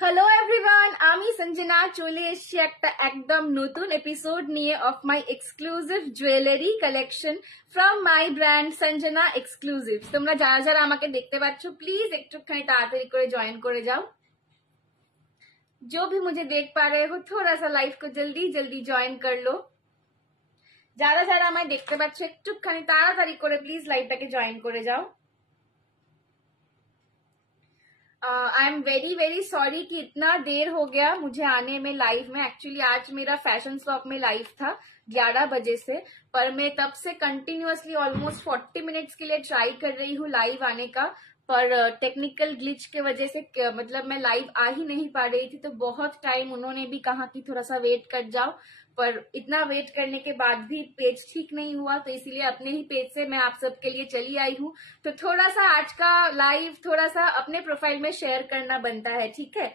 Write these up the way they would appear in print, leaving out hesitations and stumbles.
Hello everyone, আমি সঞ্জনা চলে এসেছি একটা একদম নতুন এপিসোড নিয়ে of my exclusive jewellery collection from my brand Sanjana exclusive. তোমরা যারা যারা আমাকে দেখতে পাচ্ছ প্লিজ একটুখানি তাড়াতাড়ি করে জয়েন করে যাও। जो भी मुझे देख पा रहे हो थोड़ा सा लाइव को जल्दी जल्दी ज्वाइन कर लो। যারা যারা আমায় দেখতে পাচ্ছ একটুখানি তাড়াতাড়ি করে প্লিজ লাইভটাকে জয়েন করে যাও। I am very very sorry कि इतना देर हो गया मुझे आने में लाइव में। एक्चुअली आज मेरा फैशन शॉप में लाइव था 11 बजे से, पर मैं तब से कंटिन्यूअसली ऑलमोस्ट 40 मिनट्स के लिए ट्राई कर रही हूँ लाइव आने का, पर टेक्निकल ग्लिच के वजह से मतलब मैं लाइव आ ही नहीं पा रही थी। तो बहुत टाइम उन्होंने भी कहा कि थोड़ा सा वेट कर जाओ, पर इतना वेट करने के बाद भी पेज ठीक नहीं हुआ, तो इसीलिए अपने ही पेज से मैं आप सबके लिए चली आई हूँ। तो थोड़ा सा आज का लाइव थोड़ा सा अपने प्रोफाइल में शेयर करना बनता है, ठीक है।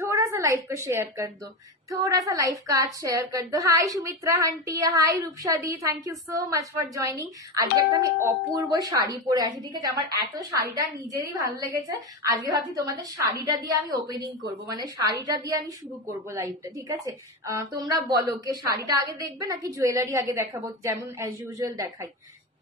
थोड़ा सा लाइव को शेयर कर दो, थोड़ा सा लाइव का आज शेयर कर दो। Hi Sumitra aunty, hi Rupsa दी, thank you so much for joining. আজকে একটা আমি অপূর্ব শাড়ি পরে আছি, ঠিক আছে। আমার এত শাড়িটা নিজেরই ভালো লেগেছে, আজকে ভাবছি তোমাদের শাড়িটা দিয়ে আমি ওপেনিং করব, মানে শাড়িটা দিয়ে আমি শুরু করব লাইভটা, ঠিক আছে। তোমরা বলো কে শাড়িটা আগে দেখবে নাকি জুয়েলারি আগে দেখাবো, যেমন অ্যাজ ইউজুয়াল দেখাই।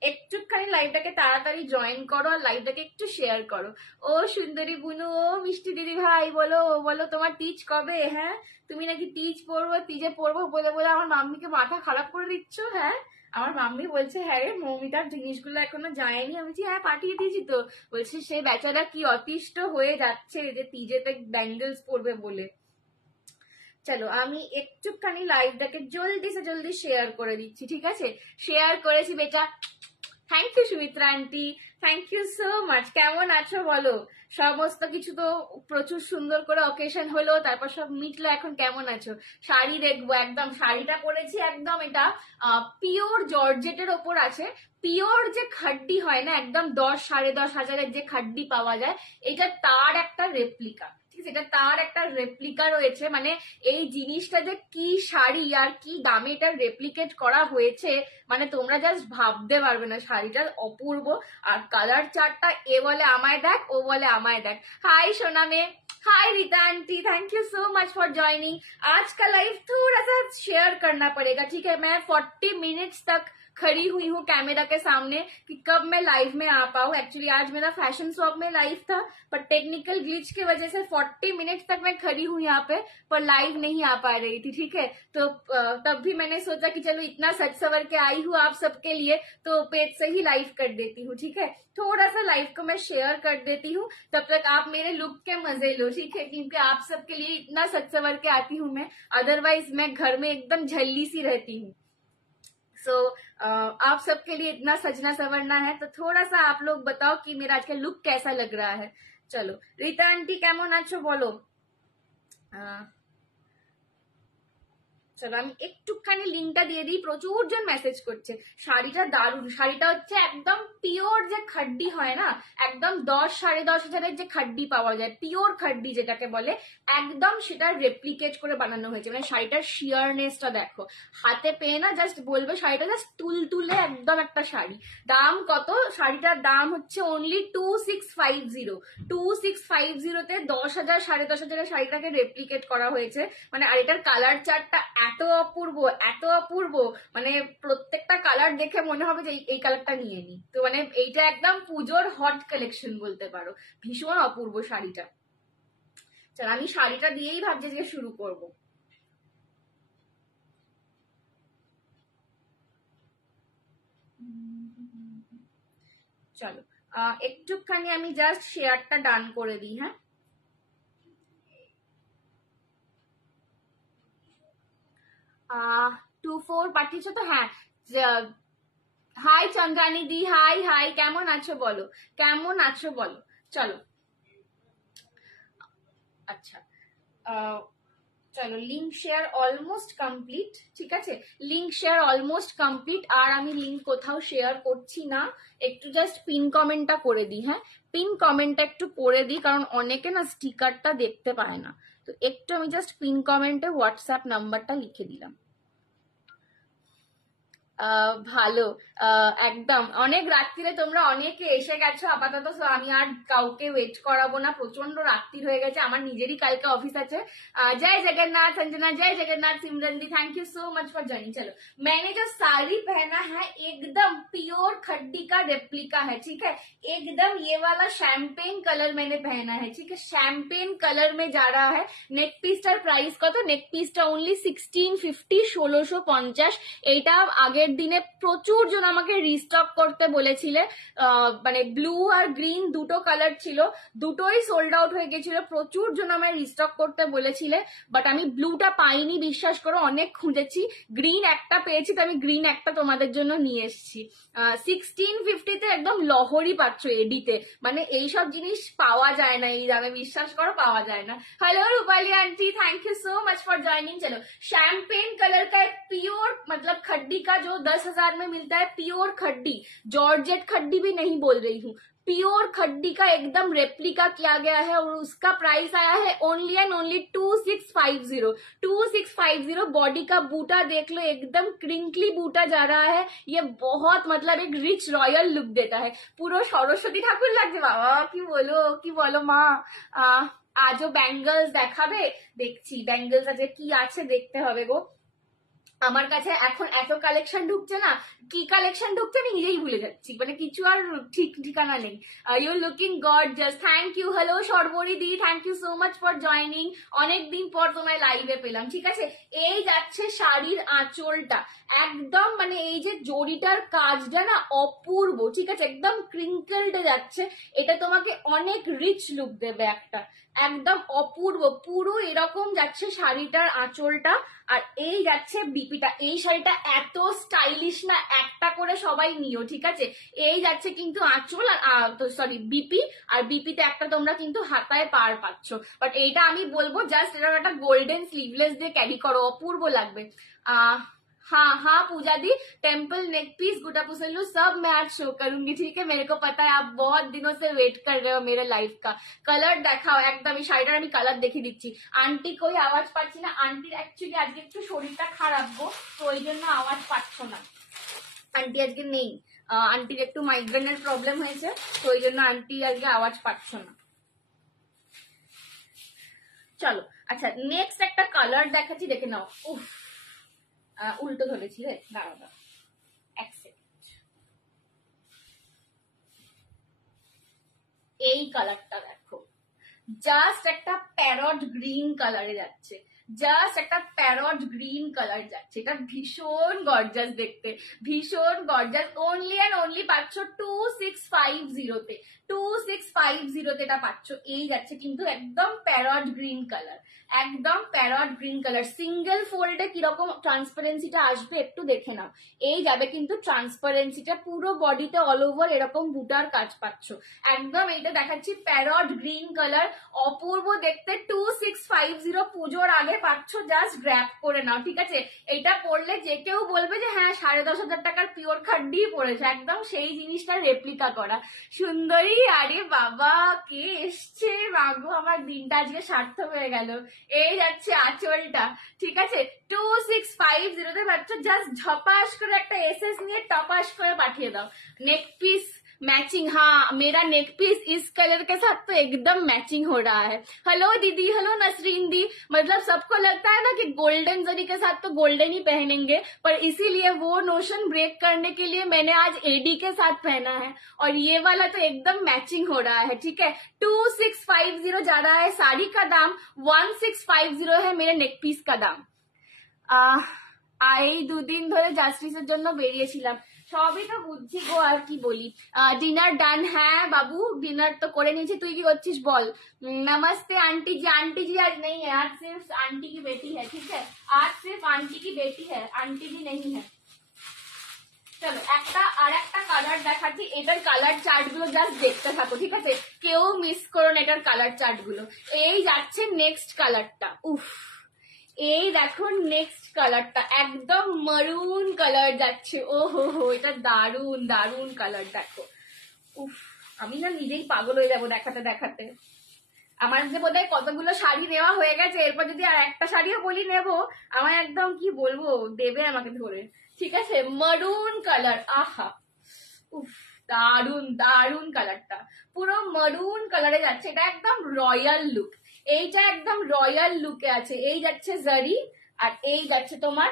একটুখানি লাইভটাকে তাড়াতাড়ি জয়েন করো আর লাইভটাকে একটু শেয়ার করো। ও সুন্দরী বুনু, ও মিষ্টি দিদি ভাই, বলো বলো তোমার তীজ কবে? হ্যাঁ, তুমি নাকি তীজ পড়বো, তীজে পড়বো বলে বলে আমার মাম্মিকে মাথা খারাপ করে দিচ্ছ। হ্যাঁ, আমার মাম্মি বলছে হ্যাঁ রে মৌমিতার জিনিসগুলো এখনো যায়নি। আমি বলছি হ্যাঁ পাঠিয়ে দিয়েছি তো। বলছে সে বেচারা কি অতিষ্ঠ হয়ে যাচ্ছে যে তীজেতে ব্যাঙ্গেলস পরবে বলে। চলো আমি একটুখানি লাইভটাকে জলদি সে জলদি শেয়ার করে দিচ্ছি, ঠিক আছে। শেয়ার করেছি বেটা, thank you Sumitra aunty, thank you so much. কেমন আছো বলো? সমস্ত কিছু তো প্রচুর সুন্দর করে অকেশন হলো, তারপর সব মিটলো, এখন কেমন আছো? শাড়ি দেখবো, একদম শাড়িটা পরেছি একদম এটা পিওর জর্জেটের ওপর আছে। পিওর যে খাড্ডি হয় না, একদম 10-10.5 হাজারের যে খাড্ডি পাওয়া যায়, এটা তার একটা রেপ্লিকা, ঠিক আছে। এটা তার একটা রেপ্লিকা রয়েছে, মানে এই জিনিসটা যে কি শাড়ি আর কি দামে এটা রেপ্লিকেট করা হয়েছে, মানে তোমরা জাস্ট ভাবতে পারবে না। শাড়িটার অপূর্ব, আর কালার চার্টটা এ বলে আমায় দেখ, ও বলে আমায় देख। हाय सोना में, hi Rita aunty, thank you so much for joining. आज का लाइव थोड़ा सा शेयर करना पड़ेगा, ठीक है। मैं 40 मिनट्स तक खड़ी हुई हूँ कैमरा के सामने कि कब मैं लाइव में आ पाऊँ। एक्चुअली आज मेरा फैशन शॉप में लाइव था, पर टेक्निकल ग्लिच की वजह से 40 मिनट्स तक मैं खड़ी हूँ यहाँ पे, पर लाइव नहीं आ पा रही थी, ठीक है। तो तब भी मैंने सोचा कि चलो इतना सज सवर के आई हूँ आप सबके लिए, तो पेज से ही लाइव कर देती हूँ, ठीक है। थोड़ा सा लाइव को मैं शेयर कर देती हूँ, तब तक आप मेरे लुक के मजे लो, ठीक है, क्योंकि आप सबके लिए इतना सज सवर के आती हूँ मैं, अदरवाइज मैं घर में एकदम झल्ली सी रहती हूँ। सो आप सबके लिए इतना सजना संवरना है, तो थोड़ा सा आप लोग बताओ कि मेरा आज का लुक कैसा लग रहा है। चलो रीता आंटी কেমন আছো বলো। চলো আমি একটুখানি লিঙ্কটা দিয়ে দিই, প্রচুর জন মেসেজ করছে। শাড়িটা দারুণ, শাড়িটা হচ্ছে একদম পিওর যে খাড্ডি হয় না, একদম 10-10.5 হাজারের যে খাড্ডি পাওয়া যায়, পিওর খাড্ডি যেটাকে বলে, একদম সেটা রেপ্লিকেট করে বানানো হয়েছে। মানে শাড়িটার শিয়ারনেসটা দেখো, হাতে পেয়ে না জাস্ট বলবে শাড়িটা জাস্ট তুলতুলে একদম একটা শাড়ি। দাম কত? শাড়িটার দাম হচ্ছে অনলি 2650। 2650-তে 10,000 10,500 শাড়িটাকে রেপ্লিকেট করা হয়েছে। মানে আর এটার কালার চার্টটা এত অপূর্ব, এত অপূর্ব, মানে প্রত্যেকটা কালার দেখে মনে হবে যে এই কালারটা নিয়ে নি। তো মানে এইটা একদম পুজোর হট কালেকশন বলতে পারো, ভীষণ অপূর্ব শাড়িটা। চল আমি শাড়িটা দিয়েই ভাবছি যে শুরু করব। চলো একটুখানি আমি জাস্ট শেয়ারটা ডান করে দিই। হ্যাঁ 24 পাঠিয়েছো তো? হ্যাঁ, হাই চন্দ্রানী দি, হাই হাই, কেমন আছো বলো, কেমন আছো বলো। চলো আচ্ছা চলো লিঙ্ক শেয়ার অলমোস্ট কমপ্লিট, ঠিক আছে। লিঙ্ক শেয়ার অলমোস্ট কমপ্লিট, আর আমি লিঙ্ক কোথাও শেয়ার করছি না। একটু জাস্ট পিন কমেন্টটা করে দিই। হ্যাঁ পিন কমেন্টটা একটু করে দিই, কারণ অনেকে না স্টিকারটা দেখতে পায় না। তো একটু আমি জাস্ট পিন কমেন্টে হোয়াটসঅ্যাপ নাম্বারটা লিখে দিলাম। ভালো। একদম অনেক রাত্রিরে তোমরা অনেকে এসে গেছো আপাতত, আমি আর কাউকে ওয়েট করাবো না, প্রচন্ড রাত্রি হয়ে গেছে, আমার নিজেরই কালকে অফিস আছে। जय जगन्नाथ संजना, जय जगन्नाथ सिमरन दी, thank you so much for joining. चलो, मैंने जो साड़ी पहना है एकदम प्योर खड्डी का रेप्लिका है, ठीक है, एकदम ये वाला शैम्पेन कलर मैंने पहना है, ठीक है, शैम्पेन कलर में जा रहा है। नेक पिसटार प्राइस कत, नेक पिसटा ओनली 1650, 1650। এইটা আগের দিনে প্রচুর জন আমাকে রিস্টক করতে বলেছিলে, মানে ব্লু আর গ্রিন দুটো কালার ছিল, দুটোই সোল্ড আউট হয়ে গেছিল, প্রচুর জন আমায় রিস্টক করতে বলেছিলে, বাট আমি ব্লুটা পাইনি, বিশ্বাস করো, অনেক খুঁজেছি, গ্রিন একটা পেয়েছি, তো আমি গ্রিন একটা তোমাদের জন্য নিয়ে এসেছি। 1650-তে একদম লহরি পাচ্ছ এডিতে, মানে এইসব জিনিস পাওয়া যায় না এই দামে, বিশ্বাস করো পাওয়া যায় না। Hello Rupali aunty, thank you so much for joining. चलो, शैम्पेन कलर का एक प्योर मतलब खड्डी का जो 10,000 में मिलता है, प्योर खड्डी, जॉर्जेट खड्डी भी नहीं बोल रही हूँ, प्योर खड्डी का एकदम रेप्लिका किया गया है, और उसका प्राइस आया है ओनली एंड ओनली 2650। 2650। बॉडी का बूटा देख लो, एकदम क्रिंकली बूटा जा रहा है, ये बहुत मतलब एक रिच रॉयल लुक देता है, पूरा सरस्वती ठाकुर लगছে বাবা, কি বলো মা। আজও ব্যাঙ্গলস দেখাবে, দেখছি ব্যাঙ্গলস আজকে কি আছে, দেখতে হবে গো। আমার কাছে এখন এত কালেকশন ঢুকছে না, কি কালেকশন ঢুকছে আমি নিজেই ভুলে যাচ্ছি, মানে কিছু আর ঠিক ঠিকানা নেই। You looking gorgeous, thank you. Hello Sarbari দি, thank you so much for joining, অনেকদিন পর তোমায় লাইভে পেলাম, ঠিক আছে। এই যাচ্ছে শাড়ির আঁচলটা, একদম মানে এই যে জড়িটার কাজটা না অপূর্ব, ঠিক আছে, একদম ক্রিঙ্কেলডে যাচ্ছে, এটা তোমাকে অনেক রিচ লুক দেবে একটা, একদম অপূর্ব, পুরো এরকম যাচ্ছে শাড়িটার আঁচলটা, আর এই যাচ্ছে বিপিটা। এই শাড়িটা এত স্টাইলিশ না, একটা করে সবাই নিও, ঠিক আছে। এই যাচ্ছে কিন্তু আঁচল, আর সরি বিপি, আর বিপিতে একটা তোমরা কিন্তু হাতায় পার পাচ্ছ, বাট এইটা আমি বলবো জাস্ট এটা একটা গোল্ডেন স্লিভলেস দিয়ে ক্যারি করো, অপূর্ব লাগবে। हाँ हाँ पूजा दी, टेम्पल नेक पीस गुटा पुसल्लू सब मैं आज शो करूंगी, ठीक है, मेरे को पता है आप बहुत दिनों से वेट कर रहे हो मेरे लाइफ का। कलर দেখাও একদম, এই শাড়িটার আমি কালার দেখিয়ে দিচ্ছি। আন্টি কই আওয়াজ পাচ্ছি না, আন্টির অ্যাকচুয়ালি আজকে একটু শরীরটা খারাপ গো, তো ওই জন্য আওয়াজ পাচ্ছ না, আন্টি আজকে নেই, আন্টির একটু মাইগ্রেনের প্রবলেম হয়েছে, তো ওই জন্য আন্টি আজকে আওয়াজ পাচ্ছ না। চলো আচ্ছা, নেক্সট একটা কালার দেখাচ্ছি, দেখে নাও। উফ, উল্টো ধরেছি রে, দাঁড়াও এক সেকেন্ড। এই কালারটা দেখো, জাস্ট একটা প্যারট গ্রিন কালারে যাচ্ছে, জাস্ট একটা প্যারট গ্রিন কালার যাচ্ছে, এটা ভীষণ গর্জাস দেখতে, ভীষণ গর্জাস। অনলি অ্যান্ড অনলি পাচ্ছ 2650-তে, 2650-তে এটা পাচ্ছ। এই যাচ্ছে কিন্তু একদম প্যারট গ্রিন কালার, একদম প্যারট গ্রিন কালার। সিঙ্গেল ফোল্ডে কিরকম ট্রান্সপারেন্সিটা আসবে একটু দেখে নাও, এই যাবে কিন্তু ট্রান্সপারেন্সিটা, পুরো বডিতে অল ওভার এরকম বুটার কাজ পাচ্ছ, একদম। এইটা দেখাচ্ছি প্যারট গ্রিন কালার, অপূর্ব দেখতে, 2650 পুজোর আগে পাচ্ছ, জাস্ট গ্র্যাব করে নাও, ঠিক আছে। এটা পরলে যে কেউ বলবে যে হ্যাঁ 10,500 টাকার পিওর খাড্ডি পড়েছে, একদম সেই জিনিসটা রেপ্লিকা করা। সুন্দরী, আরে বাবা কে এসছে, মাগো আমার দিনটা আজকে সার্থক হয়ে গেল। এই যাচ্ছে আঁচলটা, ঠিক আছে, 2650-তে পাচ্ছ, জাস্ট ঝপাস করে একটা এসএস নিয়ে টপাস করে পাঠিয়ে দাও। नेक पीस मैचिंग, हाँ मेरा नेक पीस इस कलर के साथ तो एकदम मैचिंग हो रहा है। हेलो दीदी, हेलो नसरीन दी, मतलब सबको लगता है ना कि गोल्डन जरी के साथ तो गोल्डन ही पहनेंगे, पर इसीलिए वो नोशन ब्रेक करने के लिए मैंने आज एडी के साथ पहना है, और ये वाला तो एकदम मैचिंग हो रहा है, ठीक है। 2650 जा रहा है साड़ी का दाम, 1650 है मेरे नेक पीस का दाम। এই দুদিন ধরে জাস্টিসের জন্য বেরিয়েছিলাম, সবই তো বুঝছি গো, আর কি বলি। ডিনার ডান, হ্যাঁ বাবু ডিনার তো করে নিয়েছি, তুই কি করছিস বল। नमस्ते आंटी जी आज नहीं है, आज सिर्फ आंटी की बेटी है, ठीक है, आज सिर्फ आंटी की बेटी है, आंटी जी नहीं है। চলো একটা আর একটা কালার দেখাচ্ছি, এটার কালার চার্ট গুলো জাস্ট দেখতে থাকো, ঠিক আছে, কেউ মিস করো না এটার কালার চার্ট গুলো। এই যাচ্ছে নেক্সট কালারটা, উফ, এই দেখো নেক্সট কালারটা, একদম মারুন কালার যাচ্ছে, ও হো, এটা দারুন দারুন কালার দেখো, উফ, আমি না নিজেই পাগল হয়ে যাবো দেখাতে দেখাতে। আমার যে বোধহয় কতগুলো শাড়ি নেওয়া হয়ে গেছে, এরপর যদি আর একটা শাড়িও বলি নেবো, আমার একদম কি বলবো, দেবে আমাকে ধরে, ঠিক আছে, মারুন কালার, আহা উফ, দারুন দারুন কালারটা, পুরো মারুন কালারে যাচ্ছে, এটা একদম রয়্যাল লুক, এইটা একদম রয়্যাল লুকে আছে। এই যাচ্ছে জারি, আর এই যাচ্ছে তোমার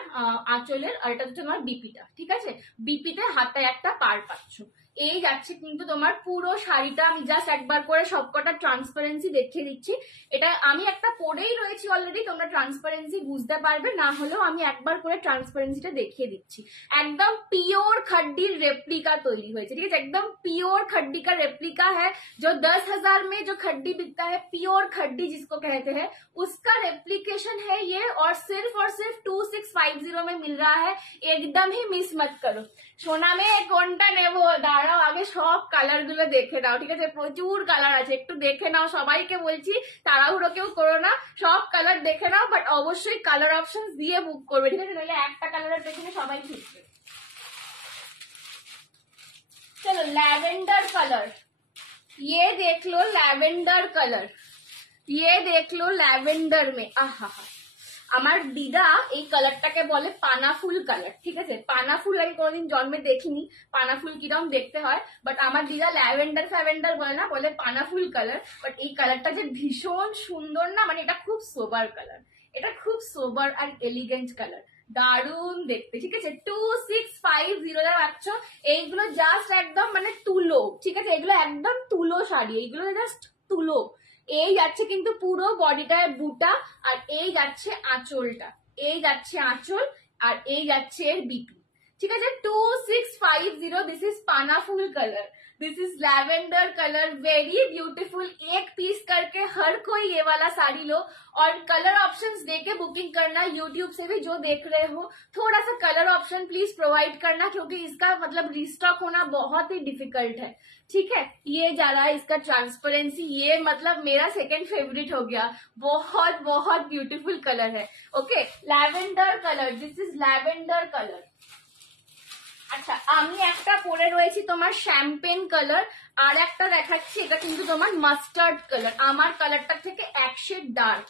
আঁচলের, আর এটা হচ্ছে তোমার বিপিটা, ঠিক আছে, বিপিতে হাতে একটা পার পাচ্ছ। এই যাচ্ছে কিন্তু তোমার পুরো শাড়িটা। আমি জাস্ট একবার করে সবকটা ট্রান্সপারেন্সি দেখিয়ে দিচ্ছি। এটা আমি একটা পরেই রয়েছি অলরেডি, তোমরা ট্রান্সপারেন্সি বুঝতে পারবে না হলেও আমি একবার করে ট্রান্সপারেন্সিটা দেখিয়ে দিচ্ছি। একদম পিওর खड्डी रेप्लिका तैयारी हुई, ठीक है, एकदम प्योर खड्डी का रेप्लिका है। जो 10,000 में जो खड्डी बिकता है, प्योर खड्डी जिसको कहते हैं, उसका रेप्लिकेशन है ये, और सिर्फ 2650 में मिल रहा है। एकदम ही मिस मत करो। সোনা মে কোনটা নেবো, দাঁড়াও আগে সব কালার গুলো দেখে নাও, ঠিক আছে, প্রচুর কালার আছে, একটু দেখে নাও। সবাইকে বলছি তাড়াহুড়ো কেউ করো না, সব কালার দেখে নাও, বাট অবশ্যই কালার অপশন দিয়ে বুক করবে, ঠিক আছে, নাহলে একটা কালারের পেছনে সবাই ছুটবে। चलो लैवेंडर कलर, ये देख लो लैवेंडर कलर, ये देख लो लैवेंडर में, आहा আমার দিদা এই কালারটাকে বলে পানা ফুল কালার, ঠিক আছে, পানা ফুল আমি কোনোদিন জন্মে দেখিনি, পানা ফুল কিরকম দেখতে হয়, বাট আমার দিদা ল্যাভেন্ডার ফ্যাভেন্ডার বলে না, বলে পানা ফুল কালার। বাট এই কালারটা যে ভীষণ সুন্দর না, মানে এটা খুব সোবার কালার, এটা খুব সোবার আর এলিগেন্ট কালার, দারুন দেখতে, ঠিক আছে। 2650 যারা পাচ্ছ, এইগুলো জাস্ট একদম মানে তুলো, ঠিক আছে, এগুলো একদম তুলো শাড়ি, এইগুলো জাস্ট তুলো। এই যাচ্ছে কিন্তু পুরো বডিটায় বুটা, আর এই যাচ্ছে আঁচলটা, এই যাচ্ছে আঁচল, আর এই যাচ্ছে এর বিপি, ठीक है। 2650, दिस इज पाना फूल colour, this is lavender colour, very beautiful. एक पीस करके हर कोई ये वाला साड़ी लो, और कलर ऑप्शंस देके बुकिंग करना। यूट्यूब से भी जो देख रहे हो, थोड़ा सा कलर ऑप्शन प्लीज प्रोवाइड करना, क्योंकि इसका मतलब रिस्टॉक होना बहुत ही डिफिकल्ट है, ठीक है। ये जा रहा है इसका ट्रांसपेरेंसी, ये मतलब मेरा सेकंड फेवरेट हो गया, बहुत बहुत ब्यूटीफुल कलर है। Okay, lavender colour, this is lavender colour. আচ্ছা, আমি একটা পরে রয়েছি তোমার শ্যাম্পেন কালার, আর একটা দেখাচ্ছি, এটা কিন্তু তোমার মাস্টার্ড কালার। আমার কালারটা থেকে এক শেড ডার্ক,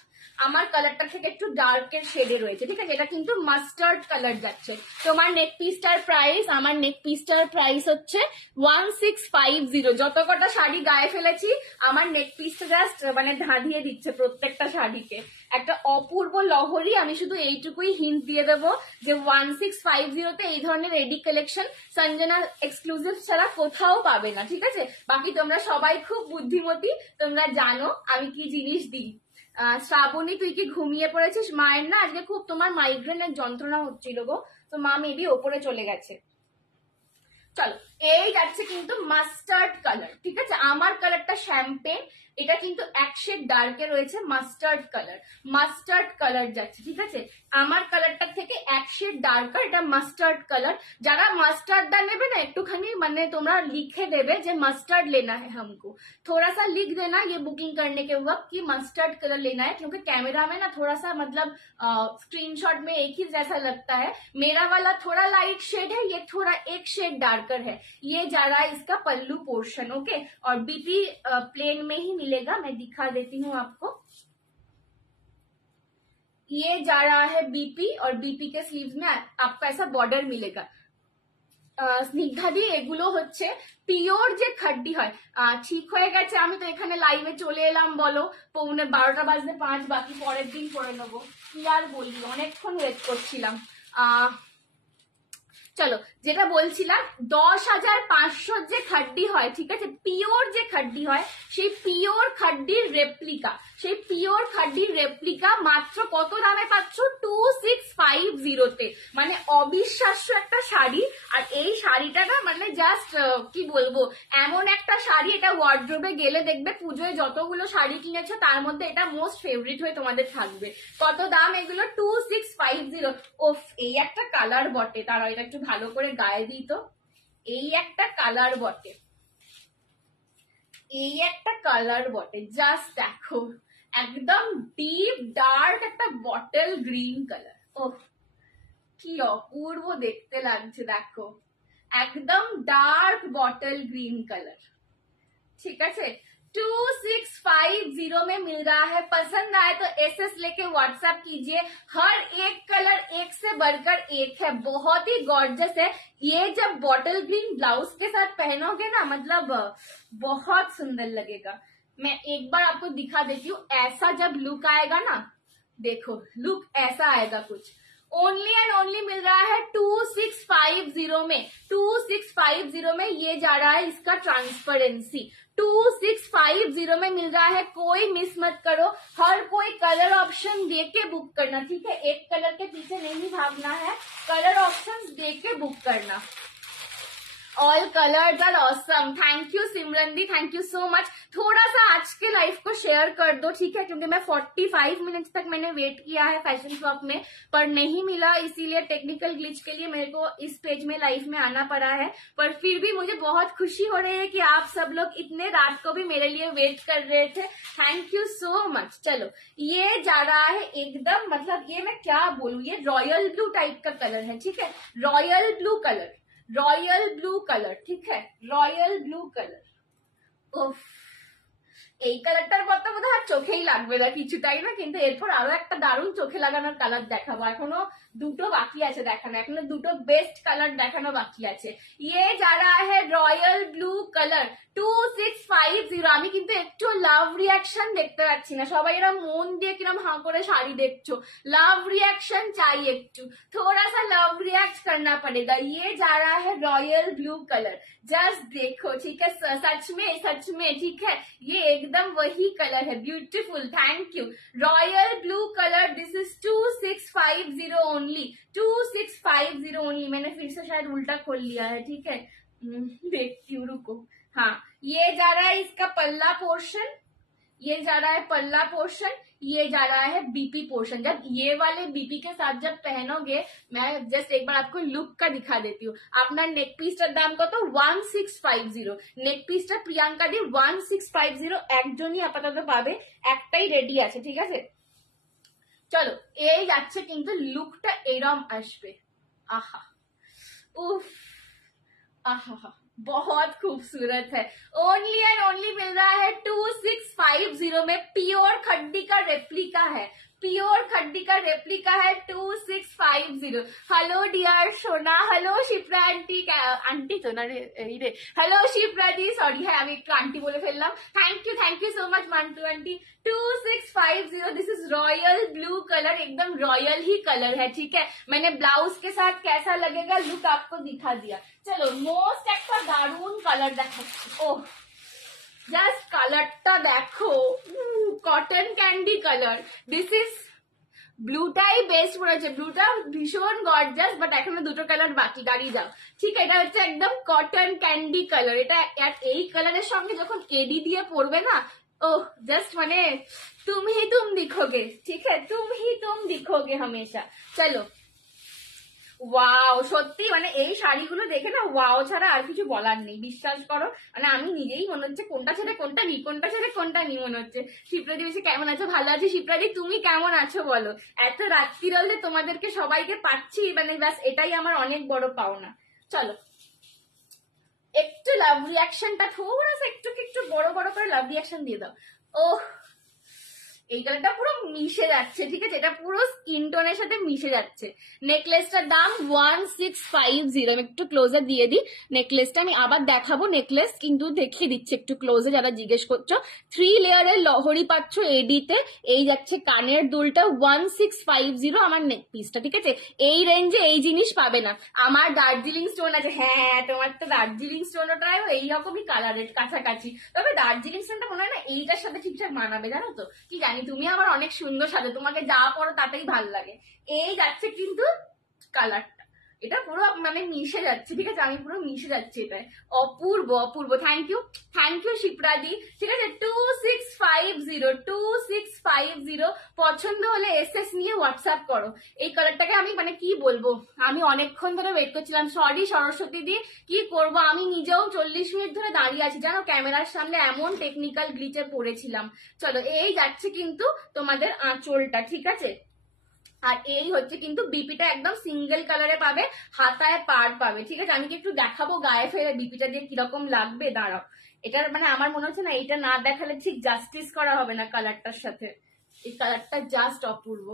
আমার কালারটা থেকে একটু ডার্কের শেডে রয়েছে, ঠিক আছে, এটা কিন্তু মাস্টার্ড কালার যাচ্ছে। তোমার নেক পিসটার প্রাইস, আমার নেক পিসটার প্রাইস হচ্ছে 1650। যত কটা শাড়ি গায়ে ফেলেছি, আমার নেক পিসটা জাস্ট মানে ধাঁধিয়ে দিচ্ছে প্রত্যেকটা শাড়িকে, একটা অপূর্ব লহরী। আমি শুধু এইটুকুই হিন্ট দিয়ে দেবো যে 1650-তে এই ধরনের রেডি কালেকশন সঞ্জনা এক্সক্লুসিভ ছাড়া কোথাও পাবে না, ঠিক আছে। বাকি তোমরা সবাই খুব বুদ্ধিমতী, তোমরা জানো আমি কি জিনিস দিই। শ্রাবণী, তুই কি ঘুমিয়ে পড়েছিস? মায়ের না আজকে খুব তোমার মাইগ্রেনের যন্ত্রণা হচ্ছিল গো, তো মা মেবি ওপরে চলে গেছে। চলো, এই যাচ্ছে কিন্তু মাস্টার্ড কালার, ঠিক আছে, আমার কালারটা শ্যাম্পেন, এটা কিন্তু এক শেড ডার্কে রয়েছে মাস্টার্ড কালার, মাস্টার্ড কালার যাচ্ছে, ঠিক আছে, আমার কালারটা থেকে এক শেড ডার্কার, এটা মাস্টার্ড কালার। যারা মাস্টার্ডটা নেবে না, একটুখানি মানে তোমরা লিখে দেবে যে মাস্টাर्ड लेना है हमको, थोड़ा सा लिख देना ये बुकिंग करने के वक्त कि मस्टर्ड कलर लेना है, क्योंकि कैमरा में ना थोड़ा सा मतलब स्क्रीनशॉट में एक ही जैसा लगता है। मेरा वाला थोड़ा लाइट शेड है, ये थोड़ा एक शेड डार्कर है। ये जा रहा है इसका पल्लू पोर्शन, ओके, और बीपी प्लेन में ही मिलेगा, मैं दिखा देती हूँ आपको। ये जा रहा है बीपी, और बीपी के स्लीव्स में आपको ऐसा बॉर्डर मिलेगा। স্নিগ্ধাদি, এগুলো হচ্ছে পিওর যে খাড্ডি হয়। ঠিক হয়ে গেছে, আমি তো এখানে লাইভে চলে এলাম, বলো 12:15 বাকি, পরের দিন করে নেবো, কি আর বলি, অনেকক্ষণ ওয়েট করছিলাম। চলো, যেটা বলছিলাম, 10,500 যে খাড্ডি হয়, ঠিক আছে, পিওর যে খাড্ডি হয়, সেই পিওর খাড্ডির রেপ্লিকা, সেই পিওর খাড্ডির রেপ্লিকা মাত্র কত দামে পাচ্ছ? 2650-তে, মানে অবিশ্বাস্য একটা শাড়ি। আর এই শাড়িটা না মানে জাস্ট কি বলবো, এমন একটা শাড়ি, এটা ওয়ার্ড্রোবে গেলে দেখবে পুজোয় যতগুলো শাড়ি কিনেছো তার মধ্যে এটা মোস্ট ফেভারিট হয়ে তোমাদের থাকবে। কত দাম এগুলো? 2650। ওফ, এই একটা কালার বটে, তারা এটা একটু ভালো করে গায়ে দিই তো, এই একটা কালার বটে, এই একটা কালার বটে, জাস্ট দেখো, একদম ডিপ ডার্ক একটা বটল গ্রিন কালার। ওহ, কি অপূর্ব দেখতে লাগছে, দেখো, একদম ডার্ক বটল গ্রিন কালার, ঠিক আছে। 2650 में मिल रहा है। पसंद आए तो एसएस लेके व्हाट्सएप कीजिए। हर एक कलर एक से बढ़कर एक है, बहुत ही गॉर्जियस है। ये जब बॉटल ग्रीन ब्लाउज के साथ पहनोगे ना, मतलब बहुत सुंदर लगेगा। मैं एक बार आपको दिखा देती हूँ, ऐसा जब लुक आएगा ना, देखो लुक ऐसा आएगा कुछ। ओनली एंड ओनली मिल रहा है 2650 में। 2650 में ये जा रहा है इसका ट्रांसपेरेंसी। 2650 में मिल रहा है, कोई मिस मत करो। हर कोई कलर ऑप्शन देख के बुक करना, ठीक है। एक कलर के पीछे नहीं भागना है, कलर ऑप्शन देख के बुक करना। All colours are awesome. Thank you Simran the, thank you so much. थोड़ा सा आज के लाइफ को शेयर कर दो, ठीक है, क्योंकि मैं 45 मिनट्स तक मैंने वेट किया है फैशन शॉप में, पर नहीं मिला, इसीलिए टेक्निकल ग्लिच के लिए मेरे को इस पेज में लाइव में आना पड़ा है। पर फिर भी मुझे बहुत खुशी हो रही है कि आप सब लोग इतने रात को भी मेरे लिए वेट कर रहे थे। Thank you so much. चलो, ये जा रहा है एकदम, मतलब ये मैं क्या बोलूं, ये रॉयल ब्लू टाइप का कलर है, ठीक है। Royal blue colour, royal blue colour, ठीक है, रॉयल ब्लू कलर। उफ, এই কালারটার মতো বোধ হয় চোখেই লাগবে না কিছুটাই না, কিন্তু এরপর আরো একটা দারুণ চোখে লাগানোর কালার দেখাবো। এখনো দুটো বাকি আছে দেখানো, এখনো দুটো বেস্ট কালার দেখানো বাকি আছে। ये जा रहा है রয়্যাল ব্লু কালার 2650। আমি কিন্তু একটু লাভ রিয়াকশন দেখতে পাচ্ছি না, সবাই এরা মন দিয়ে কিরম হাঁ করে শাড়ি দেখছো। লাভ रिएक्शन चाहिए একটু, थोड़ा सा लव रिएक्ट करना पड़ेगा। ये जा रहा है रॉयल ब्लू कलर, जस्ट देखो, ठीक है, सच में, ठीक है, ये एकदम वही कलर है, beautiful. Thank you. Royal blue colour, this is 2650 only, 2650 only. मैंने फिर से शायद उल्टा खोल लिया है, ठीक है, देखती हूँ, रुको। हाँ, ये जा रहा है इसका पल्ला पोर्शन, ये जा रहा है पल्ला पोर्शन, ये जा रहा है बीपी पोर्शन। जब ये वाले बीपी के साथ जब पहनोगे, मैं जस्ट एक बार आपको लुक का दिखा देती हूँ। अपना नेक পিসটার দাম কত? 1650। নেক পিসটা প্রিয়াঙ্কা দি 1650 একজনই আপাতত পাবে, একটাই রেডি আছে, ঠিক আছে। চলো, এই যাচ্ছে, কিন্তু লুকটা এরম আসবে। আহা, উফ, आहा, बहुत खूबसूरत है। ओनली एंड ओनली मिल रहा है 2650 में। प्योर खड्डी का रेप्लिका है, प्योर खड्डी का रेप्लिका है 2650। हेलो डियर सोना, हेलो शिप्रा आंटी, आंटी तो ना रे, हेलो शिप्रा दी, सॉरी है আমি একটু আন্টি বলে ফেললাম। Thank you so much Mantu aunty. 2650, this is royal blue colour, एकदम रॉयल ही कलर है, ठीक है। मैंने ब्लाउज के साथ कैसा लगेगा लुक आपको दिखा दिया। चलो, मोस्ट একটা দারুণ কালার দেখাচ্ছি। ওহ, জাস্ট কালারটা দেখো, cotton candy colour. This is ব্লুটাই বেস্ট পড়েছে, ব্লুটা ভীষণ গর্জাস, বাট এখনো দুটো কালার বাকি, দাঁড়িয়ে যাও, ঠিক আছে। এটা হচ্ছে একদম কটন ক্যান্ডি কালার। এটা এই কালারের সঙ্গে যখন এডি দিয়ে পরবে না, ओह, जस्ट মানে तुम ही तुम दिखोगे, ठीक है, तुम ही तुम दिखोगे हमेशा। चलो, ওয়াও, সত্যি মানে এই শাড়িগুলো দেখে না ওয়াও ছাড়া আর কিছু বলার নেই, বিশ্বাস করো। মানে আমি নিজেই মনে হচ্ছে কোনটা ছেড়ে কোনটা নি, কোনটা ছেড়ে কোনটা নি মনে হচ্ছে। শিপ্রাদি বেশি কেমন আছো? ভালো আছি শিপ্রাদি, তুমি কেমন আছো বলো? এত রাত্রির হলে তোমাদেরকে সবাইকে পাচ্ছি, মানে ব্যাস এটাই আমার অনেক বড় পাওনা। চলো, একটু লাভ রিয়াকশনটা থোড়া সা একটু বড় বড় করে লাভ রিয়াকশন দিয়ে দাও। ওহ, এই কালারটা পুরো মিশে যাচ্ছে, ঠিক আছে, এটা পুরো স্কিন টোনের সাথে মিশে যাচ্ছে। নেকলেসটার দাম 1650। আমি একটু ক্লোজে দিয়ে দিই নেকলেসটা, আমি আবার দেখাবো নেকলেস, কিন্তু দেখিয়ে দিচ্ছি একটু ক্লোজে যারা জিজ্ঞেস করছো। 3 লেয়ারের লহরি পাচ্ছ এডিতে। এই যাচ্ছে কানের দুলটা 1650 আমার নেক পিসটা, ঠিক আছে। এই রেঞ্জে এই জিনিস পাবে না। আমার দার্জিলিং স্টোন আছে, হ্যাঁ তোমার তো দার্জিলিং স্টোনটাও এইরকমই কালারের কাছাকাছি, তবে দার্জিলিং স্টোনটা মনে হয় না এইটার সাথে ঠিকঠাক মানাবে, জানো তো কি জানি, তুমি আমার অনেক সুন্দর সাথে, তোমাকে যা পরো তাতেই ভাল লাগে। এই যাচ্ছে কিন্তু কালারটা, এটা পুরো মানে মিশে যাচ্ছে, ঠিক আছে, আমি পুরো মিশে যাচ্ছি, এটা অপূর্ব অপূর্ব। থ্যাংক ইউ শিপ্রাদি, ঠিক আছে। 2650 পছন্দ হলে এসএস নিয়ে হোয়াটসঅ্যাপ করো। এই কালারটাকে আমি মানে কি বলবো, আমি অনেকক্ষণ ধরে ওয়েট করছিলাম। সরি সরস্বতী দি, কি করব, আমি নিজেও 40 মিনিট ধরে দাঁড়িয়ে আছি, জানো, ক্যামেরার সামনে এমন টেকনিক্যাল গ্লিচে পড়েছিলাম। চলো, এই যাচ্ছে কিন্তু তোমাদের আঁচলটা, ঠিক আছে। আর এই হচ্ছে কিন্তু বিপিটা একদম সিঙ্গেল কালারে পাবে, হাতায় পাড় পাবে, ঠিক আছে। আমি কি একটু দেখাবো গায়ে ফেলে বিপিটা দিয়ে কিরকম লাগবে, দাঁড়াও। এটার মানে আমার মনে হচ্ছে না এটা না দেখালে ঠিক জাস্টিস করা হবে না কালারটার সাথে। এই কালারটা জাস্ট অপূর্ব।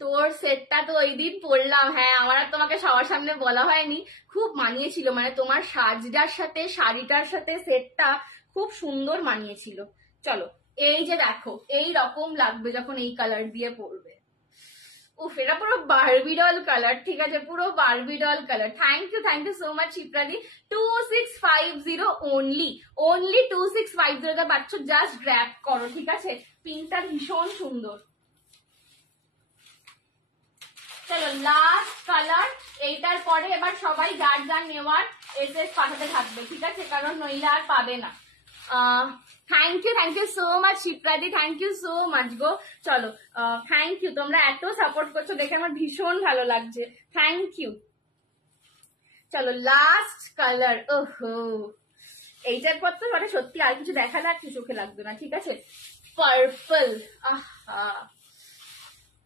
তোর সেটটা তো ওই দিন পরলাম, হ্যাঁ আমার আর তোমাকে সবার সামনে বলা হয়নি, খুব মানিয়েছিল, মানে তোমার সাজটার সাথে শাড়িটার সাথে সেটটা খুব সুন্দর মানিয়েছিল। চলো এই যে দেখো এই রকম লাগবে যখন এই কালার দিয়ে পরবে। উফ, এটা পুরো বারবি ডল কালার, ঠিক আছে, পুরো Barbie doll colour. Thank you so much শিপ্রাদি। 2650 অনলি, অনলি 2650 পাচ্ছ, জাস্ট গ্র্যাব করো, ঠিক আছে। পিঙ্কটা ভীষণ সুন্দর। চলো লাস্ট কালার, এইটার পরে এবার সবাই যার যার নেওয়ার এসএস পাঠাতে থাকবে, ঠিক আছে, কারণ নইলে আর পাবে না। থ্যাংক ইউ সো মাচ শিপ্রাদি, থ্যাংক ইউ সো মাচ গো। চলো থ্যাংক ইউ, তোমরা এত সাপোর্ট করছো দেখে আমার ভীষণ ভালো লাগছে, থ্যাংক ইউ। চলো লাস্ট কালার, ওহো এইটার পর তো মানে সত্যি আর কিছু দেখা লাগছে চোখে লাগবে না, ঠিক আছে। পার্পল, আহা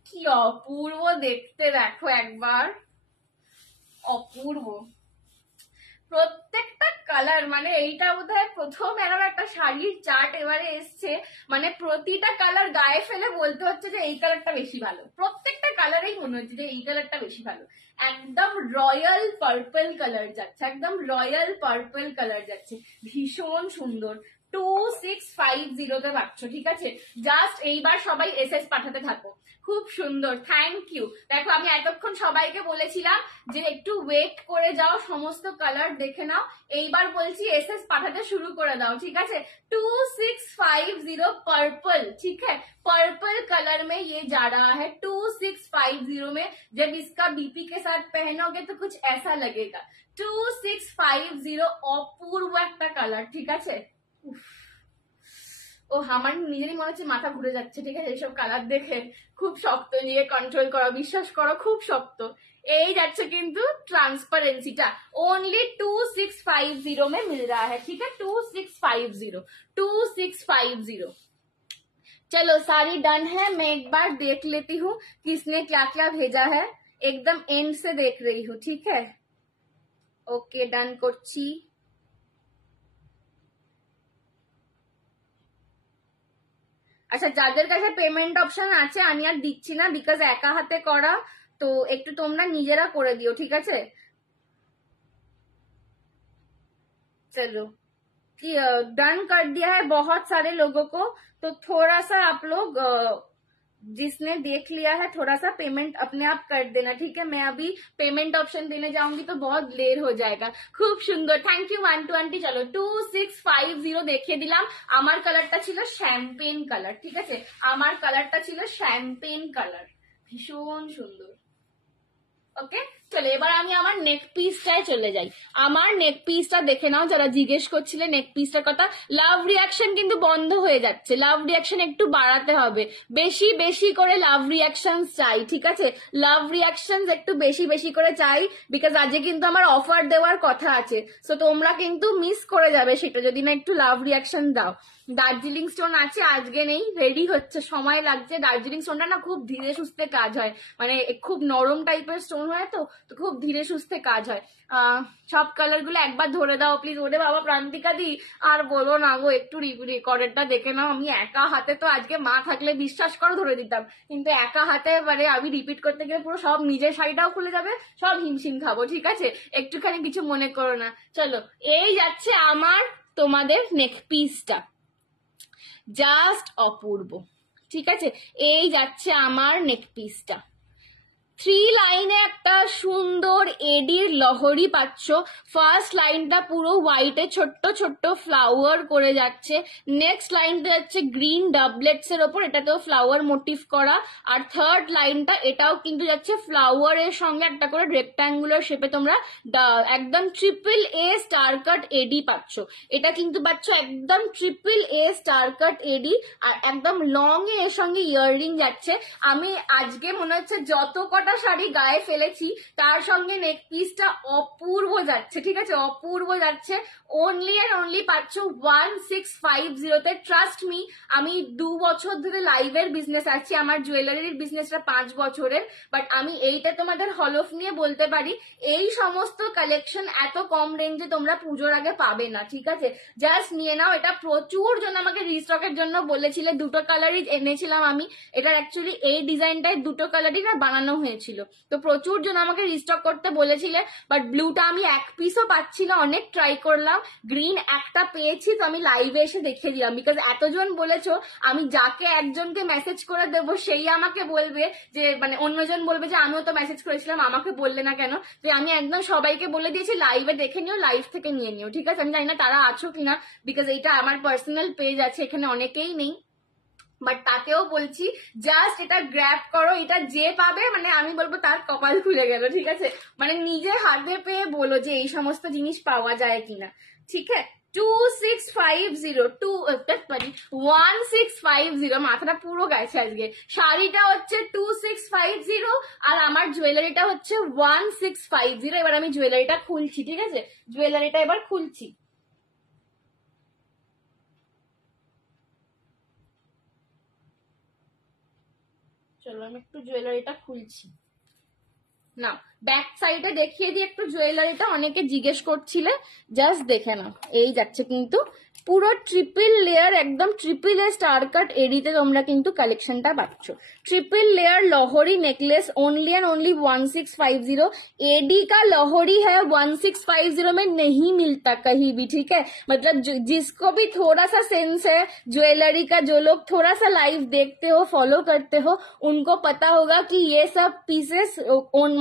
কি অপূর্ব দেখতে, দেখো একবার, অপূর্ব প্রত্যেকটা কালার। মানে এইটা বোধহয় প্রথম এরকম একটা শাড়ির চার্ট এবারে এসছে, মানে প্রতিটা কালার গায়ে ফেলে বলতে হচ্ছে যে এই কালারটা বেশি ভালো, প্রত্যেকটা কালারেই মনে হচ্ছে যে এই কালারটা বেশি ভালো। একদম রয়্যাল পার্পল কালার যাচ্ছে, একদম রয়্যাল পার্পল কালার যাচ্ছে, ভীষণ সুন্দর। 2650 পাচ্ছ, ঠিক আছে। জাস্ট এইবার সবাই এসএস পাঠাতে থাকো, খুব সুন্দর, থ্যাংক ইউ। দেখো আমি এতক্ষণ সবাইকে বলেছিলাম যে একটু ওয়েট করে যাও, সমস্ত কালার দেখে নাও, এইবার বলছি এসএস পাঠাতে শুরু করে দাও, ঠিক আছে। 2650 पर्पल, ठीक है, पर्पल कलर में ये जा रहा है 2650 में। जब इसका बीपी के साथ पहनोगे तो कुछ ऐसा लगेगा। 2650 অপূর্ব একটা কালার, ঠিক আছে। ও আমার নিজেরই মনে হচ্ছে মাথা ঘুরে যাচ্ছে, ঠিক আছে, এইসব কালার দেখে। খুব শক্ত, নিয়ে কন্ট্রোল করো, বিশ্বাস করো খুব শক্ত। এই যাচ্ছে কিন্তু ট্রান্সপারেন্সিটা, ओनली 2650 में मिल रहा है, ठीक है, 2650। चलो सारी डन है, मैं एक बार देख लेती हूँ किसने क्या क्या भेजा है, एकदम एंड से देख रही हूँ, ठीक है। ओके डन করছি। আচ্ছা যাদের কাছে পেমেন্ট অপশন আছে আমি আর দিচ্ছি না, বিকজ একা হাতে করা, তো একটু তোমরা নিজেরা করে দিও, ঠিক আছে। चलो डन कर दिया है बहुत सारे लोगों को, तो थोड़ा सा आप लोग जिसने देख लिया है थोड़ा सा पेमेंट अपने आप कर देना, ठीक है। मैं अभी पेमेंट ऑप्शन देने जाऊंगी तो बहुत देर हो जाएगा। खूब सुंदर, थैंक यू 120। चलो 2650 দেখিয়ে দিলাম। আমার কালারটা ছিল শ্যাম্পেন কালার, ঠিক আছে, আমার কালারটা ছিল শ্যাম্পেন কালার, ভীষণ সুন্দর। ওকে চলো এবার আমি আমার নেক পিসটায় চলে যাই। আমার নেক পিসটা দেখে নাও, যারা জিজ্ঞেস করছিলে নেক পিসটার কথা। লাভ রিয়াকশন কিন্তু বন্ধ হয়ে যাচ্ছে, লাভ রিয়াকশন একটু বাড়াতে হবে, বেশি বেশি করে লাভ রিয়াকশন চাই, ঠিক আছে। লাভ রিয়াকশন একটু বেশি বেশি করে চাই, বিকজ আজকে কিন্তু আমার অফার দেওয়ার কথা আছে, সো তোমরা কিন্তু মিস করে যাবে সেটা যদি না একটু লাভ রিয়াকশন দাও। দার্জিলিং স্টোন আছে, আজকে নেই, রেডি হচ্ছে, সময় লাগছে। দার্জিলিং স্টোনটা না খুব ধীরে সুস্থে কাজ হয়, মানে খুব নরম টাইপের স্টোন হয়, তো খুব ধীরে সুস্থে কাজ হয়। সব কালার গুলো একবার ধরে দাও প্লিজ। ওরে বাবা প্রান্তিকা দি আর বলো না গো, একটু রেকর্ডেরটা দেখে নাও। আমি একা হাতে তো আজকে মা থাকলে বিশ্বাস করো ধরে দিতাম, কিন্তু একা হাতে মানে আমি রিপিট করতে গেলে পুরো সব নিজের শাড়িটাও খুলে যাবে, সব হিমশিম খাবো, ঠিক আছে, একটুখানি কিছু মনে করো না। চলো এই যাচ্ছে আমার তোমাদের নেক পিসটা, জাস্ট অপূর্ব, ঠিক আছে। এই যাচ্ছে আমার নেক পিসটা, 3 লাইনে একটা সুন্দর এডির লহরি পাচ্ছ। ফার্স্ট লাইনটা পুরো হোয়াইটে ছোট্ট ছোট্ট ফ্লাওয়ার করে যাচ্ছে, নেক্সট লাইনটা যাচ্ছে গ্রিন ডাবলেটস এর ওপর, এটাতেও ফ্লাওয়ার মোটিভ করা, আর থার্ড লাইনটা এটাও কিন্তু যাচ্ছে ফ্লাওয়ারের সঙ্গে একটা করে রেক্ট্যাঙ্গুলার শেপে। তোমরা একদম ট্রিপল এ স্টার কাট এডি পাচ্ছ, এটা কিন্তু পাচ্ছ একদম ট্রিপল এ স্টার কাট এডি, আর একদম লং এর সঙ্গে ইয়াররিং যাচ্ছে। আমি আজকে মনে হচ্ছে যত কটা কটা শাড়ি গায়ে ফেলেছি তার সঙ্গে নেক পিসটা অপূর্ব যাচ্ছে, ঠিক আছে, অপূর্ব যাচ্ছে। অনলি অ্যান্ড অনলি পাচ্ছ 1650-তে। ট্রাস্ট মি, আমি 2 বছর ধরে লাইভের বিজনেস আছি, আমার জুয়েলারির বিজনেসটা 5 বছরের, বাট আমি এইটা তোমাদের হলফ নিয়ে বলতে পারি এই সমস্ত কালেকশন এত কম রেঞ্জে তোমরা পুজোর আগে পাবে না, ঠিক আছে। জাস্ট নিয়ে নাও। এটা প্রচুর জন আমাকে রিস্টকের জন্য বলেছিলে, 2টো কালারই এনেছিলাম আমি। এটার অ্যাকচুয়ালি এই ডিজাইনটাই 2টো কালারই না বানানো হয়েছিল, তো প্রচুর জন আমাকে রিস্টক করতে বলেছিলে, বাট ব্লুটা আমি এক পিসও পাচ্ছি না, অনেক ট্রাই করলাম। গ্রিন একটা পেয়েছি, তো আমি লাইভে এসে দেখে দিলাম, বিকজ এতজন বলেছো, আমি যাকে একজনকে মেসেজ করে দেবো সেই আমাকে বলবে যে, মানে অন্যজন বলবে যে আমিও তো মেসেজ করেছিলাম আমাকে বললে না কেন। যে আমি একদম সবাইকে বলে দিয়েছি লাইভে দেখে নিও, লাইভ থেকে নিয়ে নিও, ঠিক আছে। আমি জানি না তারা আছো কিনা, বিকজ এইটা আমার পার্সোনাল পেজ আছে, এখানে অনেকেই নেই, বাট তাকেও বলছি জাস্ট এটা গ্র্যাব করো। এটা যে পাবে মানে আমি বলবো তার কপাল খুলে গেল, ঠিক আছে। মানে নিজে হাতে পেয়ে বলো যে এই সমস্ত জিনিস পাওয়া যায় কিনা, ঠিক আছে। 1650 মাথাটা পুরো গেছে আজকে। শাড়িটা হচ্ছে 2650 আর আমার জুয়েলারিটা হচ্ছে 1650। এবার আমি জুয়েলারিটা খুলছি, ঠিক আছে, জুয়েলারিটা এবার খুলছি। চলো আমি একটু জুয়েলারিটা খুলছি না, ব্যাক সাইডে দেখিয়ে দিই একটু জুয়েলারিটা, অনেকে জিজ্ঞেস করছিলে, জাস্ট দেখে নাও। এই যাচ্ছে কিন্তু পুরো ট্রিপল লেয়ার, একদম ট্রিপল এ স্টার কাট এডিতে তোমরা কিন্তু কালেকশনটা পাচ্ছ। Triple layer Lahori necklace only and only 1650। AD का लाहौरी है 1650 में नहीं मिलता कहीं भी, ठीक है। मतलब जिसको भी थोड़ा सा सेंस है ज्वेलरी का, जो लोग थोड़ा सा लाइव देखते हो फॉलो करते हो, उनको पता होगा कि ये सब पीसेस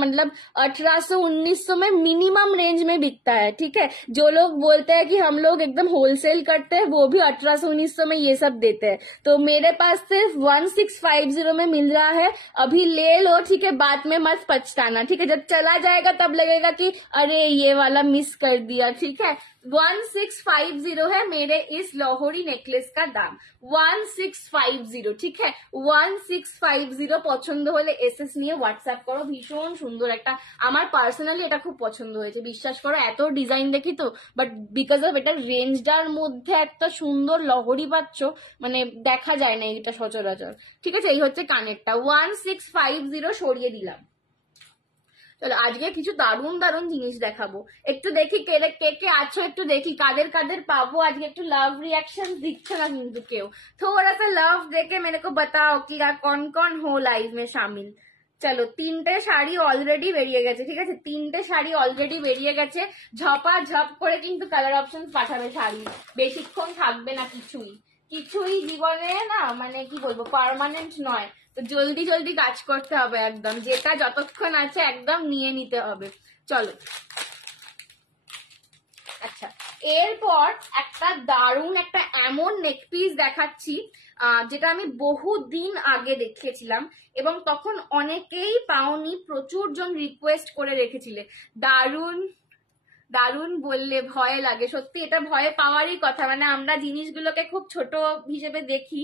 मतलब 1800-1900 में मिनिमम रेंज में बिकता है, ठीक है। जो लोग बोलते हैं कि हम लोग एकदम होलसेल करते हैं, वो भी 1800-1900 में ये सब देते हैं। तो मेरे पास सिर्फ 1650 में मिल रहा है, अभी ले लो, ठीक है, बाद में मत पछताना, ठीक है। जब चला जाएगा तब लगेगा कि अरे ये वाला मिस कर दिया, ठीक है। 1650 है मेरे इस लाहौरी नेकलेस का दाम, 1650, ठीक है। 1650 পছন্দ হলে এসএস নিয়ে হোয়াটসঅ্যাপ করো। ভীষণ সুন্দর একটা, আমার পার্সোনালি এটা খুব পছন্দ হয়েছে, বিশ্বাস করো। এত ডিজাইন দেখি তো, বাট বিকজ অফ এটার রেঞ্জটার মধ্যে একটা সুন্দর লহরি পাচ্ছ, মানে দেখা যায় না এটা সচরাচর, ঠিক আছে। এই হচ্ছে কানেরটা, 1650 সরিয়ে দিলাম। চলো আজকে কিছু দারুণ দারুণ জিনিস দেখাবো, একটু দেখি কে কে আছো, একটু দেখি কাদের কাদের পাবো আজকে। একটু লাভ রিয়াকশন দিচ্ছে না কিন্তু কেউ, थोड़ा सा लव देके मेरे को बताओ कि कौन कौन हो लाइव में शामिल। চলো 3টে শাড়ি অলরেডি বেরিয়ে গেছে, ঠিক আছে, 3টে শাড়ি অলরেডি বেরিয়ে গেছে। ঝপা ঝপ করে কিন্তু কালার অপশন পাঠাবে শাড়ি, বেশিক্ষণ থাকবে না কিছুই, কিছুই জীবনে না, মানে কি বলবো, পার্মানেন্ট নয়। তো জলদি জলদি কাজ করতে হবে একদম, যেটা যতক্ষণ আছে একদম নিয়ে নিতে হবে। চলো আচ্ছা, এরপর একটা দারুণ একটা এমন নেক পিস দেখাচ্ছি যেটা আমি বহুদিন আগে দেখিয়েছিলাম এবং তখন অনেকেই পাওনি, প্রচুর জন রিকোয়েস্ট করে রেখেছিলে। দারুণ দারুণ বললে ভয় লাগে, সত্যি এটা ভয় পাওয়ারই কথা। মানে আমরা জিনিসগুলোকে খুব ছোট হিসেবে দেখি,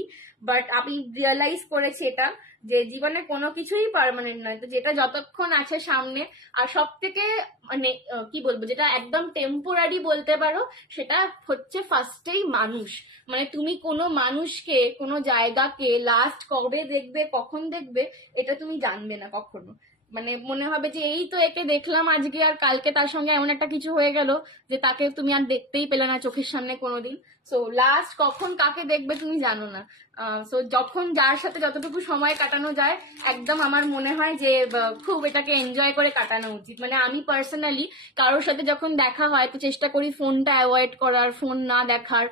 বাট আমি রিয়েলাইজ করেছি এটা, যে জীবনে কোনো কিছুই পার্মানেন্ট নয়। তো যেটা যতক্ষণ আছে সামনে, আর সব থেকে মানে কি বলবো, যেটা একদম টেম্পোরারি বলতে পারো, সেটা হচ্ছে ফার্স্টেই মানুষ। মানে তুমি কোনো মানুষকে, কোনো জায়গাকে লাস্ট কবে দেখবে, কখন দেখবে, এটা তুমি জানবে না কখনো। মানে মনে হবে যে এই তো একে দেখলাম আজকে, আর কালকে তার সঙ্গে এমন একটা কিছু হয়ে গেল যে তাকে তুমি আর দেখতেই পেলে না চোখের সামনে কোনোদিন। সো লাস্ট কখন কাকে দেখবে তুমি জানো না। সো যখন যার সাথে যতটুকু সময় কাটানো যায়, একদম আমার মনে হয় যে খুব এটাকে এনজয় করে কাটানো উচিত। মানে আমি পার্সোনালি কারোর সাথে যখন দেখা হয় তো চেষ্টা করি ফোনটা অ্যাভয়েড করার, ফোন না দেখার,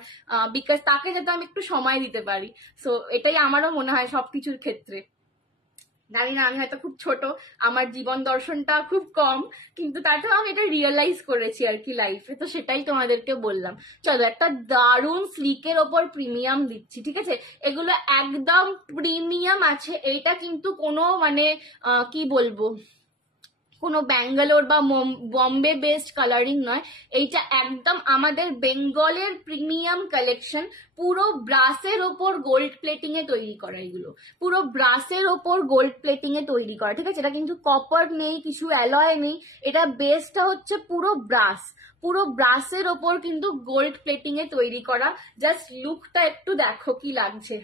বিকজ তাকে যাতে আমি একটু সময় দিতে পারি। সো এটাই আমারও মনে হয় সবকিছুর ক্ষেত্রে। জানি না, আমি হয়তো খুব ছোট, আমার জীবন দর্শনটা খুব কম, কিন্তু তাতেও আমি এটা রিয়েলাইজ করেছি আর কি লাইফে, তো সেটাই তোমাদেরকে বললাম। চলো একটা দারুণ স্লিকের ওপর প্রিমিয়াম দিচ্ছি, ঠিক আছে। এগুলো একদম প্রিমিয়াম আছে, এইটা কিন্তু কোনো মানে কি বলবো, কোনো ব্যাঙ্গালোর বা বম্বে বেসড কালারিং নয়, এইটা একদম আমাদের বেঙ্গলের প্রিমিয়াম কালেকশন, পুরো ব্রাসের ওপর গোল্ড প্লেটিং এ তৈরি করা, এগুলো পুরো ব্রাসের ওপর গোল্ড প্লেটিং এ তৈরি করা, ঠিক আছে? এটা কিন্তু কপার নেই, কিছু অ্যালয় নেই, এটা বেসটা হচ্ছে পুরো ব্রাস, পুরো ব্রাসের ওপর কিন্তু গোল্ড প্লেটিং এ তৈরি করা। জাস্ট লুকটা একটু দেখো কি লাগছে।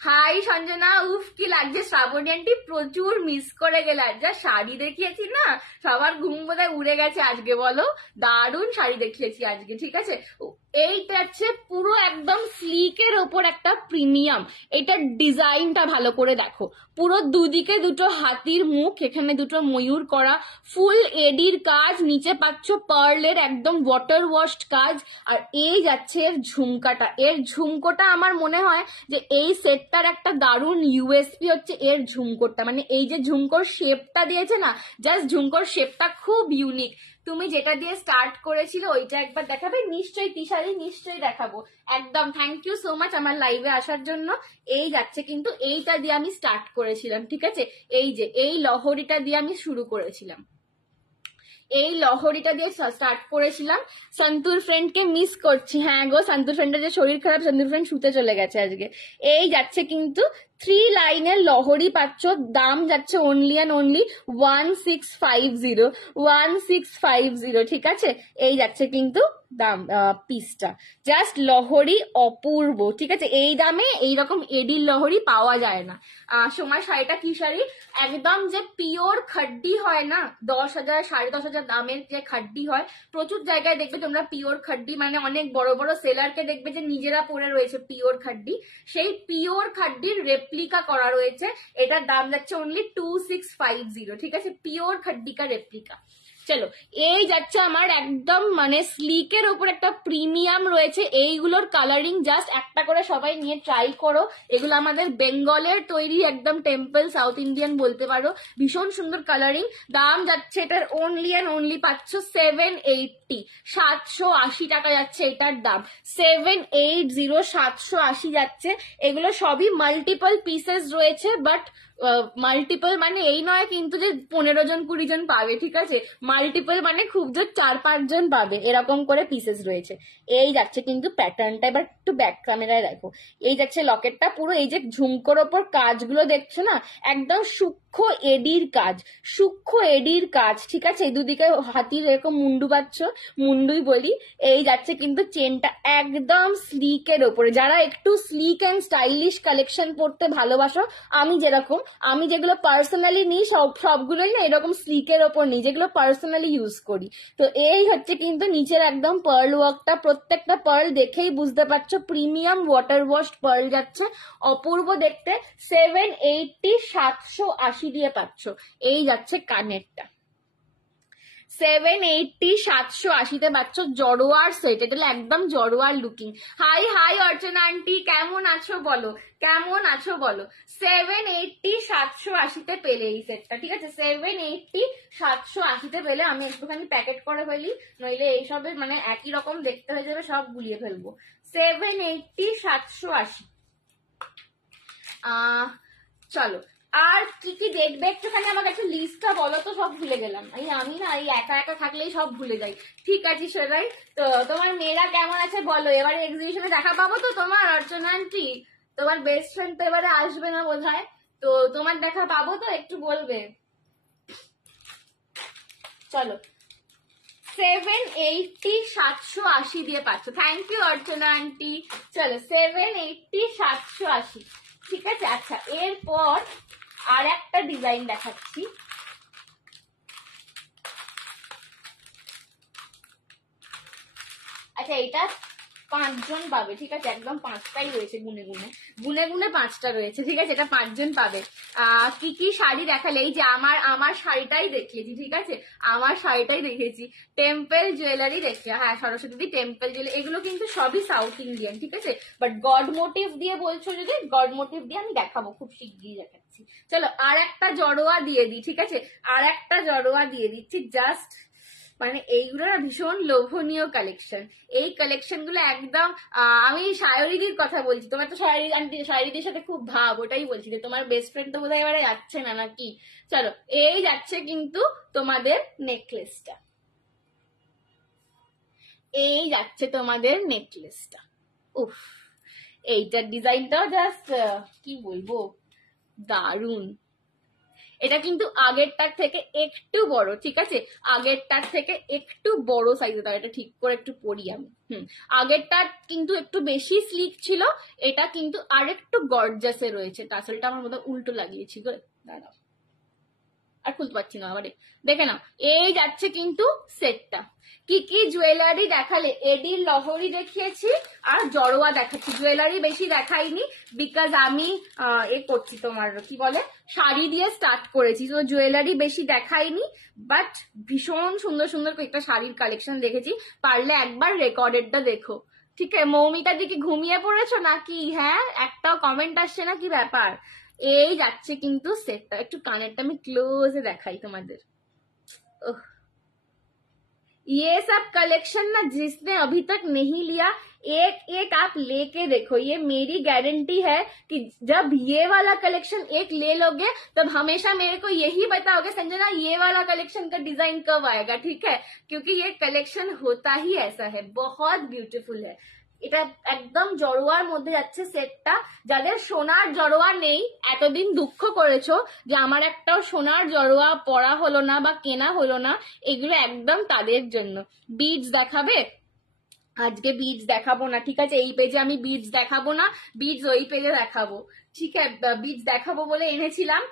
হাই সঞ্জনা, উফ কি লাগছে শ্রাবণী আন্টি, প্রচুর মিস করে গেলে। যা শাড়ি দেখিয়েছি না, সবার ঘুম বোধহয় উড়ে গেছে আজকে, বলো দারুণ শাড়ি দেখিয়েছি আজকে, ঠিক আছে? এইটা হচ্ছে পুরো একদম স্লিকের ওপর একটা প্রিমিয়াম, এটার ডিজাইনটা ভালো করে দেখো, পুরো দুদিকে দুটো হাতির মুখ, এখানে দুটো ময়ূর করা, ফুল এডির কাজ, নিচে পাচ্ছ পার্লের একদম ওয়াটার ওয়াশড কাজ, আর এই যাচ্ছে এর ঝুমকাটা। এর ঝুমকোটা আমার মনে হয় যে এই সেটটার একটা দারুণ ইউএসপি হচ্ছে এর ঝুমকোটা, মানে এই যে ঝুমকোর শেপটা দিয়েছে না, জাস্ট ঝুমকোর শেপটা খুব ইউনিক। তুমি যেটা দিয়ে স্টার্ট করেছিলে ওইটা একবার দেখাবে? নিশ্চয়ই তিশারি, নিশ্চয়ই দেখাবো, একদম। থ্যাংক ইউ সো মাচ আমার লাইভে আসার জন্য। এই যাচ্ছে কিন্তু এইটা দিয়ে আমি স্টার্ট করেছিলাম, ঠিক আছে? এই যে এই লহরিটা দিয়ে আমি শুরু করেছিলাম, এই লহরিটা দিয়ে স্টার্ট করেছিলাম। সন্তুর ফ্রেন্ডকে মিস করছি। হ্যাঁ গো, সন্তুর ফ্রেন্ডের যে শরীর খারাপ, সন্তুর ফ্রেন্ড শুতে চলে গেছে আজকে। এই যাচ্ছে কিন্তু 3 লাইনের লহরি পাচ্ছ, দাম যাচ্ছে অনলি অ্যান্ড অনলি 1650, 1650, ঠিক আছে? এই যাচ্ছে কিন্তু দাম, পিসটা জাস্ট লহরি অপূর্ব, ঠিক আছে? এই দামে এইরকম এডির লহরি পাওয়া যায় না। সময় শাড়িটা কি শাড়ি, একদম যে পিওর খাড্ডি হয় না, 10,000 10,500 দামের যে খাড্ডি হয়, প্রচুর জায়গায় দেখবে তোমরা পিওর খাড্ডি, মানে অনেক বড় বড় সেলারকে দেখবে যে নিজেরা পরে রয়েছে পিওর খাড্ডি, সেই পিওর খাড্ডির রেপ্লিকা করা রয়েছে। এটার দাম যাচ্ছে অনলি 2650, ঠিক আছে? পিওর খাড্ডি কা রেপ্লিকা। চলো, এই যাচ্ছে আমার একদম মানে স্লিকের ওপর একটা প্রিমিয়াম রয়েছে, এইগুলোর কালারিং জাস্ট একটা করে সবাই নিয়ে ট্রাই করো। এগুলো আমাদের বেঙ্গলের তৈরি, একদম টেম্পল সাউথ ইন্ডিয়ান বলতে পারো, ভীষণ সুন্দর কালারিং। দাম যাচ্ছে এটার অনলি অ্যান্ড অনলি পাচ্ছ 780, 780 টাকা যাচ্ছে এটার দাম, 780, 780 যাচ্ছে। এগুলো সবই মাল্টিপল পিসেস রয়েছে, বাট মাল্টিপল মানে এই নয় কিন্তু যে 15 জন 20 জন পাবে, ঠিক আছে? মাল্টিপল মানে খুব জোর 4-5 জন পাবে, এরকম করে পিসেস রয়েছে। এই যাচ্ছে কিন্তু প্যাটার্নটা, এবার একটু ব্যাক ক্যামেরায় দেখো। এই যাচ্ছে লকেটটা, পুরো এই যে ঝুমকোর ওপর কাজগুলো দেখছো না, একদম সূক্ষ্ম এডির কাজ, সূক্ষ্ম এডির কাজ, ঠিক আছে? দুদিকে হাতির এরকম মুন্ডু পাচ্ছ, মুন্ডুই বলি। এই যাচ্ছে কিন্তু চেনটা একদম স্লিকের ওপরে, যারা একটু স্লিক অ্যান্ড স্টাইলিশ কালেকশন পড়তে ভালোবাসো, আমি যেরকম, আমি যেগুলো পার্সোনালি নিই সবগুলোই না এরকম স্লিকের ওপর নিই, যেগুলো পার্সোনালি ইউজ করি। তো এই হচ্ছে কিন্তু নিচের একদম পার্ল ওয়ার্কটা, প্রত্যেকটা পার্ল দেখেই বুঝতে পারছো প্রিমিয়াম ওয়াটার ওয়াশড পার্ল যাচ্ছে, অপূর্ব দেখতে। 780, 780 দিয়ে পাচ্ছ। এই যাচ্ছে কানেরটা, 780, 780 পাচ্ছ জড়োয়ার সেট, এটা একদম জড়োয়ার লুকিং। হাই হাই অর্চনা আন্টি, কেমন আছো বলো, কেমন আছো বলো? 780, 780 পেলে এই সেটটা, ঠিক আছে? 780, 780 পেলে। আমি একটুখানি প্যাকেট করে ফেলি, নইলে এইসবের মানে একই রকম দেখতে হয়ে যাবে, সব গুলিয়ে ফেলবো। 780, 780। চলো, আর কি কি দেখবে একটুখানি আমাকে একটু লিস্টটা বলো তো, সব ভুলে গেলাম। আমি না এই একা একা থাকলেই সব ভুলে যাই। ঠিক আছে সেটাই তো। তোমার মেয়েরা কেমন আছে বলো? এবারে এক্সিবিশনে দেখা পাবো তো তোমার, অর্চনা আন্টি? তোমার বেস্ট ফ্রেন্ড তো এবারে আসবে না বোধহয়, তো তোমার দেখা পাবো তো, একটু বলবে। চলো, 780, 780 দিয়ে পাচ্ছ। Thank you Archana aunty. চলো, 780, 780, ঠিক আছে? আচ্ছা, এরপর আর একটা ডিজাইন দেখাচ্ছি। আচ্ছা, এটা 5 জন পাবে, ঠিক আছে? একদম 5টাই রয়েছে, গুনে গুনে 5টা রয়েছে, ঠিক আছে? এটা 5 জন পাবে। কি কি শাড়ি দেখালে? এই যে আমার শাড়িটাই দেখিয়েছি, ঠিক আছে? আমার শাড়িটাই দেখেছি। টেম্পল জুয়েলারি দেখছি, হ্যাঁ সরস্বতী টেম্পল জুয়েলারি, এগুলো কিন্তু সবই সাউথ ইন্ডিয়ান, ঠিক আছে? বাট গড মোটিভ দিয়ে বলছো যদি, গড মোটিভ দিয়ে আমি দেখাবো, খুব শিগগিরই দেখাচ্ছি। চলো, আর একটা জড়োয়া দিয়ে দিই, ঠিক আছে? আর একটা জড়োয়া দিয়ে দিচ্ছি, জাস্ট মানে এইগুলো না ভীষণ লোভনীয় কালেকশন। এই কালেকশন গুলো একদম আমি সায়রিদির কথা বলছি, তোমার তো সায়রিদির সাথে খুব ভাব, ওটাই বলছি যে তোমার বেস্ট ফ্রেন্ড তো বোধহয় এবারে যাচ্ছে না নাকি। চলো, এই যাচ্ছে কিন্তু তোমাদের নেকলেসটা, এই যাচ্ছে তোমাদের নেকলেসটা। উফ, এইটার ডিজাইনটাও জাস্ট কি বলবো, দারুণ। এটা কিন্তু আগেরটার থেকে একটু বড়, ঠিক আছে, আগেরটার থেকে একটু বড় সাইজে। তার এটা ঠিক করে একটু পরি আমি। আগেরটা কিন্তু একটু বেশি স্লিক ছিল, এটা কিন্তু আরেকটু গর্জাসে রয়েছে। টাসেলটা আমার মতো উল্টো লাগিয়েছি গো, দাঁড়াও, আর খুলতে পারছি না আমারে, দেখে নাও। এই যাচ্ছে কিন্তু সেটটা। কি কি জুয়েলারি দেখালে, এডির লহরি দেখিয়েছি আর জড়োয়া দেখাচ্ছি, জুয়েলারি বেশি দেখাইনি বিকজ আমি এ করছি তোমার কি বলে শাড়ি দিয়ে স্টার্ট করেছি, তো জুয়েলারি বেশি দেখাইনি। বাট ভীষণ সুন্দর সুন্দর কয়েকটা শাড়ির কালেকশন দেখেছি, পারলে একবার রেকর্ডেডটা দেখো। ঠিক আছে, মৌমিতা দি কি ঘুমিয়ে পড়েছো নাকি? হ্যাঁ, একটাও কমেন্ট আসছে না, কি ব্যাপার? এই যাচ্ছে কিন্তু সেটটা, একটু কানেরটা আমি ক্লোজে দেখাই তোমাদের। ये सब कलेक्शन ना जिसने अभी तक नहीं लिया, एक एक आप लेके देखो, ये मेरी गारंटी है कि जब ये वाला कलेक्शन एक ले लोगे तब हमेशा मेरे को यही बताओगे संजना ये वाला कलेक्शन का डिजाइन कब आएगा, ठीक है, क्योंकि ये कलेक्शन होता ही ऐसा है, बहुत ब्यूटीफुल है। এটা একদম জড়োয়ার মধ্যে যাচ্ছে সেটটা। যাদের সোনার জড়োয়া নেই, এতদিন দুঃখ করেছো যে আমার একটাও সোনার জড়োয়া পরা হলো না বা কেনা হলো না, এগুলো একদম তাদের জন্য। বিডস দেখাবে? আজকে বিডস দেখাবো না, ঠিক আছে, এই পেজে আমি বিডস দেখাবো না, বিডস ওই পেজে দেখাবো, ঠিক আছে। বিডস দেখাবো বলে এনেছিলাম,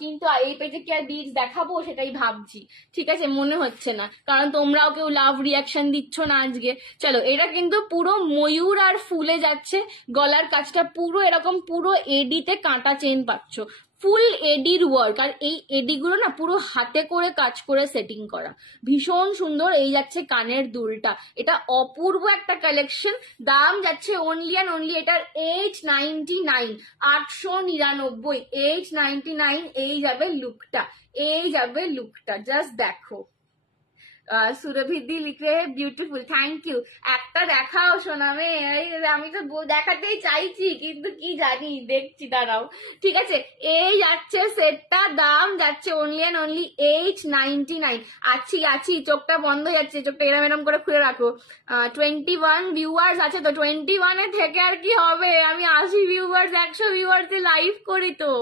কিন্তু এই পেজে কি আর বিডস দেখাবো সেটাই ভাবছি, ঠিক আছে, মনে হচ্ছে না, কারণ তোমরাও কেউ লাভ রিয়াকশন দিচ্ছ না আজকে। চলো, এটা কিন্তু পুরো ময়ূর আর ফুলে যাচ্ছে, গলার কাজটা পুরো এরকম, পুরো এডিতে কাঁটা চেন পাচ্ছ, ফুল এডির ওয়ার্ক। আর এই এডিগুলো না পুরো হাতে করে কাজ করে সেটিং করা, ভীষণ সুন্দর। এই যাচ্ছে কানের দুলটা, এটা অপূর্ব একটা কালেকশন। দাম যাচ্ছে অনলি অ্যান্ড অনলি এটার 899, 899, 899। এই যাবে লুকটা, এই যাবে লুকটা, জাস্ট দেখো। সুরভিদি লিখে বিউটিফুল, থ্যাংক ইউ। একটা দেখাও সোনামে, আমি তো দেখাতেই চাইছি কিন্তু কি জানি, দেখছি, দাঁড়াও, ঠিক আছে। এই যাচ্ছে সেটটা, দাম যাচ্ছে অনলি অ্যান্ড অনলি 899। আছি আছি, চোখটা বন্ধ যাচ্ছে, চোখটা এরম এরম করে খুলে রাখো। 21 ভিউয়ার্স আছে তো, 21 থেকে আর কি হবে, আমি 80 ভিউয়ার্স 100 ভিউয়ার্স লাইভ করি তো।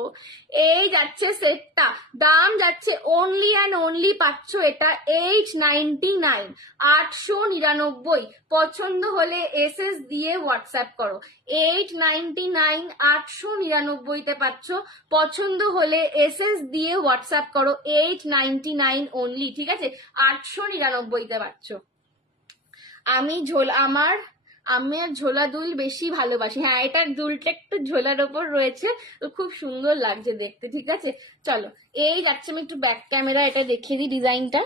এই যাচ্ছে সেটটা, দাম যাচ্ছে অনলি অ্যান্ড অনলি, পাচ্ছ এটা 899, 899। পছন্দ হলে এসএস দিয়ে হোয়াটসঅ্যাপ করো, 899, 899 পাচ্ছ। পছন্দ হলে এসএস দিয়ে হোয়াটসঅ্যাপ করো, 899 অনলি, ঠিক আছে, 899 পাচ্ছ। আমি আমি ঝোলা দুল বেশি ভালোবাসি। হ্যাঁ, এটার দুলটা একটু ঝোলার ওপর রয়েছে, তো খুব সুন্দর লাগছে দেখতে, ঠিক আছে। চলো, এই যাচ্ছে, আমি একটু ব্যাক ক্যামেরা এটা দেখিয়ে দিই ডিজাইনটা,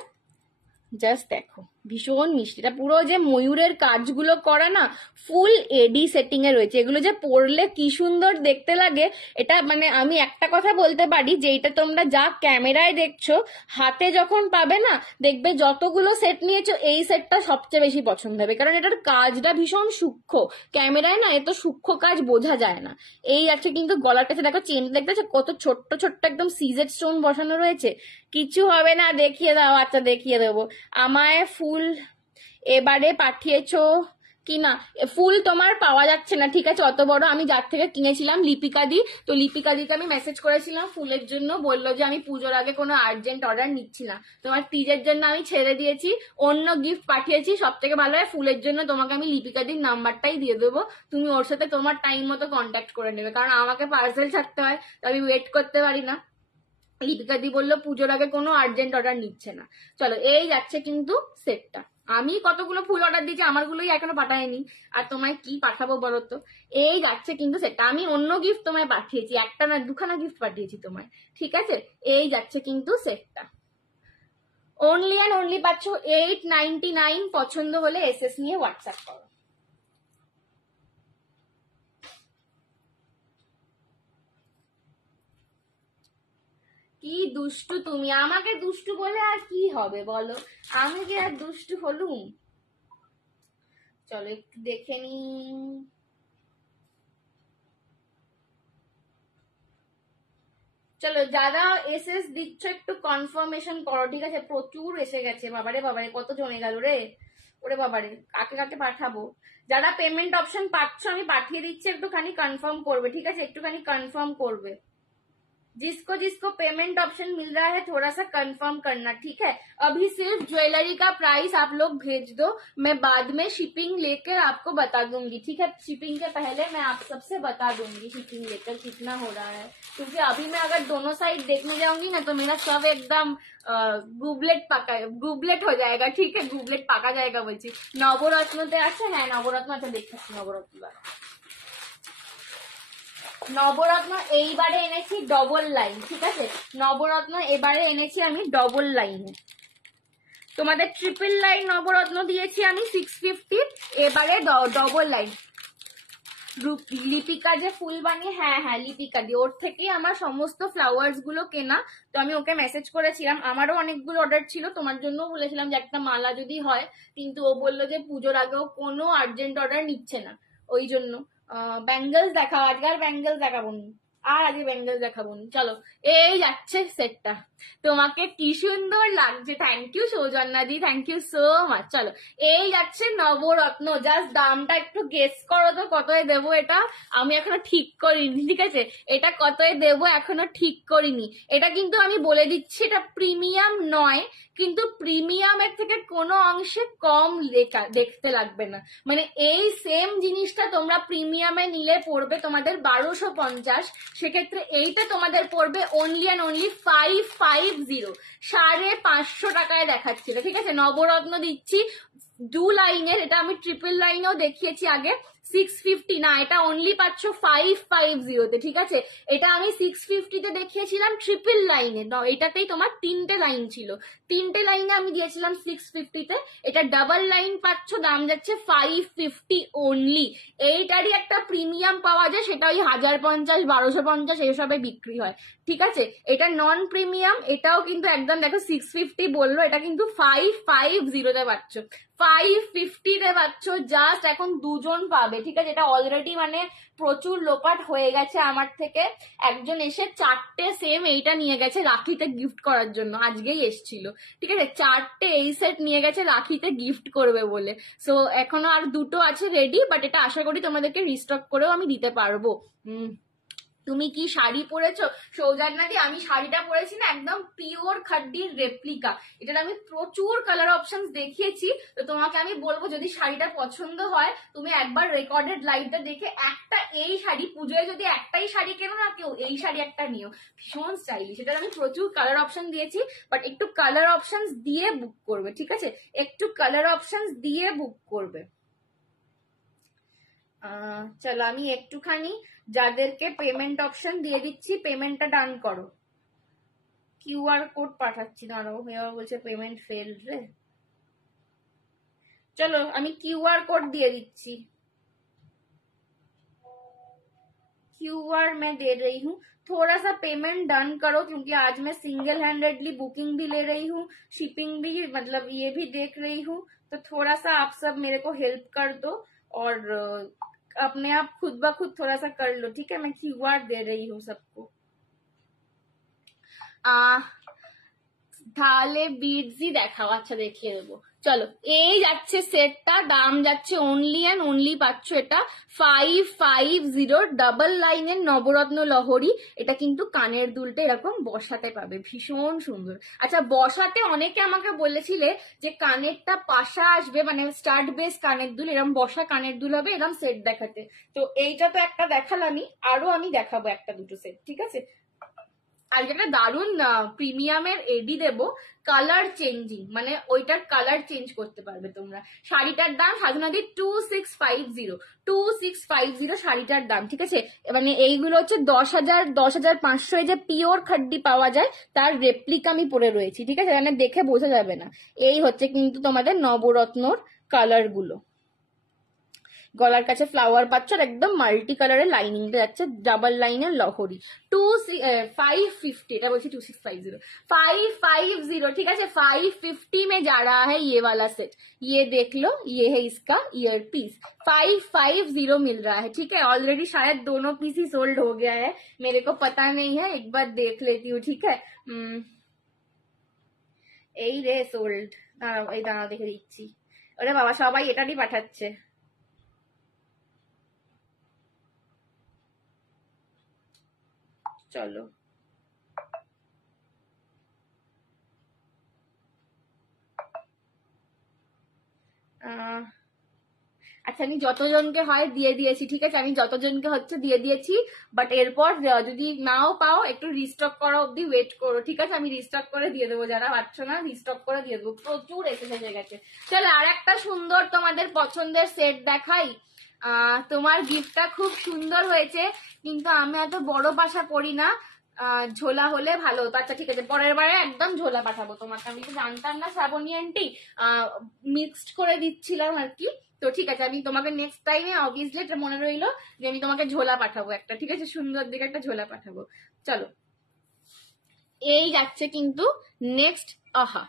জাস্ট দেখো, ভীষণ মিষ্টি। এটা পুরো যে ময়ূরের কাজগুলো করা না, ফুল এডি সেটিং এ রয়েছে, এগুলো যে পরলে কি সুন্দর দেখতে লাগে। এটা মানে আমি একটা কথা বলতে পারি যে এটা তোমরা যা ক্যামেরায় দেখছো, হাতে যখন পাবে না, দেখবে যতগুলো সেট নিয়েছো এই সেটটা সবচেয়ে বেশি পছন্দ হবে, কারণ এটার কাজটা ভীষণ সূক্ষ্ম। ক্যামেরায় না এত সূক্ষ্ম কাজ বোঝা যায় না। এই আছে কিন্তু গলার কাছে দেখো, চেন দেখতে কত ছোট্ট ছোট্ট একদম সিজেড স্টোন বসানো রয়েছে। কিছু হবে না, দেখিয়ে দাও। আচ্ছা, দেখিয়ে দেবো। আমায় ফুল এবারে পাঠিয়েছো কি না, ফুল তোমার পাওয়া যাচ্ছে না, ঠিক আছে, অত বড়। আমি যার থেকে কিনেছিলাম লিপিকা দি, তো লিপিকা দিকে আমি মেসেজ করেছিলাম ফুলের জন্য, বললো যে আমি পুজোর আগে কোনো আর্জেন্ট অর্ডার নিচ্ছি না। তোমার টিজের জন্য আমি ছেড়ে দিয়েছি, অন্য গিফট পাঠিয়েছি। সব থেকে ভালো হয় ফুলের জন্য তোমাকে আমি লিপিকা দির নাম্বারটাই দিয়ে দেবো, তুমি ওর সাথে তোমার টাইম মতো কন্ট্যাক্ট করে নেবে, কারণ আমাকে পার্সেল ছাড়তে হয়, তো আমি ওয়েট করতে পারি না। লিপিকা দি বললো পুজোর আগে কোনো আর্জেন্ট অর্ডার নিচ্ছে না। চলো, এই যাচ্ছে কিন্তু সেটটা। আমি কতগুলো ফুল অর্ডার দিয়েছি, আমারগুলোই এখনো পাঠায়নি, আর তোমায় কি পাঠাবো বলো তো। এই যাচ্ছে কিন্তু সেটটা। আমি অন্য গিফট তোমায় পাঠিয়েছি, একটা না দুখানা গিফট পাঠিয়েছি তোমায়, ঠিক আছে। এই যাচ্ছে কিন্তু সেটটা, অনলি অ্যান্ড অনলি পাচ্ছ 899। পছন্দ হলে এসএস নিয়ে হোয়াটসঅ্যাপ করো। কি দুষ্টু তুমি, আমাকে দুষ্টু বলে আর কি হবে বলো, আমি কি আর দুষ্টু হলুম? চলো একটু দেখে নি। চলো যারা এসএস দিচ্ছ একটু কনফার্মেশন করো, ঠিক আছে? প্রচুর এসে গেছে, বাবারে বাবারে কত জমে গেল রে, ওরে বাবারে কাকে কাকে পাঠাবো। যারা পেমেন্ট অপশন পাচ্ছ আমি পাঠিয়ে দিচ্ছি, একটুখানি কনফার্ম করবে, ঠিক আছে? একটুখানি কনফার্ম করবে। जिसको जिसको पेमेंट ऑप्शन मिल रहा है थोड़ा सा कंफर्म करना, ठीक है? अभी सिर्फ ज्वेलरी का प्राइस आप लोग भेज दो, मैं बाद में शिपिंग लेकर आपको बता दूंगी, ठीक है? शिपिंग के पहले मैं आप सबसे बता दूंगी शिपिंग लेकर कितना हो रहा है, क्योंकि अभी मैं अगर दोनों साइड देखने जाऊंगी ना तो मेरा सब एकदम गुबलेट हो जाएगा, ठीक है? गुबलेट पाका जाएगा बोलছি। নবরত্নতে আছে, হ্যাঁ নবরত্ন আছে, দেখছি নবরত্ন। নবরত্ন এইবারে এনেছি ডবল লাইন, ঠিক আছে? নবরত্ন এবারে এনেছি আমি ডবল লাইনে, তোমাদের ট্রিপল লাইন নবরত্ন দিয়েছি আমি 650, এবারে ডবল লাইন। লিপিকা যে ফুল বানিয়ে, হ্যাঁ হ্যাঁ লিপিকা দি, ওর থেকেই আমার সমস্ত ফ্লাওয়ার্স গুলো কেনা। তো আমি ওকে মেসেজ করেছিলাম, আমারও অনেকগুলো অর্ডার ছিল, তোমার জন্য বলেছিলাম যে একটা মালা যদি হয়, কিন্তু ও বললো যে পুজোর আগেও কোনো আর্জেন্ট অর্ডার নিচ্ছে না, ওই জন্য। ব্যাঙ্গেলস দেখাও, আজকে আর ব্যাঙ্গেলস দেখাবো না, আর আজকে ব্যাঙ্গেলস দেখাবো না। চলো এই যাচ্ছে সেটটা, তোমাকে কি সুন্দর লাগছে, থ্যাংক ইউ সৌজন্যা দি, থ্যাংক ইউ সো মাচ। চলো এই যাচ্ছে নবরত্ন, জাস্ট দামটা একটু গেস করো তো কতই দেবো এটা, আমি এখনো ঠিক করিনি, ঠিক আছে? এটা কতই দেবো এখনো ঠিক করিনি। এটা কিন্তু আমি বলে দিচ্ছি এটা প্রিমিয়াম নয়, কিন্তু প্রিমিয়ামের থেকে কোনো অংশে কম দেখতে লাগবে না। মানে এই সেম জিনিসটা তোমরা প্রিমিয়ামে নিলে পড়বে তোমাদের 1250, সেক্ষেত্রে এইটা তোমাদের পড়বে অনলি অ্যান্ড অনলি 550, 550 টাকায় দেখাচ্ছিল, ঠিক আছে? নবরত্ন দিচ্ছি 2 লাইনের, এটা আমি ট্রিপল লাইনেও দেখিয়েছি আগে, 650 না, এটা অনলি পাচ্ছ 550তে, ঠিক আছে? এটা আমি 650তে দেখিয়েছিলাম ট্রিপল লাইনে, এটাতেই তোমার 3টে লাইন ছিল, 3টে লাইনে আমি দিয়েছিলাম 650তে, এটা ডাবল লাইন পাচ্ছ, দাম যাচ্ছে 550 অনলি। এইটারই একটা প্রিমিয়াম পাওয়া যায়, সেটা ওই 1050 1250 এইসবে বিক্রি হয়, ঠিক আছে? এটা নন প্রিমিয়াম, এটাও কিন্তু একদম দেখো 650 বললো, এটা কিন্তু 550তে পাচ্ছ, 550তে পাচ্ছ, জাস্ট এখন দুজন পাবে, ঠিক আছে? এটা অলরেডি মানে প্রচুর লোপাট হয়ে গেছে আমার থেকে, একজন এসে 4টে সেম এইটা নিয়ে গেছে রাখিতে গিফট করার জন্য, আজকেই এসছিল, ঠিক আছে? 4টে এই সেট নিয়ে গেছে রাখিতে গিফট করবে বলে। সো এখনো আর 2টো আছে রেডি, বাট এটা আশা করি তোমাদেরকে রিস্টক করেও আমি দিতে পারবো। তুমি কি শাড়ি পরেছো সৌজন্যাদি? আমি শাড়িটা পরেছি না একদম পিওর খাড্ডির রেপ্লিকা, এটার আমি প্রচুর কালার অপশনস দেখিয়েছি, তো তোমাকে আমি বলবো যদি শাড়িটা পছন্দ হয় তুমি একবার রেকর্ডেড লাইভটা দেখে একটা এই শাড়ি, পুজোয় যদি একটাই শাড়ি কেনো না কেউ, এই শাড়ি একটা নিও, ভীষণ স্টাইলিশ। এটার আমি প্রচুর কালার অপশন দিয়েছি, বাট একটু কালার অপশনস দিয়ে বুক করবে, ঠিক আছে? একটু কালার অপশনস দিয়ে বুক করবে। চলো আমি একটুখানি যাদেরকে পেমেন্ট অপশন দিয়ে দিচ্ছি পেমেন্টটা ডান করো। কিউআর কোড পাঠাচ্ছি, দাঁড়াও, এবার বলছে পেমেন্ট ফেল রে। চলো আমি কিউআর কোড দিয়ে দিচ্ছি, क्यूआर मैं दे रही हूँ, थोड़ा सा पेमेंट डन करो, क्योंकि आज मैं सिंगल हैंडेडली बुकिंग भी ले रही हूँ, शिपिंग भी मतलब ये भी देख रही हूँ, तो थोड़ा सा आप सब मेरे को हेल्प कर दो और अपने आप खुद ब खुद थोड़ा सा कर लो, ठीक है? मैं क्यूआर दे रही हूँ सबको। তাহলে বিডসই দেখাও, আচ্ছা দেখিয়ে দেবো। চলো এই যাচ্ছে সেটটা, দাম যাচ্ছে অনলি অ্যান্ড অনলি পাচ্ছ এটা 550, ডাবল লাইনের নবরত্ন লহরি। এটা কিন্তু কানের দুলটা এরকম বসাতে পাবে, ভীষণ সুন্দর। আচ্ছা বসাতে অনেকে আমাকে বলেছিলে যে কানেরটা পাশা আসবে, মানে স্টার্ট বেস কানের দুল, এরকম বসা কানের দুল হবে, এরকম সেট দেখাতে। তো এইটা তো একটা দেখালামই, আরো আমি দেখাবো একটা দুটো সেট, ঠিক আছে? আর যেটা দারুন প্রিমিয়ামের এডি দেবো, কালার চেঞ্জিং, মানে ওইটার কালার চেঞ্জ করতে পারবে তোমরা। শাড়িটার দাম সাধনাদি 2650 শাড়িটার দাম, ঠিক আছে? মানে এইগুলো হচ্ছে 10,000 10,500 যে পিওর খাড্ডি পাওয়া যায় তার রেপ্লিকা আমি পরে রয়েছি, ঠিক আছে? মানে দেখে বোঝা যাবে না। এই হচ্ছে কিন্তু তোমাদের নবরত্নর কালার গুলো। গলার কাছে ফ্লাওয়ার পাচ্ছ, আর একদম মাল্টি কালারের লাইনিংটা যাচ্ছে, ডাবল লাইনের লহরি। 550, এটা বলছি 2650, 550, ठीक है। 550 में जा रहा है ये वाला सेट, ये देख लो, ये है इसका ईयर पीस, 550 मिल रहा है, ठीक है। ऑलरेडी शायद दोनों पीस ही सोल्ड हो गया है, मेरे को पता नहीं है, एक बार देख लेती हूँ, ठीक है। এই রে সোল্ড, দাঁড়াও এই দাঁড়াও দেখে দিচ্ছি। ওরে বাবা, সবাই এটারই পাঠাচ্ছে। চলো আচ্ছা, আমি যতজনকে হয় দিয়ে দিয়েছি, ঠিক আছে, আমি যতজনকে হচ্ছে দিয়ে দিয়েছি, বাট এরপর যদি নাও পাও একটু রিস্টক করা অব্দি ওয়েট করো, ঠিক আছে। আমি রিস্টক করে দিয়ে দেবো, যারা পাচ্ছ না রিস্টক করে দিয়ে দেবো, প্রচুর এসে গেছে। চলো আর একটা সুন্দর তোমাদের পছন্দের সেট দেখাই। তোমার গিফটটা খুব সুন্দর হয়েছে, কিন্তু আমি এত বড় বাসা পড়ি না, ঝোলা হলে ভালো হতো। আচ্ছা ঠিক আছে, পরের বারে একদম ঝোলা পাঠাবো তোমাকে, আমি তো জানতাম না শ্রাবণী আন্টি, মিক্সড করে দিচ্ছিলাম আর কি। তো ঠিক আছে, আমি তোমাকে নেক্সট টাইমে অবভিয়াসলি এটা মনে রইলো যে আমি তোমাকে ঝোলা পাঠাবো একটা, ঠিক আছে, সুন্দর দিকে একটা ঝোলা পাঠাবো। চলো এই যাচ্ছে কিন্তু নেক্সট। আহা,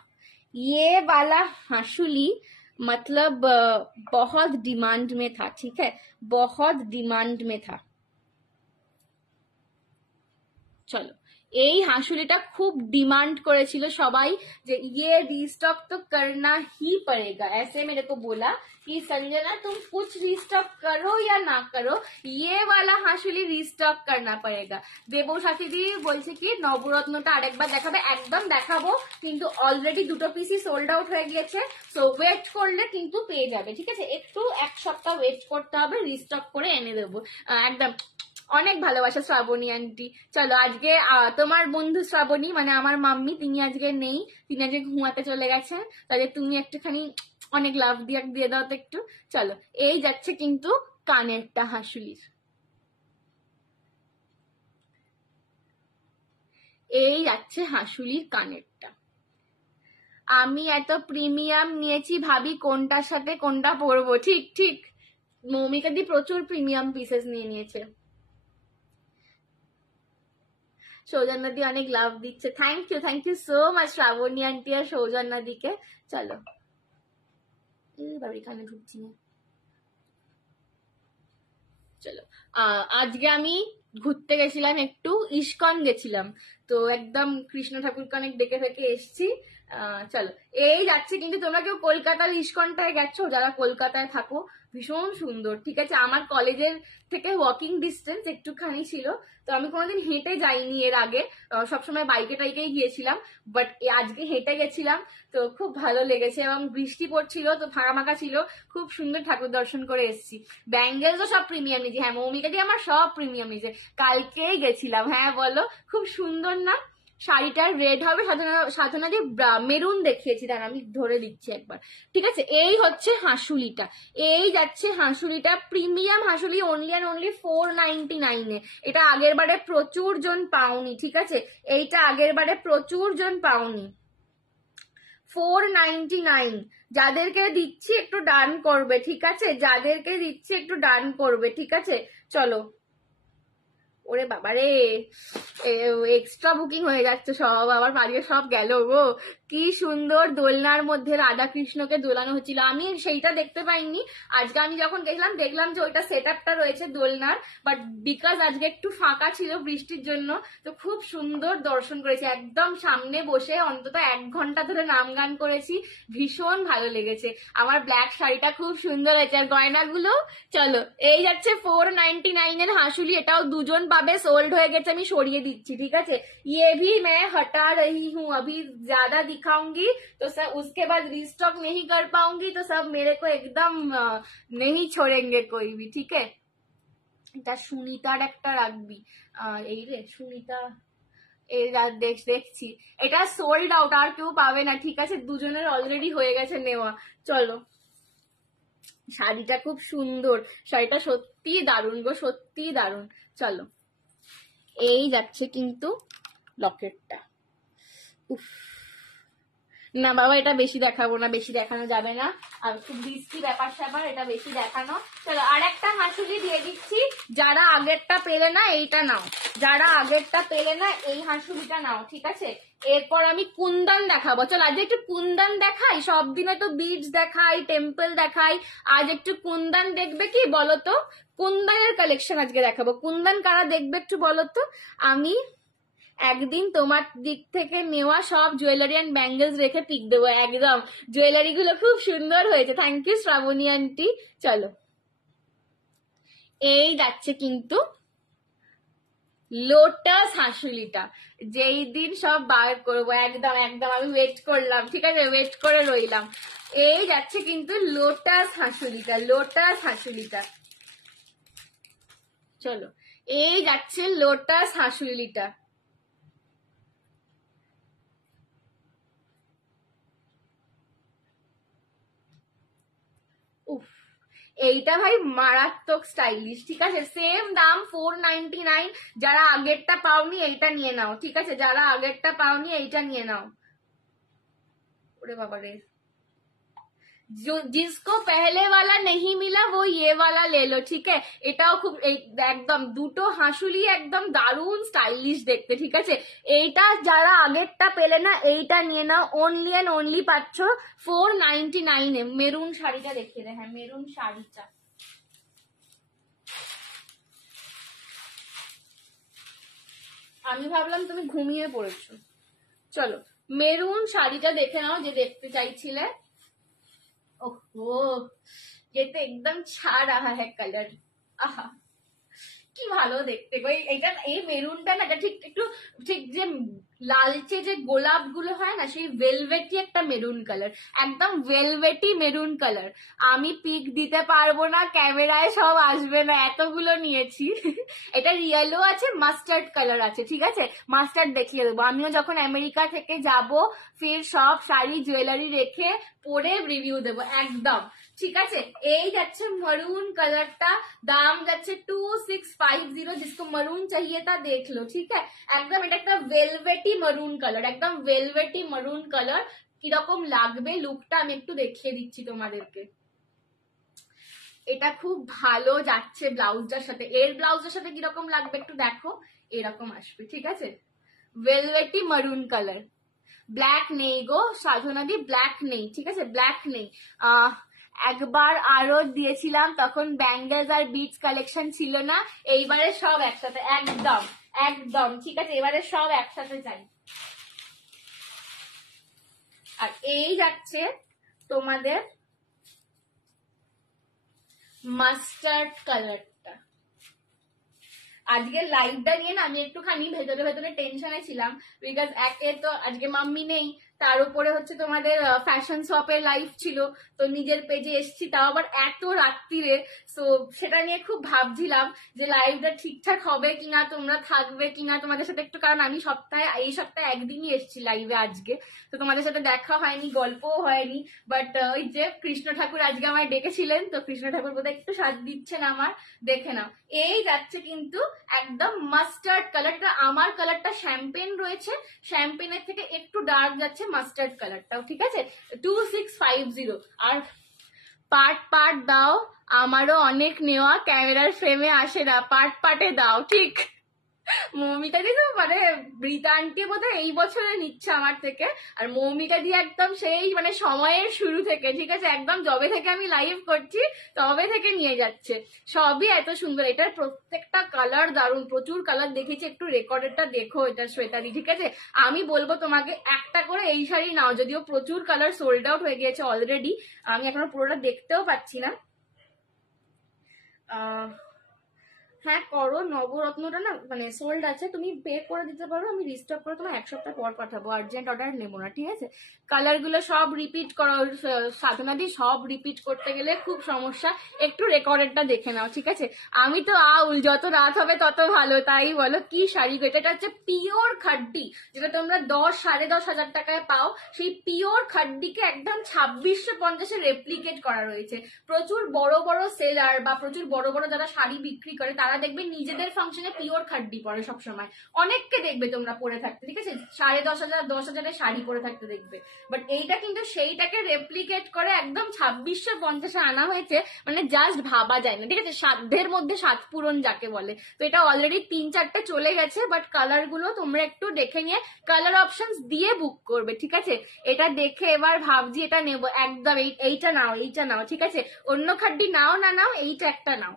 ये वाला हाशुली मतलब बहुत डिमांड में था, ठीक है, बहुत डिमांड में था। চলো এই হাসুলিটা খুব ডিমান্ড করেছিল সবাই, যে ये रीस्टॉक तो करना ही पड़ेगा, ऐसे मेरे को बोला कि संजना तुम कुछ रीस्टॉक करो या ना करो, ये वाला হাসুলি রিস্টক करना पड़ेगा। দেবসাথী দি বলছে কি নবরত্নটা আরেকবার দেখাবে, একদম দেখাবো, কিন্তু অলরেডি দুটো পিসই সোল্ড আউট হয়ে গিয়েছে, সো ওয়েট করলে কিন্তু পেয়ে যাবে, ঠিক আছে, একটু এক সপ্তাহ ওয়েট করতে হবে, রিস্টক করে এনে দেবো একদম। অনেক ভালোবাসা শ্রাবণী আন্টি। চলো আজকে তোমার বন্ধু শ্রাবণী মানে আমার মাম্মি, তিনি আজকে নেই, তিনি আজকে ঘুমাতে চলে গেছেন, তাহলে তুমি একটুখানি অনেক লাভ দিয়ে দাও তো একটু। চলো এই যাচ্ছে কিন্তু কানেরটা হাসুলির, এই যাচ্ছে হাসুলির কানেরটা। আমি এত প্রিমিয়াম নিয়েছি, ভাবি কোনটার সাথে কোনটা পরবো। ঠিক ঠিক, মৌমিকা দি প্রচুর প্রিমিয়াম পিসেস নিয়ে নিয়েছে। সৌজন্যা দি অনেক লাভ দিচ্ছে, thank you so much Shrabani aunty আর সৌজন্যা দিকে। চলো এখানে ঢুকছি না। চলো আজকে আমি ঘুরতে গেছিলাম, একটু ইস্কন গেছিলাম, তো একদম কৃষ্ণ ঠাকুরকে অনেক ডেকে ফেকে এসছি। চলো এই যাচ্ছে কিন্তু, তোমরা কেউ কলকাতার ইস্কনটায় গেছো? যারা কলকাতায় থাকো, ভীষণ সুন্দর, ঠিক আছে। আমার কলেজের থেকে ওয়াকিং ডিস্টেন্স একটুখানি ছিল, তো আমি কোনোদিন হেঁটে যাইনি এর আগে, সবসময় বাইকে টাইকেই গিয়েছিলাম, বাট আজকে হেঁটে গেছিলাম, তো খুব ভালো লেগেছে, এবং বৃষ্টি পড়ছিল তো ফাঁকা ছিল, খুব সুন্দর ঠাকুর দর্শন করে এসেছি। ব্যাঙ্গেলসও সব প্রিমিয়াম নিয়েছি, হ্যাঁ মৌমিকা দিয়ে আমার সব প্রিমিয়াম নিয়েছে, কালকেই গেছিলাম। হ্যাঁ বলো, খুব সুন্দর না? শাড়িটা রেড হবে, সাধনা দিয়ে মেরুন দেখিয়েছি, দাঁড়া আমি ধরে দিচ্ছি একবার, ঠিক আছে। এই হচ্ছে হাসুলিটা, এই যাচ্ছে হাসুলিটা, প্রিমিয়াম হাসুলি, অনলি অ্যান্ড অনলি 499 এটা আগের বারে প্রচুর জন পাওনি, ঠিক আছে, এইটা আগের বারে প্রচুর জন পাওনি। 499, যাদেরকে দিচ্ছি একটু ডান করবে, ঠিক আছে, যাদেরকে দিচ্ছি একটু ডান করবে, ঠিক আছে। চলো ওরে বাবারে, এক্সট্রা বুকিং হয়ে যাচ্ছে সব, আবার বাড়িতে সব গেল গো। কি সুন্দর দোলনার মধ্যে রাধা কৃষ্ণকে দোলানো হচ্ছিল, আমি সেইটা দেখতে পাইনি, আজকে আমি যখন গেছিলাম দেখলাম যে ওইটা সেট আপটা রয়েছে দোলনার, বাট বিকজ আজকে একটু ফাঁকা ছিল বৃষ্টির জন্য, তো খুব সুন্দর দর্শন করেছি, একদম সামনে বসে অন্তত 1 ঘন্টা ধরে নাম গান করেছি, ভীষণ ভালো লেগেছে। আমার ব্ল্যাক শাড়িটা খুব সুন্দর হয়েছে, আর গয়নাগুলো। চলো এই যাচ্ছে 499 এর হাসুলি, এটাও দুজন পাবে, সোল্ড হয়ে গেছে, আমি সরিয়ে দিচ্ছি, ঠিক আছে। ये भी मैं हटा रही हूँ, अभी ज्यादा दिखाऊंगी तो सर उसके बाद रीस्टॉक नहीं कर पाऊंगी, तो सब मेरे को एकदम नहीं छोड़ेंगे कोई भी, ठीक है। এটা সুনিতার একটা রাখবি, এই রে সুনিতা, এই দেখছি এটা সোল্ড আউট, আর কেউ পাবে না, ঠিক আছে, দুজনের অলরেডি হয়ে গেছে নেওয়া। চলো শাড়িটা খুব সুন্দর, শাড়িটা সত্যি দারুণ গো, সত্যি দারুণ। চলো এই যাচ্ছে কিন্তু লকেটটা, উফ না বাবা, এটা বেশি দেখাবো না, বেশি দেখানো যাবে না, আর খুব রিস্কি ব্যাপার স্যাপার এটা বেশি দেখানো। চলো আর একটা হাঁসুলি দিয়ে দিচ্ছি, যারা আগেরটা পেলে না এইটা নাও, যারা আগেরটা পেলে না এই হাঁসুলিটা নাও, ঠিক আছে। এরপর আমি কুন্দন দেখাবো। চল আজ একটু কুন্দন দেখাই, সব দিনে তো বিডস দেখাই, টেম্পল দেখাই, আজ একটু কুন্দন দেখবে কি বলো তো? কুন্দনের কালেকশন আজকে দেখাবো। কুন্দন কারা দেখবে একটু বলো তো? আমি একদিন তোমার দিক থেকে নেওয়া সব জুয়েলারি অ্যান্ড ব্যাঙ্গেলস রেখে পিক দেবো, একদম জুয়েলারি গুলো খুব সুন্দর হয়েছে। Thank you Shrabani aunty. চলো এই যাচ্ছে কিন্তু লোটাস হাঁসুলিটা, যেই দিন সব বার করবো, একদম একদম আমি ওয়েট করলাম, ঠিক আছে, ওয়েট করে রইলাম। এই যাচ্ছে কিন্তু লোটাস হাঁসুলিটা, লোটাস হাঁসুলিটা। চলো এই যাচ্ছে লোটাস হাঁসুলিটা। উফ, এইটা ভাই মারাত্মক স্টাইলিশ, ঠিক আছে। সেম দাম 499। যারা আগেরটা পাওনি এইটা নিয়ে নাও, ঠিক আছে, যারা আগেরটা পাওনি এইটা নিয়ে নাও। ওরে বাবা রে, जो जिसको पहले वाला नहीं मिला वो ये वाला ले लो, ঠিক আছে। এটাও খুব একদম দুটো হাঁসুলি একদম দারুণ স্টাইলিশ দেখতে, ঠিক আছে। এইটা যারা আগেরটা পেলে না এইটা নিয়ে নাও, অনলি অ্যান্ড অনলি পাচ্ছ 499 মেরুন শাড়িটা দেখিয়ে দে, হ্যাঁ মেরুন শাড়িটা। আমি ভাবলাম তুমি ঘুমিয়ে পড়েছো। চলো মেরুন শাড়িটা দেখে নাও যে দেখতে চাইছিলে। ओहो, ये तो एकदम छा रहा है कलर। आहा কি ভালো দেখতে গো এইটা, এই মেরুনটা না, এটা ঠিক একটু ঠিক যে লালচে যে গোলাপ গুলো হয় না, সেই ভেলভেটি একটা মেরুন কালার, একদম ভেলভেটি মেরুন কালার। আমি পিক দিতে পারবো না, ক্যামেরায় সব আসবে না, এতগুলো নিয়েছি। এটা রিয়েলও আছে, মাস্টার্ড কালার আছে, ঠিক আছে, মাস্টার্ড দেখিয়ে দেবো। আমিও যখন আমেরিকা থেকে যাব ফির সব শাড়ি জুয়েলারি রেখে পরে রিভিউ দেবো একদম, ঠিক আছে। এই যাচ্ছে মরুন কালারটা, দাম যাচ্ছে 2650। जिसको मरून चाहिए था देख लो, ठीक है। একদম এটা একটা ভেলভেটি মরুন কালার, একদম ভেলভেটি মরুন কালার। কিরকম লাগবে লুকটা আমি একটু দেখিয়ে দিচ্ছি তোমাদেরকে। এটা খুব ভালো যাচ্ছে ব্লাউজটার সাথে, এর ব্লাউজের সাথে কিরকম লাগবে একটু দেখো, এরকম আসবে, ঠিক আছে। ভেলভেটি মরুন কালার, ব্ল্যাক নেই গো সাধনাদি, ব্ল্যাক নেই, ঠিক আছে, ব্ল্যাক নেই। একবার আরো দিয়েছিলাম তখন ব্যাঙ্গেলস আর বিটস কালেকশন ছিল না, এইবারে সব একসাথে, একদম একদম, ঠিক আছে, এবারে সব একসাথে চাই। আর এই যাচ্ছে তোমাদের মাস্টার্ড কালারটা। আজকে লাইভটা নিয়ে না আমি একটুখানি ভেতরে ভেতরে টেনশনে ছিলাম, বিকজ একে তো আজকে মাম্মি নেই, তার উপরে হচ্ছে তোমাদের ফ্যাশন শপের লাইভ ছিল, তো নিজের পেজে এসছি, তাও আবার এত রাত্রিরে। তো সেটা নিয়ে খুব ভাবছিলাম যে লাইভটা ঠিকঠাক হবে কিনা, তোমরা থাকবে কিনা তোমাদের সাথে একটু, কারণ আমি এই সপ্তাহে একদিনই এসছি লাইভে আজকে, তো তোমাদের সাথে দেখা হয়নি, গল্পও হয়নি। বাট ওই যে কৃষ্ণ ঠাকুর আজকে আমায় ডেকেছিলেন, তো কৃষ্ণ ঠাকুর বোধহয় একটু সাথ দিচ্ছেন আমার, দেখে নাও। এই যাচ্ছে কিন্তু একদম মাস্টার্ড কালারটা, আমার কালারটা শ্যাম্পেন রয়েছে, শ্যাম্পেনের থেকে একটু ডার্ক যাচ্ছে মাস্টার্ড কালারটাও, ঠিক আছে, 2650। আর পার্ট পার্ট দাও, আমারও অনেক নেওয়া, ক্যামেরার ফ্রেমে আসে না, পার্ট পার্টে দাও, ঠিক। মৌমিতা দি তো মানে বৃতা আন্টি বোধহয় এই বছরে নিচ্ছে আমার থেকে, আর মৌমিতা দি একদম সেই মানে সময়ের শুরু থেকে, ঠিক আছে, একদম যবে থেকে আমি লাইভ করছি তবে থেকে নিয়ে যাচ্ছে, সবই এত সুন্দর। এটার প্রত্যেকটা কালার দারুণ, প্রচুর কালার দেখেছি, একটু রেকর্ডেরটা দেখো এটা শ্বেতাদি, ঠিক আছে। আমি বলবো তোমাকে একটা করে এই শাড়ি নাও, যদিও প্রচুর কালার সোল্ড আউট হয়ে গিয়েছে অলরেডি, আমি এখনো পুরোটা দেখতেও পাচ্ছি না। হ্যাঁ করো, নবরত্নটা না মানে সোল্ড আছে, তুমি পে করে দিতে পারো, আমি রিস্টক করে তোমার এক সপ্তাহ পর পাঠাবো, আর্জেন্ট অর্ডার নেবো না, ঠিক আছে। কালার গুলো সব রিপিট করো সাধনাদি, সব রিপিট করতে গেলে খুব সমস্যা, একটু রেকর্ডেরটা দেখে নাও, ঠিক আছে। আমি তো আউল, যত রাত হবে তত ভালো, তাই বলো। কি শাড়ি, এটা হচ্ছে পিওর খাড্ডি, যেটা তোমরা 10-10.5 হাজার টাকায় পাও, সেই পিওর খাড্ডিকে একদম 2650 রেপ্লিকেট করা রয়েছে। প্রচুর বড় বড় সেলার বা প্রচুর বড় বড় যারা শাড়ি বিক্রি করে তারা যারা দেখবে নিজেদের ফাংশনে পিওর খাড্ডি পরে সবসময়, অনেককে দেখবে তোমরা পরে থাকতে, ঠিক আছে, 10,500 10,000 শাড়ি পরে থাকতে দেখবে। বাট এইটা কিন্তু সেইটাকে রেপ্লিকেট করে একদম 2650 আনা হয়েছে, মানে জাস্ট ভাবা যায় না, ঠিক আছে, সাধ্যের মধ্যে সাত পূরণ যাকে বলে। তো এটা অলরেডি 3-4টে চলে গেছে, বাট কালার গুলো তোমরা একটু দেখে নিয়ে কালার অপশনস দিয়ে বুক করবে, ঠিক আছে। এটা দেখে এবার ভাবছি এটা নেবো, একদম এইটা নাও, এইটা নাও, ঠিক আছে, অন্য খাড্ডি নাও না নাও, এইটা একটা নাও।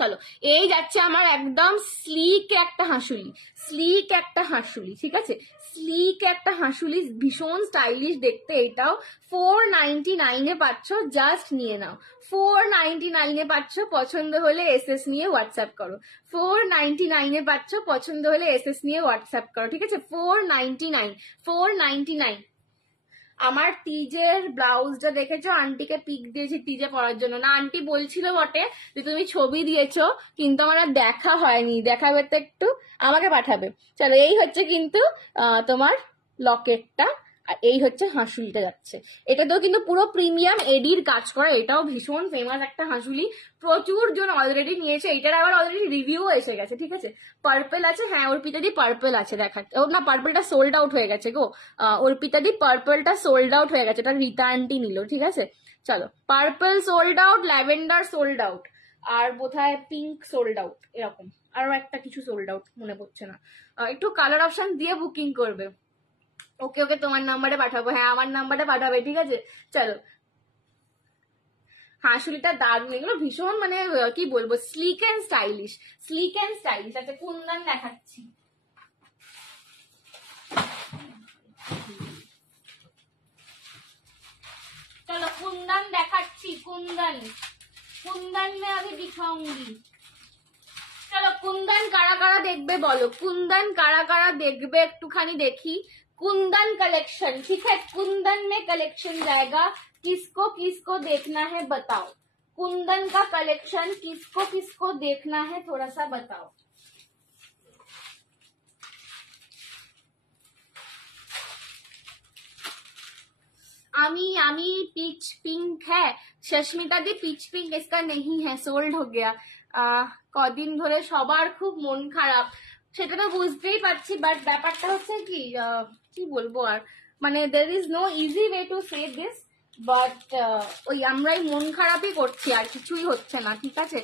চলো, এই যাচ্ছে আমার একদম স্লিক একটা হাঁসুলি, স্লিক একটা হাঁসুলি, ঠিক আছে, স্লিক একটা হাঁসুলি, ভীষণ স্টাইলিশ দেখতে। এটাও 499 পাচ্ছ, জাস্ট নিয়ে নাও। 499 পাচ্ছ, পছন্দ হলে এসএস নিয়ে হোয়াটসঅ্যাপ করো। 499 পাচ্ছ, পছন্দ হলে এসএস নিয়ে হোয়াটসঅ্যাপ করো, ঠিক আছে। 499 আমার তিজের ব্লাউজটা দেখেছো, আন্টিকে পিক দিয়েছি তিজে পরার জন্য। না, আন্টি বলছিল বটে যে তুমি ছবি দিয়েছো, কিন্তু আমার আর দেখা হয়নি, দেখাবে তো একটু, আমাকে পাঠাবে। চলো, এই হচ্ছে কিন্তু তোমার লকেটটা, আর এই হচ্ছে হাঁসুলিটা যাচ্ছে। এটাতেও কিন্তু পুরো প্রিমিয়াম এডির কাজ করা, এটাও ভীষণ ফেমাস একটা হাঁসুলি, প্রচুর জন অলরেডি নিয়েছে। এটার আবার অলরেডি রিভিউ এসে গেছে, ঠিক আছে। পার্পেল আছে, হ্যাঁ অর্পিতাদি পার্পেল আছে, দেখাচ্ছে। ও না, পার্পেলটা সোল্ড আউট হয়ে গেছে গো, অর্পিতাদি পার্পেলটা সোল্ড আউট হয়ে গেছে, এটা রীতা আন্টি নিল, ঠিক আছে। চলো, purple sold out, lavender sold out, আর বোধহয় পিঙ্ক সোল্ড আউট, এরকম আরো একটা কিছু সোল্ড আউট মনে পড়ছে না। একটু কালার অপশন দিয়ে বুকিং করবে। ওকে ওকে, তোমার নাম্বারে পাঠাবো, হ্যাঁ আমার নাম্বারে পাঠাবে, ঠিক আছে। চলো, হাঁসুলিটা দারুণ, এগুলো ভীষণ মানে কি বলবো, slick and stylish, slick and stylish. আচ্ছা, কুন্দন দেখাচ্ছি। चलो कुंदन देखाচ্ছি, कुंदन कुंदन में अभी दिखाऊंगी। चलो कुंदन कारा कारा देखबे बोलो, कुंदन कारा कारा देखबे एकटूखानी देखी। कुंदन कलेक्शन, ठीक है, कुंदन में कलेक्शन जाएगा, किसको किसको देखना है बताओ। कुंदन का कलेक्शन किसको किसको देखना है थोड़ा सा बताओ। आमी पीच पिंक है, सस्मिता दी पीच पिंक इसका नहीं है, सोल्ड हो गया। কদিন ধরে সবার খুব মন খারাপ, সেটা তো বুঝতেই পারছি, বাট ব্যাপারটা হচ্ছে কি বলবো আর, মানে there is no easy way to say this, but ওই আমরাই মন খারাপই করছি, আর কিছুই হচ্ছে না, ঠিক আছে।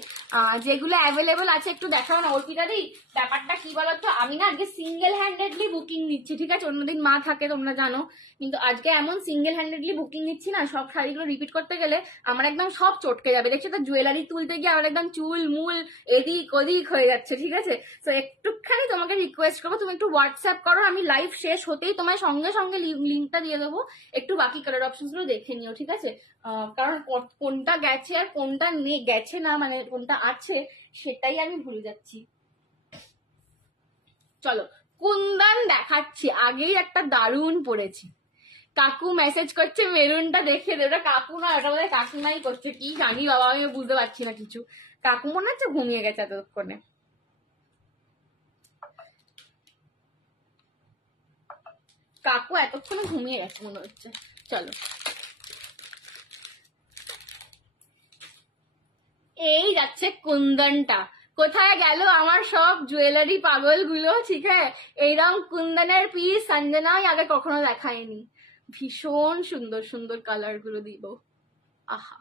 যেগুলো অ্যাভেলেবল আছে একটু দেখাও না অর্পিতাদি। ব্যাপারটা কি বলতো, আমি না আজকে সিঙ্গেল হ্যান্ডেডলি বুকিং নিচ্ছি, ঠিক আছে, অন্যদিন মা থাকে তোমরা জানো, কিন্তু আজকে এমন সিঙ্গেল হ্যান্ডেডলি বুকিং নিচ্ছি না, সব শাড়িগুলো রিপিট করতে গেলে আমার একদম সব চটকে যাবে, দেখছো তো, জুয়েলারি তুলতে গিয়ে আমার একদম চুল মুল এদিক ওদিক হয়ে যাচ্ছে, ঠিক আছে। তো একটুখানি তোমাকে রিকোয়েস্ট করবো, তুমি একটু হোয়াটসঅ্যাপ করো, আমি লাইভ শেষ হতেই তোমার সঙ্গে সঙ্গে লিঙ্কটা দিয়ে দেবো, একটু বাকি কালার অপশনস গুলো দেখে নিও, ঠিক আছে। কারণ কোনটা গেছে আর কোনটা গেছে না, মানে কোনটা আছে সেটাই আমি ভুলে যাচ্ছি। চলো, কুন্দন দেখাচ্ছি, আগেই একটা দারুণ পড়েছি। কাকু মেসেজ করছে মেরুনটা দেখে দে, ওটা কাকু না, ওটা বোধহয় কাকিমাই করছে, কি জানি বাবা, আমি বুঝতে পারছি না কিছু। কাকু মনে হচ্ছে ঘুমিয়ে গেছে এতক্ষণে। কাকু এতক্ষণে ঘুমিয়ে গেছে মনে হচ্ছে। চলো, এই যাচ্ছে কুন্দনটা, কোথায় গেল আমার সব জুয়েলারি পাগল গুলো, ঠিক আছে। এইরকম কুন্দনের পিস সঞ্জনাই আগে কখনো দেখায়নি, ভীষণ সুন্দর সুন্দর কালার গুলো দিব। আহা,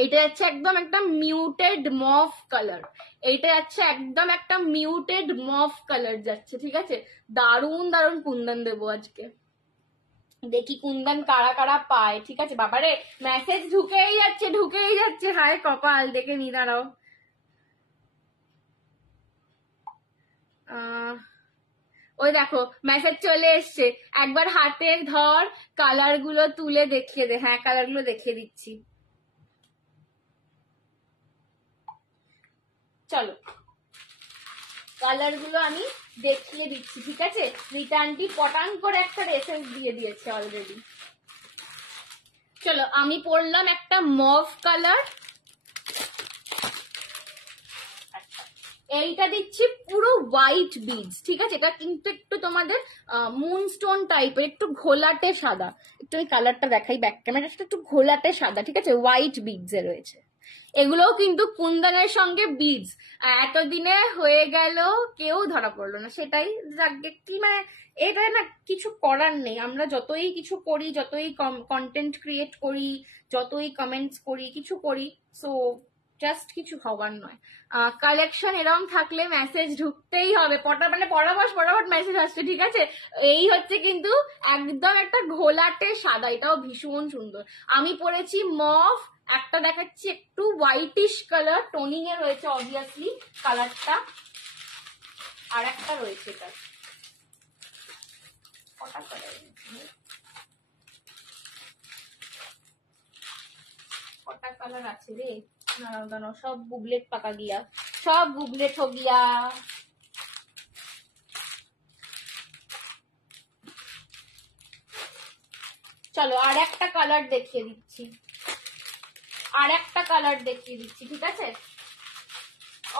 এইটা যাচ্ছে একদম একটা মিউটেড মফ কালার, এইটা যাচ্ছে একদম একটা মিউটেড মফ কালার যাচ্ছে, ঠিক আছে। দারুণ দারুণ কুন্দন দেবো আজকে, দেখি কুন্দন কারা কারা পায়, ঠিক আছে। বাবারে মেসেজ ঢুকেই যাচ্ছে, হায় কপাল, দেখে নি দাঁড়াও। ওই দেখো মেসেজ চলে এসছে, একবার হাতে ধর, কালার গুলো তুলে দেখিয়ে দে। হ্যাঁ, কালার গুলো দেখিয়ে দিচ্ছি, চলো কালার গুলো আমি দেখিয়ে দিচ্ছি, ঠিক আছে। রীতা আন্টি পটাং করে একটা রেসেন্স দিয়ে দিয়েছে অলরেডি। চলো, আমি পরলাম একটা মভ কালার, এইটা দিচ্ছি পুরো হোয়াইট বিডস, ঠিক আছে। এটা কিন্তু একটু তোমাদের মুনস্টোন টাইপের, একটু ঘোলাটে সাদা, একটু ওই কালারটা দেখাই ব্যাক ক্যামেরা, একটু ঘোলাটে সাদা, ঠিক আছে, হোয়াইট বিডস এ রয়েছে। এগুলোও কিন্তু কুন্দনের সঙ্গে বিডস। এতদিনে হয়ে গেল, কেউ ধরা পড়লো না, সেটাই কি মানে এটা না কিছু করার নেই। আমরা যতই কিছু করি, যতই কন্টেন্ট ক্রিয়েট করি, যতই কমেন্টস করি, কিছু করি, সো জাস্ট কিছু হবার নয়। কালেকশন এরকম থাকলে মেসেজ ঢুকতেই হবে, পরামর্শ মেসেজ আসছে, ঠিক আছে। এই হচ্ছে কিন্তু একদম একটা ঘোলাটে সাদা, এটাও ভীষণ সুন্দর। আমি পরেছি মভ, একটা দেখাচ্ছি একটু হোয়াইটিশ কালার, টোনিং এ রয়েছে অবভিয়াসলি কালারটা, আর একটা রয়েছে এটা কটা কালার, কটা কালার আছে রে, দাঁড়াও সব বুবলেট পাকা গিয়া, সব বুবলেট হো গিয়া। চলো আর একটা কালার দেখিয়ে দিচ্ছি, আর একটা কালার দেখিয়ে দিচ্ছি, ঠিক আছে।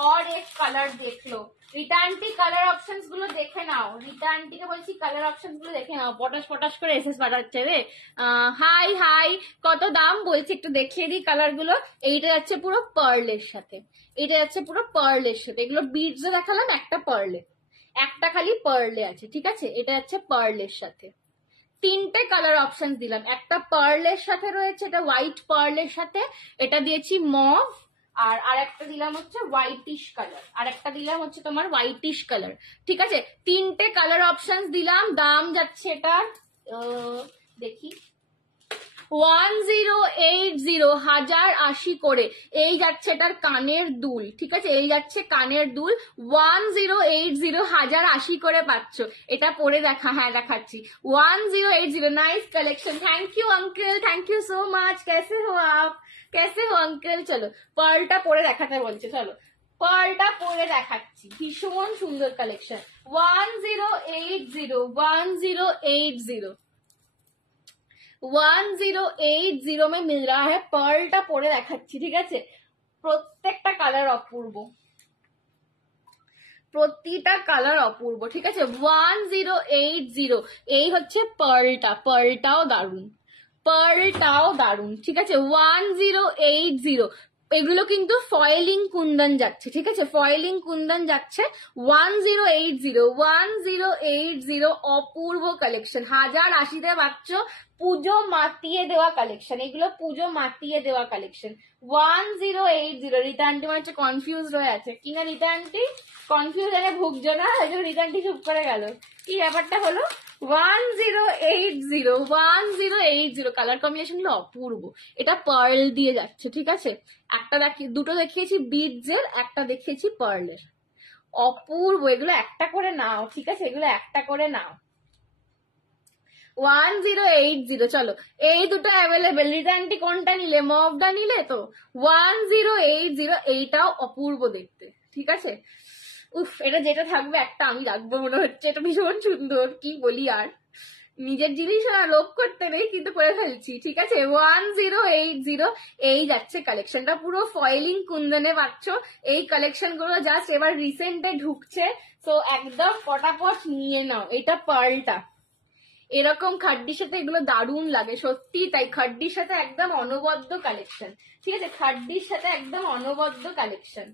और एक कलर देख लो, रीता आंटी कलर ऑप्शंस গুলো দেখে নাও, रीता आंटी কে বলছি কালার অপশনস গুলো দেখে নাও। পটাশ করে এসএস পাঠাচ্ছে রে। হাই হাই, কত দাম বলছি একটু দেখিয়ে দিই কালার গুলো। এইটা যাচ্ছে পুরো পার্লের সাথে, এটা যাচ্ছে পুরো পার্লের সাথে, এগুলো বিডস দেখালাম, একটা পার্লে, একটা খালি পার্লে আছে, ঠিক আছে। এটা যাচ্ছে পার্লের সাথে, তিনটে কালার অপশন দিলাম, একটা পার্লের সাথে রয়েছে, এটা হোয়াইট পার্লের সাথে, এটা দিয়েছি মভ, আর আরেকটা দিলাম হচ্ছে হোয়াইটিশ কালার, আর একটা দিলাম হচ্ছে তোমার হোয়াইটিশ কালার, ঠিক আছে। তিনটে কালার অপশন দিলাম। দাম যাচ্ছে এটা দেখি 1080, 1080 করে। এই যাচ্ছে এটার কানের দুল, ঠিক আছে, এই যাচ্ছে কানের দুল, 1080, 1080 করে পাচ্ছ। এটা পরে দেখা, হ্যাঁ দেখাচ্ছি, 1080। Nice collection, thank you uncle, thank you so much. कैसे हो आप, कैसे हो अंकल। চলো পার্লটা পরে দেখাতে বলছে, চলো পার্লটা পরে দেখাচ্ছি, ভীষণ সুন্দর কালেকশন। 1080, 1080 में मिल रहा है। পার্লটা পরে দেখাচ্ছি, ঠিক আছে। প্রত্যেকটা কালার অপূর্ব, প্রতিটা কালার অপূর্ব, ঠিক আছে। 1080, এই হচ্ছে পার্লটা, পার্লটাও দারুন, পার্লটাও দারুন, ঠিক আছে। 1080, এগুলো কিন্তু ফয়েলিং কুন্দন যাচ্ছে, ঠিক আছে, ফয়েলিং কুন্দন যাচ্ছে। 1080, 1080, অপূর্ব কালেকশন, 1080-তে পাচ্ছ। পুজো মাতিয়ে দেওয়া কালেকশন, এগুলো পুজো মাতিয়ে দেওয়া কালেকশন। 1080। রিতা আন্টি মানে হচ্ছে কনফিউজ হয়ে আছে কিনা, রিতা আন্টি কনফিউশনে ভুগছো না, রিতা আন্টি চুপ করে গেল, কি ব্যাপারটা হলো। 1080, 1080 কালার কম্বিনেশন গুলো অপূর্ব। এটা পার্ল দিয়ে যাচ্ছে, ঠিক আছে। একটা দুটো দেখিয়েছি বিডস এর, একটা দেখিয়েছি পার্লের, অপূর্ব। এগুলো একটা করে নাও, ঠিক আছে, এগুলো একটা করে নাও। 1080, চলো এই দুটো অ্যাভেলেবেল। রিতা আন্টি কোনটা নিলে, মভটা নিলে তো। 1080, এইটাও অপূর্ব দেখতে, ঠিক আছে। উফ, এটা যেটা থাকবে একটা আমি রাখবো মনে হচ্ছে, এটা ভীষণ সুন্দর, কি বলি আর। নিজের জিনিস লোভ করতে নেই, কিন্তু করে ফেলছি, ঠিক আছে। 1080, এই যাচ্ছে কালেকশনটা, পুরো ফয়েলিং কুন্দনে পাচ্ছ। এই কালেকশন গুলো জাস্ট এবার রিসেন্টে ঢুকছে, তো একদম পটাপট নিয়ে নাও। এটা পার্লটা, এরকম খাড্ডির সাথে এগুলো দারুণ লাগে সত্যি, তাই খাড্ডির সাথে একদম অনবদ্য কালেকশন, ঠিক আছে, খাড্ডির সাথে একদম অনবদ্য কালেকশন,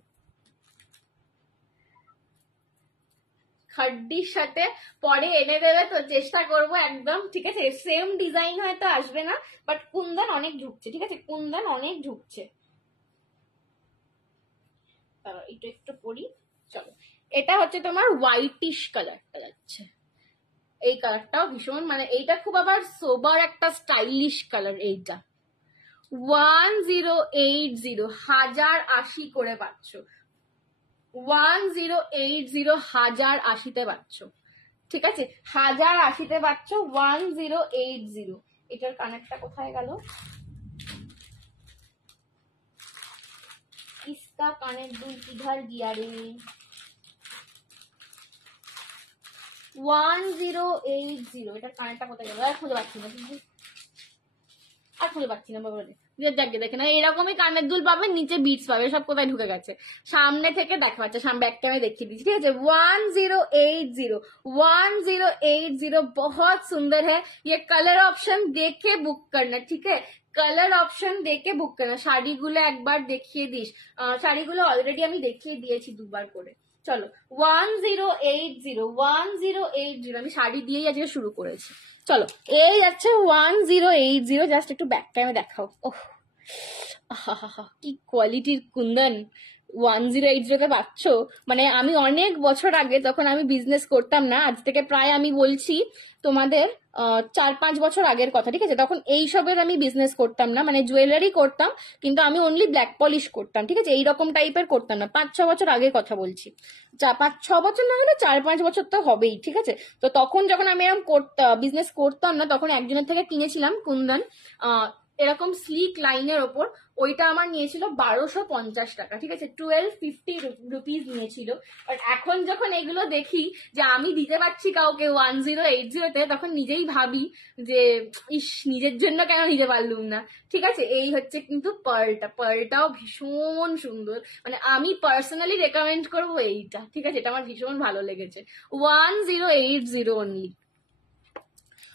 খাড্ডির সাথে পরে এনে দেবে তো, চেষ্টা করবো একদম, ঠিক আছে। সেম ডিজাইন হয়তো আসবে না, বাট কুন্দন অনেক ঢুকছে, ঠিক আছে, কুন্দন অনেক ঢুকছে। এটা একটু পরি, চলো। এটা হচ্ছে তোমার হোয়াইটিশ কালারটা যাচ্ছে, এই কালারটাও ভীষণ, মানে এইটা খুব আবার সোবার একটা স্টাইলিশ কালার। এইটা 1080, 1080 করে পাচ্ছ। 1080, 1080-তে পাচ্ছ, ঠিক আছে, 1080-তে পাচ্ছ। 1080, এটার কানেরটা কোথায় গেল, इसका কানের দুল কিধার গিয়া রে। 1080, এটার কানেরটা কোথায় গেল, আর খুঁজে পাচ্ছি না, আর খুঁজে পাচ্ছি না বাবা। দেখে দেখে না, এরকমই কানের দুল পাবে, নিচে বিটস পাবে, সব কোথায় ঢুকে গেছে। সামনে থেকে দেখা পাচ্ছে, সামনে ব্যাক ক্যামেরা দেখিয়ে দিচ্ছি, ঠিক আছে। 1080, 1080 बहुत सुंदर है। ये कलर ऑप्शन देख के बुक करना, ठीक है। কালার অপশন দেখে বুক করো। শাড়িগুলো একবার দেখিয়ে দিস। শাড়িগুলো অলরেডি আমি দেখিয়ে দিয়েছি দুবার করে। চলো 1080 আমি শাড়ি দিয়েই আজকে শুরু করেছি। চলো এই যাচ্ছে 1080। জাস্ট একটু ব্যাক ক্যামে দেখাও। ওহ কি কোয়ালিটির কুন্দন 1080 পাচ্ছ। মানে আমি অনেক বছর আগে, তখন আমি বিজনেস করতাম না, আজ থেকে প্রায় আমি বলছি তোমাদের 4-5 বছর আগের কথা, ঠিক আছে? তখন এইসবের আমি বিজনেস করতাম না, মানে জুয়েলারি করতাম, কিন্তু আমি অনলি ব্ল্যাক পলিশ করতাম, ঠিক আছে? এইরকম টাইপের করতাম না, 5-6 বছর আগের কথা বলছি। 5-6 বছর না হলে 4-5 বছর তো হবেই, ঠিক আছে? তো তখন যখন আমি এরকম বিজনেস করতাম না, তখন একজনের থেকে কিনেছিলাম কুন্দন এরকম স্লিক লাইনের ওপর। ওইটা আমার নিয়েছিল 1250 টাকা, ঠিক আছে? 1250 রুপিস নিয়েছিল। বাট এখন যখন এগুলো দেখি যে আমি দিতে পারছি কাউকে 1080-তে, তখন নিজেই ভাবি যে ইস, নিজের জন্য কেন নিতে পারলুম না। ঠিক আছে, এই হচ্ছে কিন্তু পার্লটাও ভীষণ সুন্দর। মানে আমি পার্সোনালি রেকমেন্ড করবো এইটা, ঠিক আছে? এটা আমার ভীষণ ভালো লেগেছে। 1080 অনলি,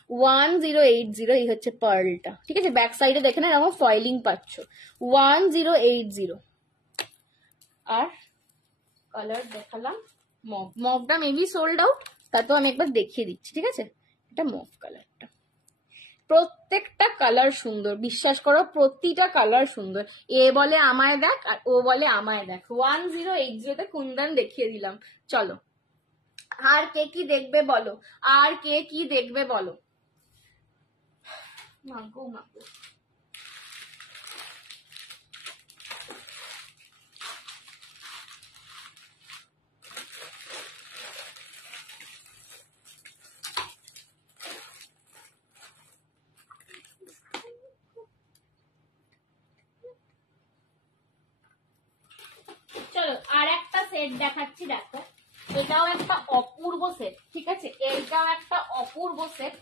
1080 এই হচ্ছে পার্লটা, ঠিক আছে? ব্যাক সাইডে দেখে না এরকম ফয়েলিং পাচ্ছ। 1080। আর কালার দেখালাম, মভটা মেবি সোল্ড আউট, তাতেও আমি একবার দেখিয়ে দিচ্ছি, ঠিক আছে? এটা মভ কালারটা। প্রত্যেকটা কালার সুন্দর, বিশ্বাস করো, প্রতিটা কালার সুন্দর। এ বলে আমায় দেখ আর ও বলে আমায় দেখ। 1080-তে কুন্দন দেখিয়ে দিলাম। চলো আর কে কি দেখবে বলো, আর কে কি দেখবে বলো। মাগো মাগো, চলো আর একটা সেট দেখাচ্ছি, দেখো এটাও একটা অপূর্ব সেট, ঠিক আছে? এইটাও একটা অপূর্ব সেট।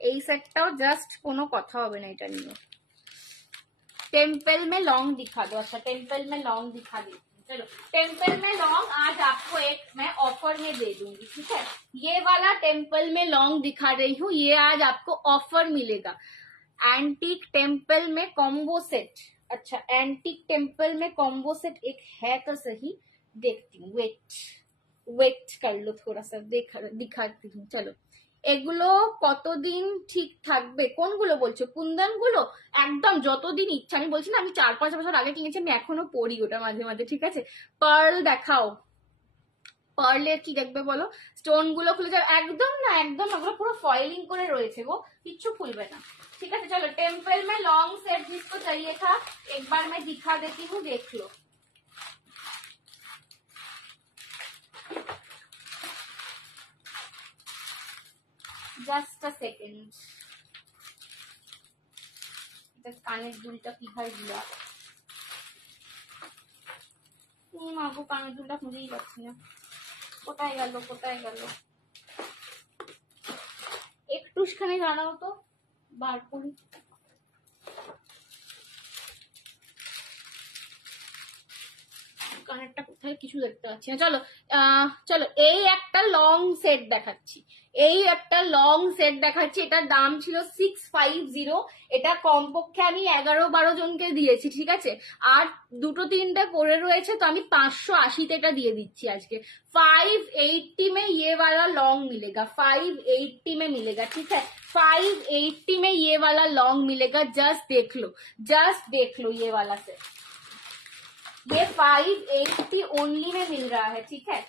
এই সেটটাও জাস্ট কোনো কথা হবে না এটা নিয়ে। टेम्पल में लॉन्ग दिखा दो। अच्छा टेम्पल में लॉन्ग दिखा देती हूँ। चलो टेम्पल में लॉन्ग आज आपको एक मैं ऑफर में दे दूंगी, ठीक है? ये वाला टेम्पल में लॉन्ग दिखा रही हूँ, ये आज आपको ऑफर मिलेगा। एंटीक टेम्पल में कॉम्बो सेट। अच्छा एंटीक टेम्पल में कॉम्बो सेट एक है तो सही, देखती हूँ, वेट कर लो थोड़ा सा, दिखाती हूँ। चलो এগুলো কতদিন ঠিক থাকবে? কোনগুলো বলছো? কুন্দন গুলো একদম যতদিন ইচ্ছা। আমি বলছি না আমি 4-5 বছর আগে কিনেছি, আমি এখনো পরি ওটা মাঝে মাঝে, ঠিক আছে? পার্ল দেখাও, পার্লের কি দেখবে বলো? স্টোন গুলো খুলে যাবে? একদম না, একদম ওগুলো পুরো ফয়েলিং করে রয়েছে গো, কিচ্ছু খুলবে না, ঠিক আছে? চলো टेम्पल में लॉन्ग सेट जिसको चाहिए था एक बार मैं दिखा देती हूँ, देख लो। জাস্ট আ সেকেন্ড, কানের দুলটা কিভাবে দিলা? মাগো কানের দুলটা খুঁজেই পাচ্ছি না, কোথায় গেল কোথায় গেল? একটুখানি জানাও তো, বার করি। কানেরটা কোথায় কিছু দেখতে পাচ্ছি না। চলো চলো এই একটা লং সেট দেখাচ্ছি, এটার দাম ছিল 650। এটা কমপক্ষে আমি 11-12 জনকে দিয়েছি, ঠিক আছে? আর 2-3টে পড়ে রয়েছে, তো আমি 580-তে এটা দিয়ে দিচ্ছি আজকে। 580 में ये वाला लॉन्ग मिलेगा, 580 में मिलेगा, ठीक है? 580 में ये वाला लॉन्ग मिलेगा। जस्ट देख लो ये वाला सेट, ये 580 ओनली में मिल रहा है, ठीक है?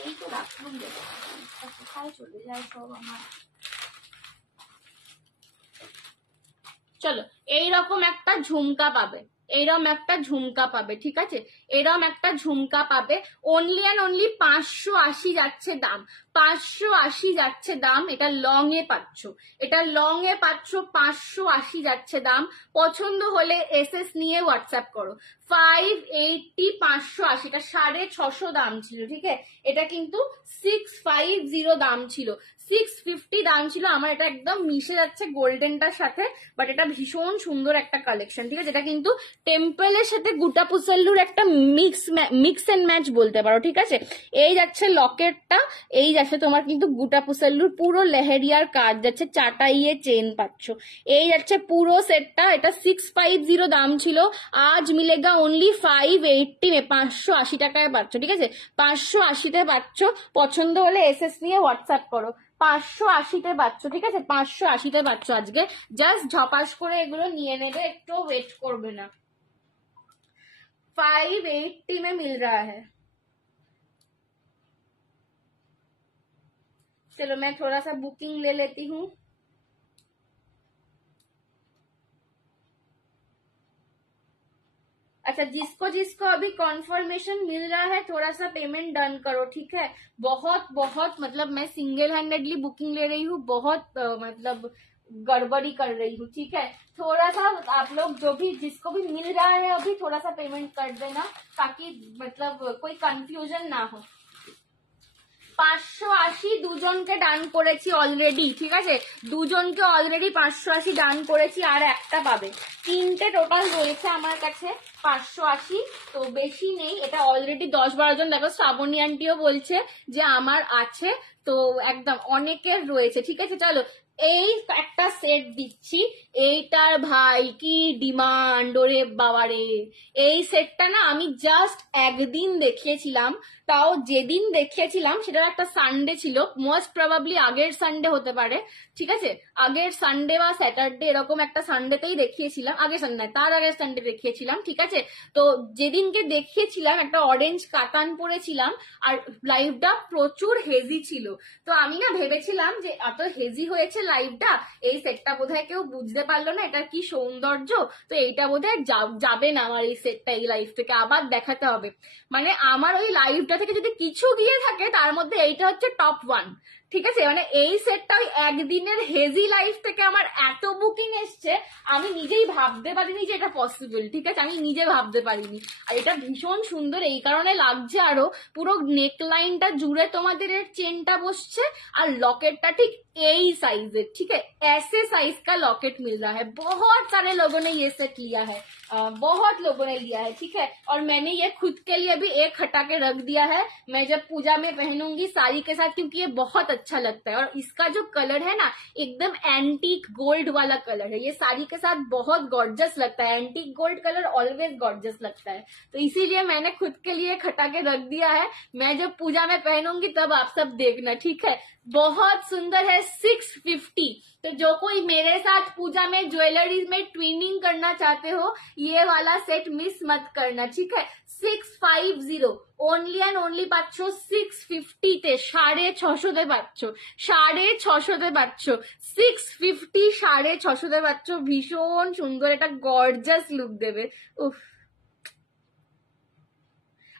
এই তো রাখলাম, কোথায় চলে যায় সব আমার। চলো এইরকম একটা ঝুমকা পাবে, ঠিক আছে? এরকম একটা ঝুমকা পাবে, অনলি অ্যান্ড অনলি 580 যাচ্ছে দাম, 580 যাচ্ছে দাম। এটা লং এ পাচ্ছ, 580 যাচ্ছে দাম। পছন্দ হলে এসএস নিয়ে হোয়াটসঅ্যাপ করো। 580 580, এটা 650 দাম ছিল, ঠিক আছে? এটা কিন্তু 650 দাম ছিল, 650 দাম ছিল। আমার এটা একদম মিশে যাচ্ছে গোল্ডেনটার সাথে, বাট এটা ভীষণ সুন্দর একটা কালেকশন, ঠিক আছে? এটা কিন্তু টেম্পলের সাথে গুটা পুসাল্লুর একটা মিক্স এন্ড ম্যাচ বলতে পারো, ঠিক আছে? এই যাচ্ছে লকেটটা, এই আছে তোমার কিন্তু গোটা পসাল্লুর পুরো লেহেরিয়ার কাজ যাচ্ছে, চাটাইয়ে চেন পাচ্ছ। এই যাচ্ছে পুরো সেটটা, এটা 650 দাম ছিল, আজ মিলেগা অনলি 580 में, 580 টাকায় পাচ্ছ। ঠিক আছে, 580-তে পাচ্ছ। পছন্দ হলে এসএস নিয়ে হোয়াটসঅ্যাপ করো। 580-তে পাচ্ছ, ঠিক আছে, 580-তে পাচ্ছ আজকে। জাস্ট ঝপাস করে এগুলো নিয়ে নেবে, একটু ওয়েট করবে না। 580 में मिल रहा है। चलो मैं थोड़ा सा बुकिंग ले लेती हूँ। अच्छा, जिसको जिसको अभी कॉन्फर्मेशन मिल रहा है थोड़ा सा पेमेंट डन करो, ठीक है। बहुत बहुत मतलब मैं सिंगल हैंडेडली बुकिंग ले रही हूँ, बहुत मतलब गड़बड़ी कर रही हूँ, ठीक है। थोड़ा सा आप लोग जो भी जिसको भी मिल रहा है अभी थोड़ा सा पेमेंट कर देना, ताकि मतलब कोई कंफ्यूजन ना हो। 580 দুজনকে ডান করেছি অলরেডি, ঠিক আছে, দুজনকে অলরেডি 580 ডান করেছি, আর একটা পাবে। তিনটে টোটাল রয়েছে আমার কাছে 580, তো বেশি নেই। এটা অলরেডি 10-12 জন, দেখো শ্রাবণী আন্টিও বলছে যে আমার আছে, তো একদম অনেকের রয়েছে, ঠিক আছে। চলো এই একটা সেট দিচ্ছি, এইটার ভাই কি ডিমান্ড, ওরে বাবারে। এই সেটটা না আমি জাস্ট একদিন দেখিয়েছিলাম, তাও যেদিন দেখিয়েছিলাম সেটা একটা সানডে ছিল, মোস্ট প্রবাবলি আগের সানডে হতে পারে, ঠিক আছে, আগের সানডে বা স্যাটারডে এরকম একটা সানডেতেই দেখিয়েছিলাম, আগের সানডে তার আগের সানডে দেখিয়েছিলাম, ঠিক আছে। তো যেদিনকে দেখিয়েছিলাম একটা অরেঞ্জ কাতান পরেছিলাম, আর লাইভটা প্রচুর হেজি ছিল। তো আমি না ভেবেছিলাম যে এত হেজি হয়েছে লাইভটা, এই সেটটা বোধহয় কেউ বুঝতে পারলো না এটার কি সৌন্দর্য, তো এইটা বোধহয় যাবে না আমার এই সেটটা এই লাইভ থেকে, আবার দেখাতে হবে। মানে আমার ওই লাইভটা থেকে যদি কিছু গিয়ে থাকে তার মধ্যে এইটা হচ্ছে টপ 1, ঠিক আছে। মানে এই সেটটা ওই একদিনের হেজি লাইফ থেকে আমার এত বুকিং এসছে, আমি নিজেই ভাবতে পারিনি যে এটা পসিবল, ঠিক আছে, আমি নিজে ভাবতে পারিনি। আর এটা ভীষণ সুন্দর এই কারণে লাগছে, আরো পুরো নেক লাইনটা জুড়ে তোমাদের এর চেনটা বসছে, আর লকেটটা ঠিক এই साइज, ठीक है, ऐसे साइज का लॉकेट मिल रहा है। बहुत सारे लोगों ने ये सेट लिया है, बहुत लोगों ने लिया है, ठीक है। और मैंने ये खुद के लिए भी एक हटा के रख दिया है, मैं जब पूजा में पहनूंगी साड़ी के साथ, क्योंकि ये बहुत अच्छा लगता है। और इसका जो कलर है ना एकदम एंटीक गोल्ड वाला कलर है, ये साड़ी के साथ बहुत गॉर्जस लगता है। Antique gold colour always gorgeous लगता है, तो इसीलिए मैंने खुद के लिए एक हटा के रख दिया है। मैं जब पूजा में पहनूंगी तब आप सब देखना, ठीक है। बहुत सुंदर है, 650। तो जो कोई मेरे साथ पूजा में ज्वेलरीज में ट्विनिंग करना चाहते हो, ये वाला सेट मिस मत करना, ठीक है। 650 ओनली एंड ओनली पाচ্ছ 650 তে, 650 পাচ্ছ, 650 পাচ্ছ, 650 650 পাচ্ছ। ভীষণ সুন্দর, এটা গর্জাস লুক দেবে। উফ,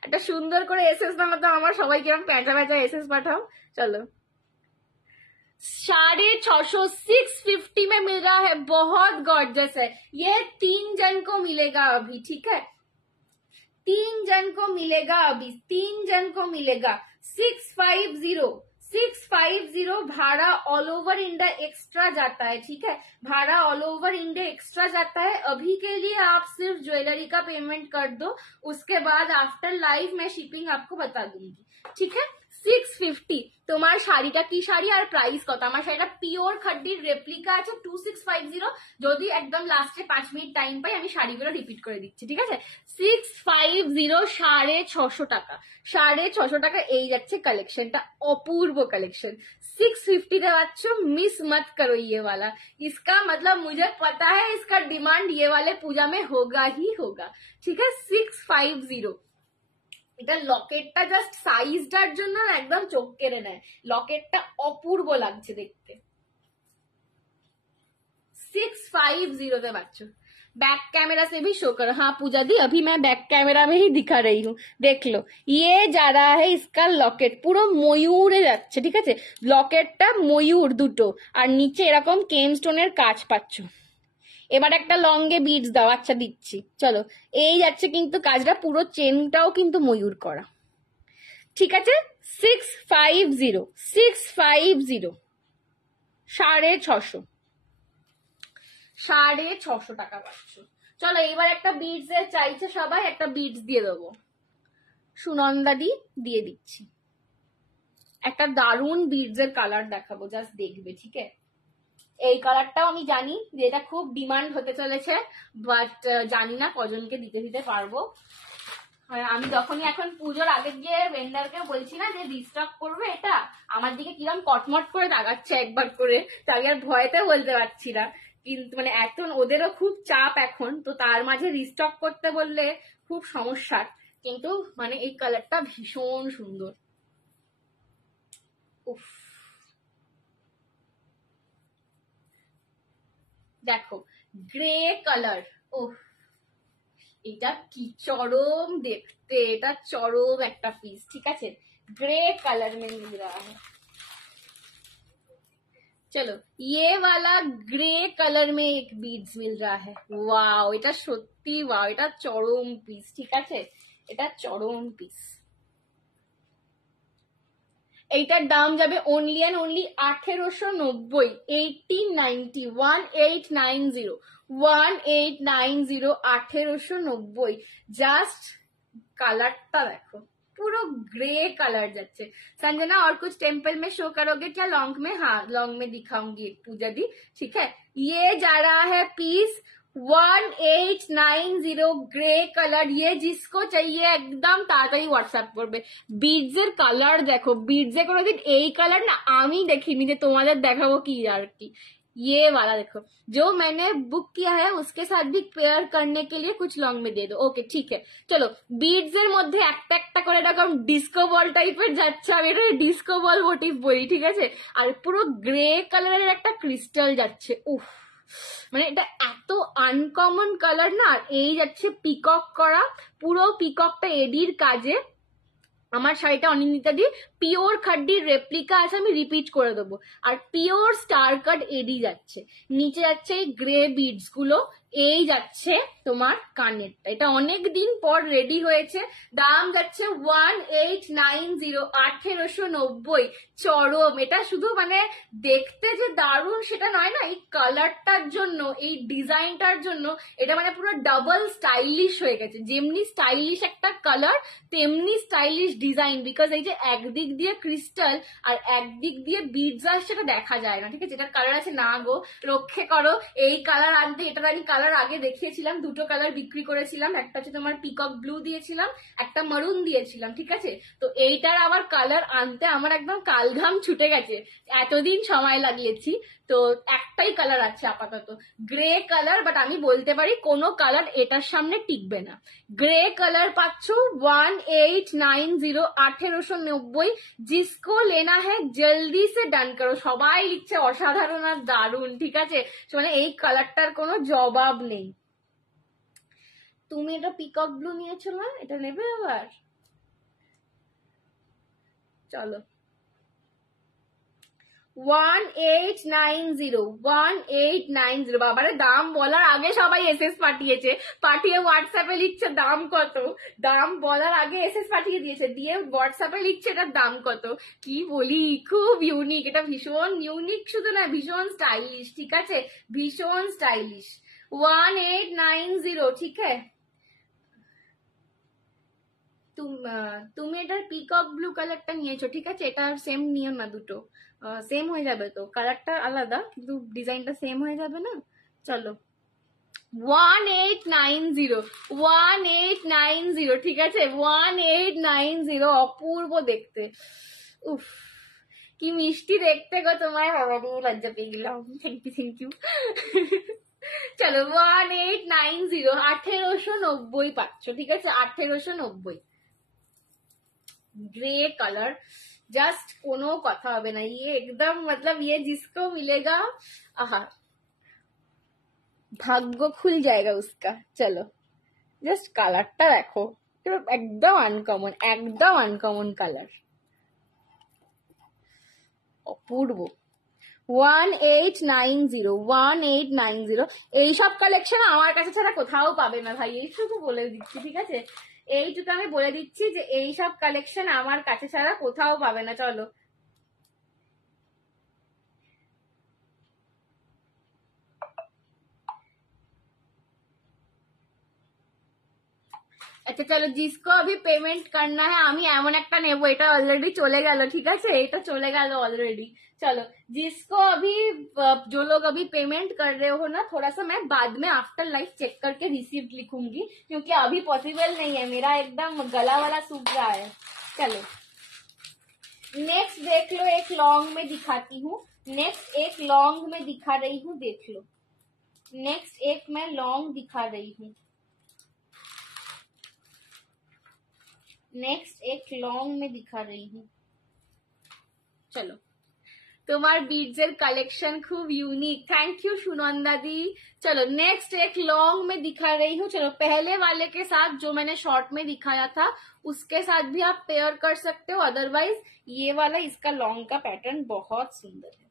একটা সুন্দর করে এসএস বানাতো, আমার সবাই কিরকম প্যাঁচা প্যাঁচা এসএস পাঠাও। চলো 650 650 में मिल रहा है, बहुत गॉर्जस है। ये 3 जन को मिलेगा अभी, ठीक है, 3 जन को मिलेगा अभी, 3 जन को मिलेगा। 650 भाड़ा ऑल ओवर इंडिया एक्स्ट्रा जाता है, ठीक है, भाड़ा ऑल ओवर इंडिया एक्स्ट्रा जाता है। अभी के लिए आप सिर्फ ज्वेलरी का पेमेंट कर दो, उसके बाद आफ्टर लाइव मैं शिपिंग आपको बता दूंगी, ठीक है। 650 তোমার শাড়িটা কি শাড়ি আর প্রাইস কত? আমার শাড়িটা পিওর খাদ্দির রেপ্লিকা আছে 2650। যদি একদম লাস্টে 5 মিনিট টাইম পাই আমি শাড়িগুলো রিপিট করে দিচ্ছি, ঠিক আছে। 650 650 টাকা, 650 টাকা এই যাচ্ছে কালেকশনটা, অপূর্ব কালেকশন। 650 তে পাচ্ছ, मिस मत करो ये वाला। इसका मतलब मुझे पता है इसका डिमांड ये वाले पूजा में होगा ही होगा, ठीक है। 650। এটা লকেটটা জাস্ট সাইজটার জন্য একদম চোখ কেড়ে নেয়, লকেটটা অপূর্ব লাগছে দেখতে। 650 তে পাচ্ছ। बैक कैमरा से भी शो करो। हाँ पूजा दी, अभी मैं बैक कैमरा में ही दिखा रही हूँ, देख लो। ये जा रहा है इसका लकेट, পুরো ময়ূরে যাচ্ছে, ঠিক আছে, লকেটটা ময়ূর দুটো, আর নিচে এরকম কেম স্টোনের কাজ পাচ্ছ। এবার একটা লঙ্গে বিটস দাও। আচ্ছা দিচ্ছি, চলো। এই যাচ্ছে কিন্তু কাজটা, পুরো চেনটাও কিন্তু ময়ূর করা, ঠিক আছে। 650 650 650 650 টাকা পাচ্ছ। চলো এবার একটা বিটস এর চাইছে সবাই, একটা বিটস দিয়ে দেবো। সুনন্দা দি দিয়ে দিচ্ছি। একটা দারুণ বিডসের কালার দেখাবো, জাস্ট দেখবে, ঠিক আছে? এই কালারটাও আমি জানি যে এটা খুব ডিমান্ড হতে চলেছে, বাট জানি না কজনকে দিতে দিতে পারবো। আমি যখনই এখন পুজোর আগে গিয়ে ভেন্ডারকে বলছি না যে রিস্টক করবে, এটা আমার দিকে কিরম কটমট করে তাকাচ্ছে একবার করে, তাই আর ভয়তে বলতে পারছি না। কিন্তু মানে এখন ওদেরও খুব চাপ এখন, তো তার মাঝে রিস্টক করতে বললে খুব সমস্যার। কিন্তু মানে এই কালারটা ভীষণ সুন্দর। উফ, দেখো গ্রে কালার। উফ, এটা কি চরম দেখতে, এটা চরম একটা পিস, ঠিক আছে? ग्रे कलर में मिल रहा है। चलो ये वाला ग्रे कलर में एक बीड्स मिल रहा है। वाओ, এটা সত্যি ওয়াও, এটা চরম পিস, ঠিক আছে? এটা চরম পিস। এইটার দাম যাবে অনলি অ্যান্ড অনলি 1890, 1890, 1890, 1890, 1890। জাস্ট কালারটা দেখো, पूरा ग्रे कलर जाच्छे। संजना और कुछ टेम्पल में शो करोगे क्या लॉन्ग में? हाँ, लॉन्ग में दिखाऊंगी एक पूजा दी, ठीक है? ये जा रहा है पीस 1890 ग्रे कलर। ये जिसको चाहिए एकदम ताড়াতাড়ি হোয়াটসঅ্যাপ করবে। বিডসের কালার দেখো, বিডসে কোনোদিন এই কালার না আমি দেখিনি, যে তোমাদের দেখাবো কি আর কি। ये वाला देखो, जो मैंने बुक किया है उसके साथ भी पेयर करने के लिए कुछ लॉन्ग में दे दो। ओके, ठीक है, चलो বিডস এর মধ্যে একটা একটা করে এরকম ডিস্কো বল টাইপের যাচ্ছে, আমি এটা ডিস্কো বল মোটিভ বলি, ঠিক আছে? আর পুরো গ্রে কালারের একটা ক্রিস্টাল যাচ্ছে। উফ, মানে এটা এত আনকমন কালার না। আর এই যাচ্ছে পিকক করা, পুরো পিককটা এডির কাজে। আমার শাড়িটা অনিন্দিতা দি পিওর খাড্ডির রেপ্লিকা আছে, আমি রিপিট করে দেবো। আর পিওর স্টার কাট এডি যাচ্ছে, নিচে যাচ্ছে এই গ্রে বিডস গুলো, এই যাচ্ছে তোমার কানেরটা। এটা অনেক দিন পর রেডি হয়েছে। দাম যাচ্ছে 1890, 1890। চরম, এটা শুধু মানে দেখতে যে দারুণ সেটা নয় না, এই কালারটার জন্য, এই ডিজাইনটার জন্য এটা মানে পুরো ডাবল স্টাইলিশ হয়ে গেছে। যেমনি স্টাইলিশ একটা কালার, তেমনি স্টাইলিশ ডিজাইন। বিকজ এই যে একদিক দিয়ে ক্রিস্টাল আর একদিক দিয়ে বিডস আসছে, সেটা দেখা যায় না, ঠিক আছে? এটার কালার আছে না গো, রক্ষে করো। এই কালার আনতে, এটার আমি কালার আগে দেখিয়েছিলাম, দুটো কালার বিক্রি করেছিলাম, একটা হচ্ছে তোমার পিকক ব্লু দিয়েছিলাম, একটা মারুন দিয়েছিলাম, ঠিক আছে? তো এইটার আবার কালার আনতে আমার একদম কালঘাম ছুটে গেছে, এতদিন সময় লাগিয়েছি। তো একটাই কালার আছে আপাতত, গ্রে কালার। বাট আমি বলতে পারি কোনো কালার এটার সামনে টিকবে না। গ্রে কালার পাচ্ছ 1890, 1890। जिसको लेना है জলদি সে ডান করো। সবাই লিখছে অসাধারণ আর দারুণ, ঠিক আছে? মানে এই কালারটার কোনো জবাব নেই। তুমি এটা পিকক ব্লু নিয়েছো না, এটা নেবে আবার? চলো 1890, 1890। বাবারে, দাম বলার আগে সবাই এসএস পাঠিয়েছে, পাঠিয়ে হোয়াটসঅ্যাপে লিখছে দাম কত। দাম বলার আগে এসএস পাঠিয়ে দিয়েছে, দিয়ে হোয়াটসঅ্যাপে লিখছে এটার দাম কত। কি বলি, খুব ইউনিক, এটা ভীষণ ইউনিক, শুধু না ভীষণ স্টাইলিশ, ঠিক আছে? ভীষণ স্টাইলিশ। 1890, ঠিক আছে? তুমি এটার পিকক ব্লু কালারটা নিয়েছো, ঠিক আছে? এটা সেম নিও না, দুটো সেম হয়ে যাবে, তো কালারটা আলাদা কিন্তু ডিজাইনটা সেম হয়ে যাবে না। চলো 1890, 1890, ঠিক আছে? 1890, অপূর্ব দেখতে। উফ, কি মিষ্টি দেখতে গো তোমায়, বাবা রে লজ্জা পেয়ে গেলাম। Thank you, thank you. চলো 1890, 1890 পাচ্ছ, ঠিক আছে? 1890 ग्रे कलर, जस्ट कोनो कथा হবে না। ये एकदम मतलब ये जिसको मिलेगा, आहा, भाग्य खुल जाएगा उसका। चलो জাস্ট কালারটা দেখো, একদম আনকমন, একদম আনকমন কালার, অপূর্ব। 1890, 1890। এইসব কালেকশন আমার কাছে ছাড়া কোথাও পাবে না ভাই, এইটুকু বলে দিচ্ছি, ঠিক আছে? এইটুকু আমি বলে দিচ্ছি যে এইসব কালেকশন আমার কাছে ছাড়া কোথাও পাবে না। চলো আচ্ছা চলো, जिसको अभी पेमेंट करना है আমি এমন একটা নেবো, এটা অলরেডি চলে গেল, ঠিক আছে, এটা চলে গেল অলরেडी। चलो जिसको अभी जो लोग अभी पेमेंट कर रहे हो ना, थोड़ा सा मैं बाद में आफ्टर लाइफ चेक करके रिसीव्ड लिखूंगी, क्योंकि अभी पॉसिबल नहीं है, मेरा एकदम गला वाला सूख रहा है। चलो नेक्स्ट देख लो, एक लॉन्ग में दिखाती हूँ। नेक्स्ट एक लॉन्ग में दिखा रही हूँ, देख लो। नेक्स्ट एक मैं लॉन्ग दिखा रही हूँ। नेक्स्ट एक लॉन्ग में दिखा रही हूँ। चलो, তোমার बीड्स कलेक्शन खूब यूनिक, थैंक यू सुनंदा दी। चलो नेक्स्ट एक लॉन्ग में दिखा रही हूँ। चलो पहले वाले के साथ जो मैंने शॉर्ट में दिखाया था उसके साथ भी आप पेयर कर सकते हो, अदरवाइज ये वाला, इसका लॉन्ग का पैटर्न बहुत सुंदर है,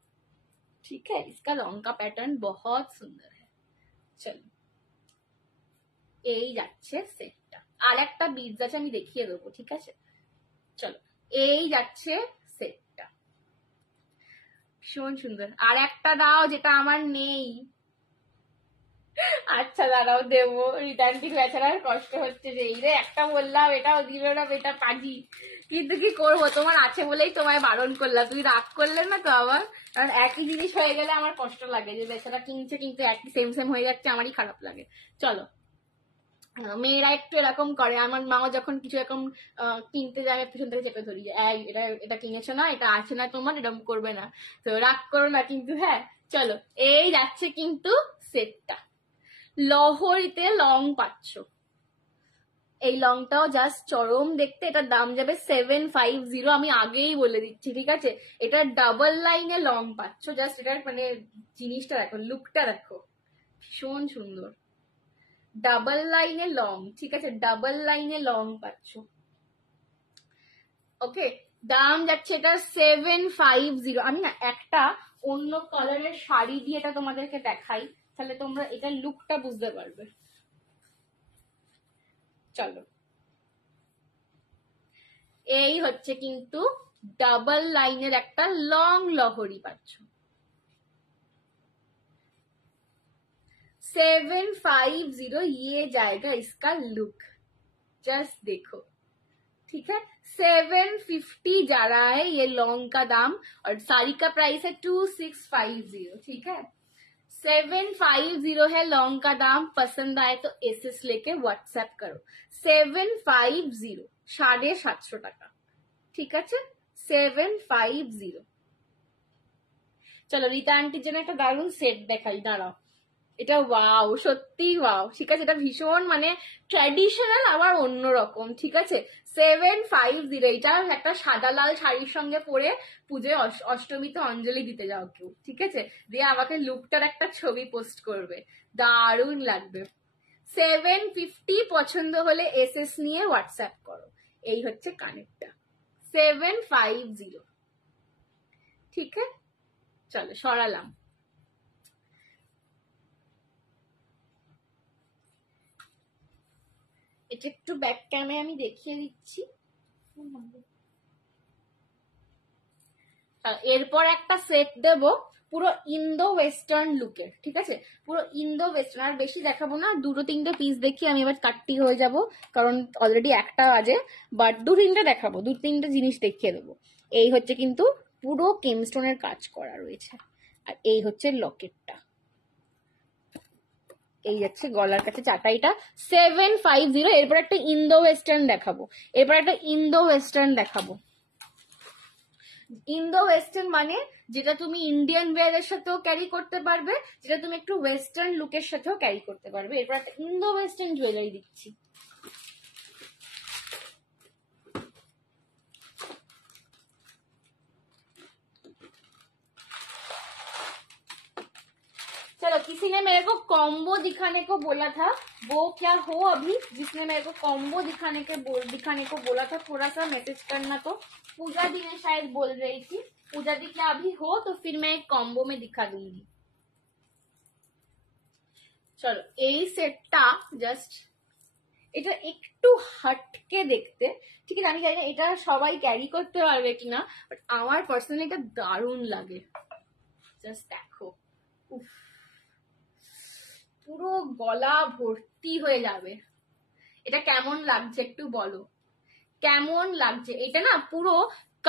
ठीक है, इसका लॉन्ग का पैटर्न बहुत सुंदर है। चलो এই যাচ্ছে সেটটা, আর একটা বিডস আছে আমি দেখিয়ে দেবো, ঠিক আছে। চলো এই যাচ্ছে সেটটা, ভীষণ সুন্দর। আর একটা দাও যেটা আমার নেই। আচ্ছা দাঁড়াও দেবো, রিটার্নটিক বেচারার কষ্ট হচ্ছে যে এই রে একটা বললাম এটাও দিল না, এটা পাজি, কিন্তু কি করবো, তোমার আছে বলেই তোমায় বারণ করলাম, তুমি রাগ করলে না তো আবার, কারণ একই জিনিস হয়ে গেলে আমার কষ্ট লাগে যে বেচারা কিনছে কিন্তু একই সেম সেম হয়ে যাচ্ছে, আমারই খারাপ লাগে। চলো মেয়েরা একটু এরকম করে, আমার মাও যখন কিছু এরকম কিনতে যায় পিছন থেকে চেপে ধরি, এটা এটা কিনেছো না, এটা আছে না তোমার, এরকম করবে না, তো রাগ করো না কিন্তু। হ্যাঁ চলো এই যাচ্ছে কিন্তু সেটটা, লহরিতে লং পাচ্ছ, এই লংটাও জাস্ট চরম দেখতে, এটার দাম যাবে 750, আমি আগেই বলে দিচ্ছি, ঠিক আছে। এটা ডাবল লাইনে লং পাচ্ছ, জাস্ট এটার মানে জিনিসটা দেখো, লুকটা দেখো, ভীষণ সুন্দর, ডাবল লাইনে লং, ঠিক আছে, ডাবল লাইনে লং পাচ্ছ। ওকে, দাম যাচ্ছে এটা 750। আমি না একটা অন্য কালারের শাড়ি দিয়ে এটা তোমাদেরকে দেখাই, তাহলে তোমরা এটা লুকটা বুঝতে পারবে। চলো এই হচ্ছে কিন্তু ডাবল লাইনের একটা লং লহরি পাচ্ছ, 750 ये जाएगा इसका लुक, जस्ट देखो, ठीक है। 750 जा रहा है ये लॉन्ग का दाम, और साड़ी का प्राइस है 2650, ठीक है। 750 है लॉन्ग का दाम, पसंद आए तो एसएस लेके व्हाट्सएप करो। 750, 750 টাকা, ঠিক আছে, 750। চলো রীতা আন্টির জন্য একটা দারুণ সেট দেখাই, দাঁড়াও, এটা ওয়াও, সত্যি ওয়াও, ঠিক আছে, এটা ভীষণ মানে ট্র্যাডিশনাল আবার অন্যরকম, ঠিক আছে। 750, এটা একটা সাদা লাল শাড়ির সঙ্গে পরে পুজোয় অষ্টমীতে অঞ্জলি দিতে যাও কেউ, ঠিক আছে, দিয়ে আমাকে লুকটার একটা ছবি পোস্ট করবে, দারুণ লাগবে। 750 পছন্দ হলে এসএস নিয়ে হোয়াটসঅ্যাপ করো, এই হচ্ছে কানেরটা, 750, ঠিক আছে। চলো সরালাম, এটা একটু ব্যাক ক্যামে আমি দেখিয়ে দিচ্ছি। এরপর একটা সেট দেব পুরো ইন্দো ওয়েস্টার্ন লুকের, ঠিক আছে, পুরো ইন্দো ওয়েস্টার্ন, আর বেশি দেখাবো না, দুটো তিনটে পিস দেখি আমি এবার কাটটি হয়ে যাব, কারণ অলরেডি একটা বাজে, বাট দু তিনটে দেখাবো, দু তিনটে জিনিস দেখিয়ে দেবো। এই হচ্ছে কিন্তু পুরো কেমস্টোনের কাজ করা রয়েছে, আর এই হচ্ছে লকেটটা, এই যাচ্ছে গলার কাছে চাটাইটা, 750। এরপর একটা ইন্দো ওয়েস্টার্ন দেখাবো, এরপর একটা ইন্দো ওয়েস্টার্ন দেখাবো। ইন্দো ওয়েস্টার্ন মানে যেটা তুমি ইন্ডিয়ান ওয়্যারের সাথেও ক্যারি করতে পারবে, যেটা তুমি একটু ওয়েস্টার্ন লুকের সাথেও ক্যারি করতে পারবে। এরপর একটা ইন্দো ওয়েস্টার্ন জুয়েলারি দিচ্ছি, चलो किसी ने मेरे को कॉम्बो दिखाने को बोला था, वो क्या हो अभी, जिसने मेरे को कॉम्बो दिखाने को बोला था, थोड़ा सा मैसेज करना। तो पूजा दी ने शायद बोल रही थी, पूजा दी क्या अभी हो तो फिर मैं एक कॉम्बो में दिखा दूंगी। चलो এই সেটটা জাস্ট, এটা একটু হাটকে দেখতে, ঠিক আছে, আমি জানি না এটা সবাই ক্যারি করতে পারবে কিনা, বাট আমার পার্সোনালি এটা দারুণ লাগে, জাস্ট দেখো, উফ, পুরো গলা ভর্তি হয়ে যাবে, এটা কেমন লাগছে একটু বলো, কেমন লাগছে? এটা না পুরো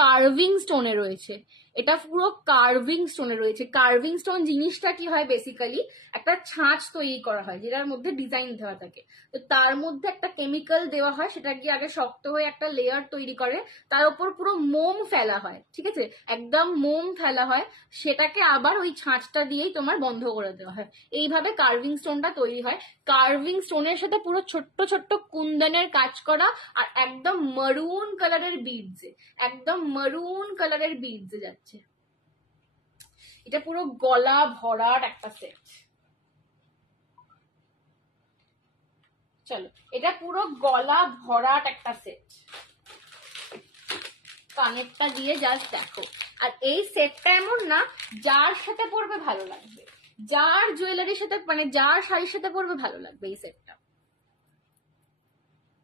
কার্ভিং স্টোনে রয়েছে, এটা পুরো কার্ভিং স্টোনে রয়েছে। কার্ভিং স্টোন জিনিসটা কি হয়, বেসিক্যালি একটা ছাঁচ তৈরি করা হয় যেটার মধ্যে ডিজাইন দেওয়া থাকে, তো তার মধ্যে একটা কেমিক্যাল দেওয়া হয়, সেটা গিয়ে আগে শক্ত হয়ে একটা লেয়ার তৈরি করে, তার উপর পুরো মোম ফেলা হয়, ঠিক আছে, একদম মোম ফেলা হয়, সেটাকে আবার ওই ছাঁচটা দিয়েই তোমার বন্ধ করে দেওয়া হয়। এইভাবে কার্ভিং স্টোনটা তৈরি হয়। কার্ভিং স্টোনের সাথে পুরো ছোট্ট ছোট্ট কুন্দনের কাজ করা, আর একদম মারুন কালারের বিডস, একদম মারুন কালারের বিডস যাচ্ছে। এটা পুরো গলা ভরাট একটা সেট। চলো, এটা পুরো গলা ভরাট একটা সেট, কানেরটা দিয়ে জাস্ট দেখো। আর এই সেটটা এমন না যার সাথে পরবে ভালো লাগবে, যার জুয়েলারির সাথে মানে যার শাড়ির সাথে পরবে ভালো লাগবে এই সেটটা।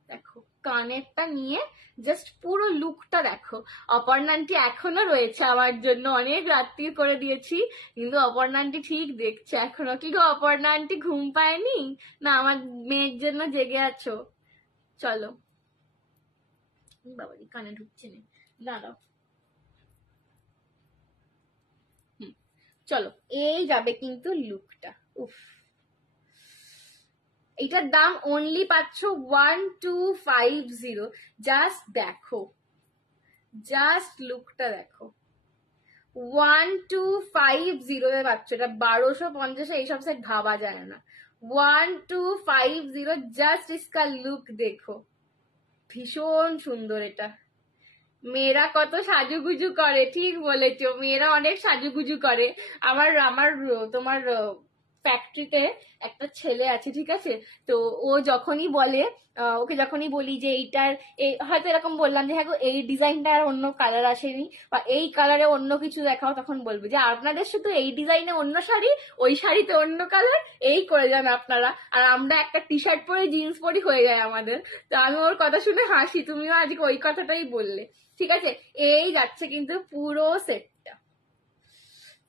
দেখো কানেরটা নিয়ে জাস্ট পুরো লুকটা দেখো। অপর্ণা আন্টি এখনো রয়েছে আমার জন্য, অনেক রাত্রি করে দিয়েছি কিন্তু অপর্ণা আন্টি ঠিক দেখছে এখনো। কি গো অপর্ণা আন্টি, ঘুম পায়নি না আমার মেয়ের জন্য জেগে আছো? চলো, বাবারি কানে ঢুকছে না, দাঁড়াও। চলো, এই যাবে কিন্তু লুকটা। উফ, এটার দাম অনলি পাচ্ছ 1250। জাস্ট দেখো, জাস্ট লুকটা দেখো, 1250 পাচ্ছ। এটা 1250 এইসব সেট ভাবা যায় না। 1250, জাস্ট ইসকা লুক দেখো, ভীষণ সুন্দর। এটা মেয়েরা কত সাজুগুজু করে, ঠিক বলেছো, মেয়েরা অনেক সাজুগুজু করে। আমার আমার তোমার ফ্যাক্টরিতে একটা ছেলে আছে, ঠিক আছে, তো ও যখনই বলে, ওকে যখনই বলি যে এইটার হয়তো এরকম বললাম যে হ্যাঁ এই ডিজাইনটা আর অন্য কালার আসেনি বা এই কালারে অন্য কিছু দেখাও, তখন বলবে যে আপনাদের শুধু এই ডিজাইনে অন্য শাড়ি, ওই শাড়িতে অন্য কালার, এই করে যান আপনারা, আর আমরা একটা টি শার্ট পরে জিন্স পরি হয়ে যায় আমাদের। তো আমি ওর কথা শুনে হাসি, তুমিও আজকে ওই কথাটাই বললে, ঠিক আছে। এই যাচ্ছে কিন্তু পুরো সেটটা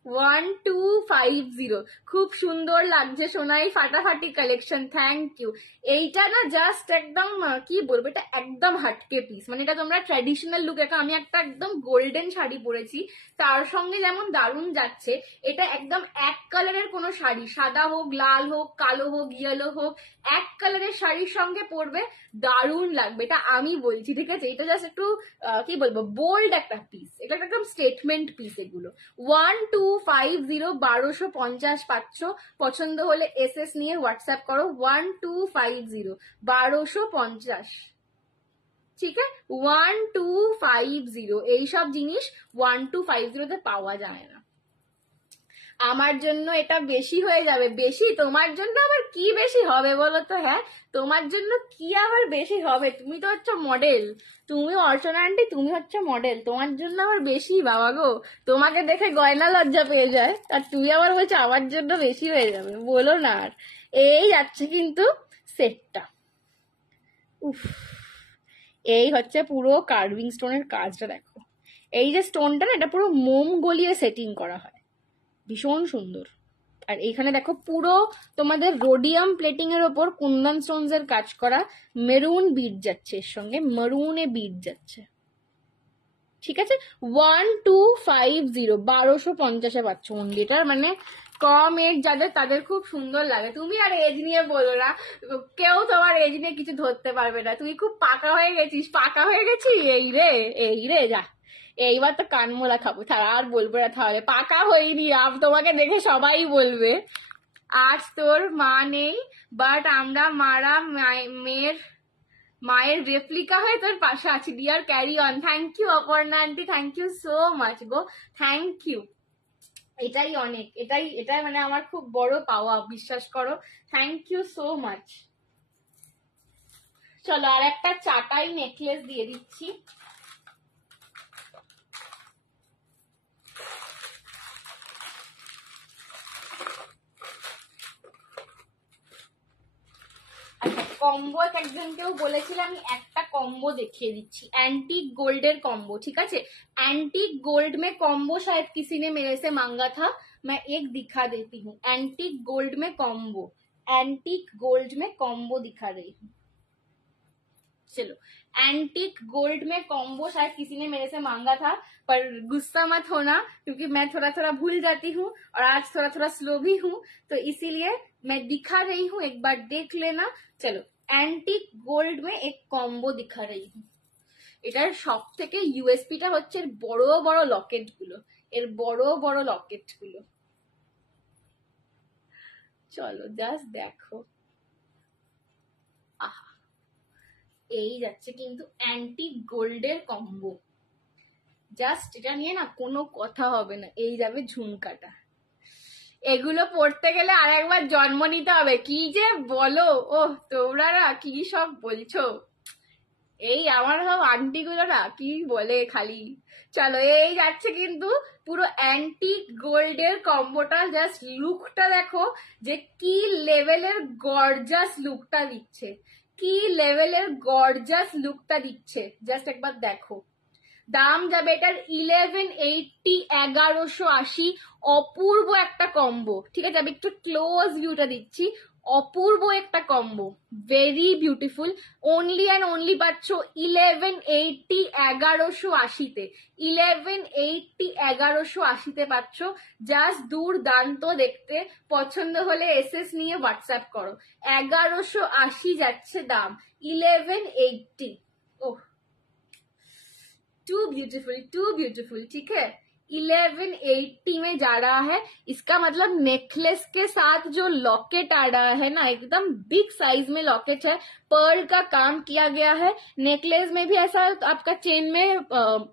1250। খুব সুন্দর লাগছে সোনাই, ফাটাফাটি কালেকশন, থ্যাংক ইউ। এইটা না জাস্ট একদম কি বলবো, এটা একদম হাটকে পিস, মানে এটা তোমরা ট্র্যাডিশনাল লুক, এটা আমি একটা একদম গোল্ডেন শাড়ি পরেছি তার সঙ্গে যেমন দারুণ যাচ্ছে, এটা একদম এক কালারের কোনো শাড়ি, সাদা হোক, লাল হোক, কালো হোক, ইয়েলো হোক, এক কালারের শাড়ির সঙ্গে পরবে দারুণ লাগবে, এটা আমি বলছি, ঠিক আছে। এটা জাস্ট একটু কি বলবো, বোল্ড একটা পিস, এটা একদম স্টেটমেন্ট পিস। এগুলো 1250, 1250 পাচ্ছ। পছন্দ হলে এসএস নিয়ে হোয়াটসঅ্যাপ করো, 1250, 1250, ঠিক আছে, 1250। এইসব জিনিস 1250 পাওয়া যায় না। আমার জন্য এটা বেশি হয়ে যাবে, বেশি তোমার জন্য আবার কি বেশি হবে বলো তো? হ্যাঁ, তোমার জন্য কি আবার বেশি হবে? তুমি তো হচ্ছে মডেল, তুমি অর্চনা আন্টি, তুমি হচ্ছে মডেল, তোমার জন্য আবার বেশি, বাবা গো, তোমাকে দেখে গয়না লজ্জা পেয়ে যায়, আর তুমি আবার বলছো আমার জন্য বেশি হয়ে যাবে, বলো না আর। এই যাচ্ছে কিন্তু সেটটা, উফ, এই হচ্ছে পুরো কার্ভিং স্টোনের কাজটা দেখো। এই যে স্টোনটা না, এটা পুরো মোম গলিয়ে সেটিং করা হয়, ভীষণ সুন্দর। আর এইখানে দেখো পুরো তোমাদের রোডিয়াম প্লেটিং এর ওপর কুন্দন স্টোনস এর কাজ করা, মেরুন বিট যাচ্ছে এর সঙ্গে, মেরুনে বিট যাচ্ছে, ঠিক আছে। 1250, 1250 পাচ্ছ অনলি। এটার মানে কম এজ যাদের তাদের খুব সুন্দর লাগে। তুমি আর এজ নিয়ে বলো না, কেউ তোমার এজ নিয়ে কিছু ধরতে পারবে না, তুই খুব পাকা হয়ে গেছিস, পাকা হয়ে গেছি, এই রে, এই রে, যা, এইবার তো কানমোলা খাবো, তারা আর বলবে না, তাহলে পাকা হইনি, তোমাকে দেখে সবাই বলবে। আজ তোর মা নেই, বাট আমরা মারা মায়ের রেপ্লিকা হয়ে তোর পাশে আছি, dear, carry on. Thank you Aparna aunty, thank you so much গো, থ্যাংক ইউ। এটাই অনেক, এটাই মানে আমার খুব বড় পাওয়া, বিশ্বাস করো, থ্যাংক ইউ সো মাচ। চলো আর একটা চাটাই নেকলেস দিয়ে দিচ্ছি। কম্বো একজনকেও বলেছিলাম, আমি একটা কম্বো দেখিয়ে দিচ্ছি, एंटीक गोल्ड कॉम्बो, ठीक है। एंटीक गोल्ड में कॉम्बो शायद किसी ने मेरे से मांगा था, मैं एक दिखा देती हूँ। एंटीक गोल्ड में कॉम्बो, एंटीक गोल्ड में कॉम्बो दिखा रही हूँ। चलो, एंटीक गोल्ड में कॉम्बो शायद किसी ने मेरे से मांगा था, पर गुस्सा मत होना क्योंकि मैं थोड़ा थोड़ा भूल जाती हूँ और आज थोड़ा थोड़ा स्लो भी हूँ, तो इसीलिए मैं दिखा रही हूँ, एक बार देख लेना। चलो, एंटीक गोल्ड में एक कॉम्बो दिखा रही हूँ। এটার সব থেকে ইউএসপিটা হচ্ছে এর বড় বড় লকেট গুলো, এর বড় বড় লকেট গুলো। চলো জাস্ট দেখো, আহা, এই যাচ্ছে কিন্তু অ্যান্টিক গোল্ডের কম্বো। জাস্ট এটা নিয়ে না কোনো কথা হবে না। এই যাবে ঝুমকাটা, এগুলো পড়তে গেলে আর একবার জন্ম নিতে হবে। কি যে বলো, ও তোমরা না কি সব বলছো, এই আমার সব আন্টি গুলো না কি বলে খালি। চলো, এই যাচ্ছে কিন্তু পুরো অ্যান্টিক গোল্ডের কম্বোটা। জাস্ট লুকটা দেখো যে কি লেভেলের গর্জাস লুকটা দিচ্ছে, কি লেভেলের গর্জাস লুকটা দিচ্ছে, জাস্ট একবার দেখো। দাম যাবে এটার 1180, 1180। অপূর্ব একটা কম্বো, ঠিক আছে? আমি একটু ক্লোজ ভিউটা দিচ্ছি। অপূর্ব একটা combo, very beautiful. Only and only পাচ্ছ 1180, 1180-তে। 1180, 1180-তে পাচ্ছ। জাস্ট দুর্দান্ত দেখতে। পছন্দ হলে এসএস নিয়ে হোয়াটসঅ্যাপ করো। 1180 যাচ্ছে দাম, 1180। ओह, टू ब्यूटीफुल, ठीक है। 1180 में जा रहा है। इसका मतलब नेकलेस के साथ जो लॉकेट आ रहा है ना, एकदम बिग साइज में लॉकेट है, पर्ल का काम किया गया है। नेकलेस में भी ऐसा आपका चेन में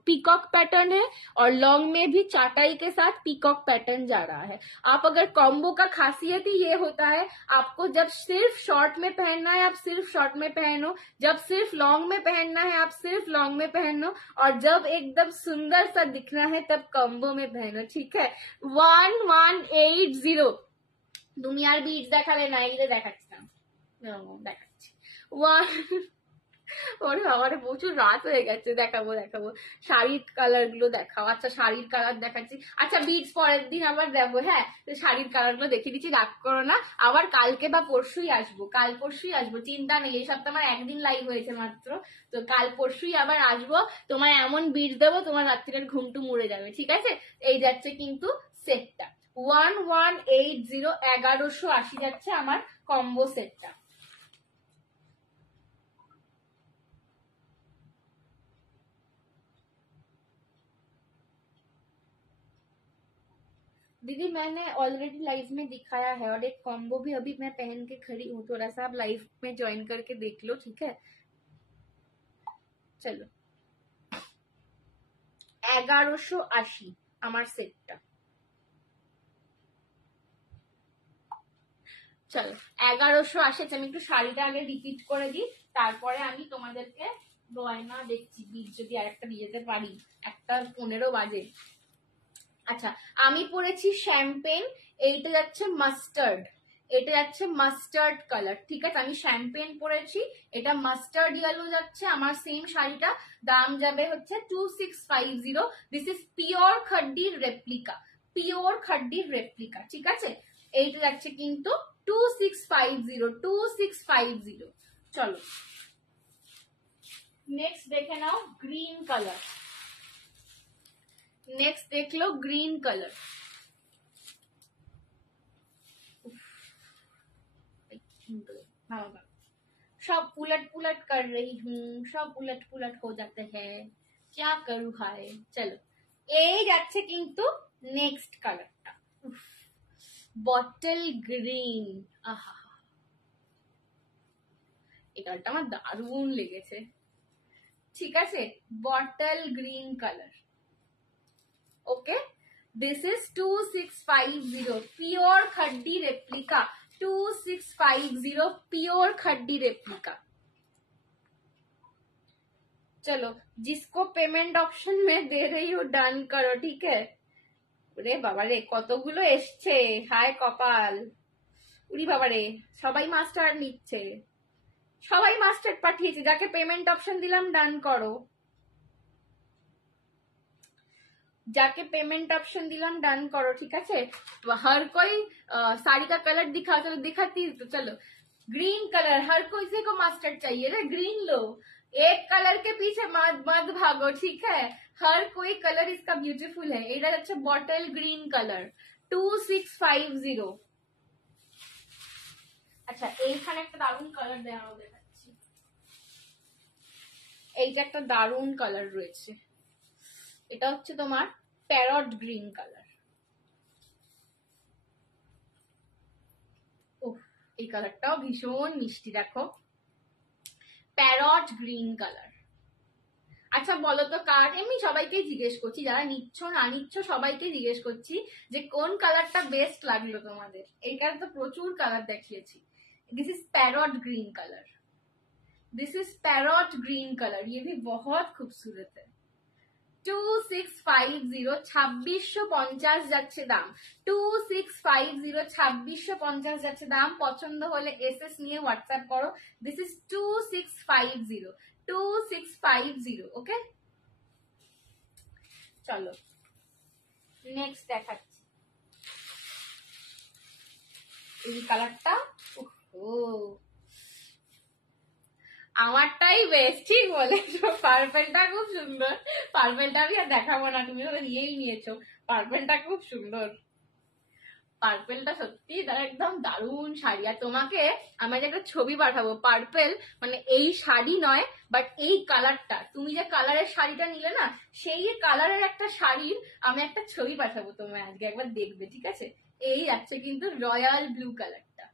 पीकॉक पैटर्न है और लॉन्ग में भी चाटाई के साथ पीकॉक पैटर्न जा रहा है। आप अगर कॉम्बो का खासियत ही ये होता है, आपको जब सिर्फ शॉर्ट में पहनना है आप सिर्फ शॉर्ट में पहनो, जब सिर्फ लॉन्ग में पहनना है आप सिर्फ लॉन्ग में पहनो, और जब एकदम सुंदर सा दिखना है तब कॉम्बो में पहनो, ठीक है। 1180। তুমি আর বিটস দেখালে না, এগুলো দেখাচ্ছিলাম, দেখাচ্ছি। ওরে বাবারে, প্রচুর রাত হয়ে গেছে। দেখাবো দেখাবো, শাড়ির কালার গুলো দেখাও। আচ্ছা, শাড়ির কালার দেখাচ্ছি। আচ্ছা, বিটস পরের দিন আবার দেবো, হ্যাঁ। শাড়ির কালার গুলো দেখিয়ে দিচ্ছি, রাগ করো না। আবার কালকে বা পরশুই আসবো, কাল পরশুই আসবো, চিন্তা নেই। এই সপ্তাহে আমার একদিন লাইভ হয়েছে মাত্র, তো কাল পরশুই আবার আসবো। তোমার এমন বিটস দেবো তোমার রাত্রির ঘুমটু মুড়ে যাবে, ঠিক আছে। এই যাচ্ছে কিন্তু সেটটা 1180, 1180 যাচ্ছে আমার কম্বো সেটটা। दीदी मैंने ऑलरेडी लाइव में दिखाया है और एक कॉम्बो भी अभी मैं पहन के खड़ी हूँ, थोड़ा सा आप लाइव में ज्वाइन करके देख लो, ठीक है। चलो, 1180 আমার সেটটা। চলো, 1180। আমি একটু শাড়িটা আগে রিপিট করে দিই, তারপরে আমি তোমাদেরকে গয়না দেখছি, বিট যদি আর একটা দিয়ে যেতে পারি। 1:15 বাজে। আচ্ছা, আমি পরেছি শ্যাম্পেন, এইটা যাচ্ছে মাস্টার্ড, এটা যাচ্ছে মাস্টার্ড কালার, ঠিক আছে। আমি শ্যাম্পেন পরেছি, এটা মাস্টার্ড ইয়েলো যাচ্ছে আমার সেম শাড়িটা। দাম যাবে হচ্ছে 2650। দিস ইজ পিওর খাড্ডির রেপ্লিকা, পিওর খাড্ডির রেপ্লিকা, ঠিক আছে। এইটা যাচ্ছে কিন্তু 2650, 2650। চলো, নেক্সট দেখে নাও গ্রিন কালার। नेक्स्ट देख लो ग्रीन कलर। सब उलट पुलट कर रही हूँ, सब उलट पुलट हो जाते हैं, क्या करूँ हाय। चलो, এই যাচ্ছে কিন্তু নেক্সট কালারটা, বটল গ্রিন। আহা, এই কালারটা আমার দারুণ লেগেছে, ঠিক আছে। Bottle green colour, okay. This is 2650 pure khaddi replica, 2650 pure khaddi replica. चलो, जिसको पेमेंट ऑप्शन में दे रही हूँ डन करो, ठीक है। ওরে বাবা রে, কতগুলো এসছে, হায় কপাল। উরি বাবা রে, সবাই মাস্টার নিচ্ছে, সবাই মাস্টার পাঠিয়েছে। যাকে পেমেন্ট অপশন দিলাম ডান করো, जाके पेमेंट ऑप्शन दिलाम डन करो, ठीक है। हर कोई साड़ी का कलर दिखा, चलो दिखाती तो। चलो, ग्रीन कलर, हर कोई से को मास्टर्ड चाहिए रे, ग्रीन लो। एक कलर के पीछे मत मत भागो, ठीक है, हर कोई कलर इसका ब्यूटीफुल है। এটা হচ্ছে বটল গ্রিন কালার 2650। আচ্ছা এইখানে একটা দারুণ কালার দেখাও, দেখাচ্ছি। এইটা একটা দারুণ কালার রয়েছে, এটা হচ্ছে তোমার প্যারট গ্রিন কালার। ও এই কালারটাও ভীষণ মিষ্টি, দেখো প্যারট গ্রিন কালার। আচ্ছা বলো তো কার, এমনি সবাইকে জিজ্ঞেস করছি, যারা নিচ্ছ না নিচ্ছ সবাইকে জিজ্ঞেস করছি যে কোন কালারটা বেস্ট লাগলো তোমাদের। এই কালার তো প্রচুর কালার দেখিয়েছি। This is parrot green colour, this is parrot green colour, ये भी बहुत खूबसूरत है। 2650 2650 যাচ্ছে দাম, 2650 2650 যাচ্ছে দাম। পছন্দ হলে এসএস নিয়ে হোয়াটসঅ্যাপ করো। This is 2650 2650। ওকে চলো নেক্সট দেখাচ্ছি এই কালারটা। ও আমারটাই বেস্ট, ঠিক বলেছো, পার্পেলটা খুব সুন্দর। পার্পেলটা আমি আর দেখাবো না, তুমি ওটা নিয়েই নিয়েছো। পার্পেলটা খুব সুন্দর, পার্পেলটা সত্যি তার একদম দারুণ শাড়ি। আর তোমাকে আমি একটা ছবি পাঠাবো, পার্পেল মানে এই শাড়ি নয় বাট এই কালারটা, তুমি যে কালারের শাড়িটা নিলে না সেই কালারের একটা শাড়ির আমি একটা ছবি পাঠাবো তোমায়, আজকে একবার দেখবে, ঠিক আছে। এই যাচ্ছে কিন্তু রয়্যাল ব্লু কালারটা,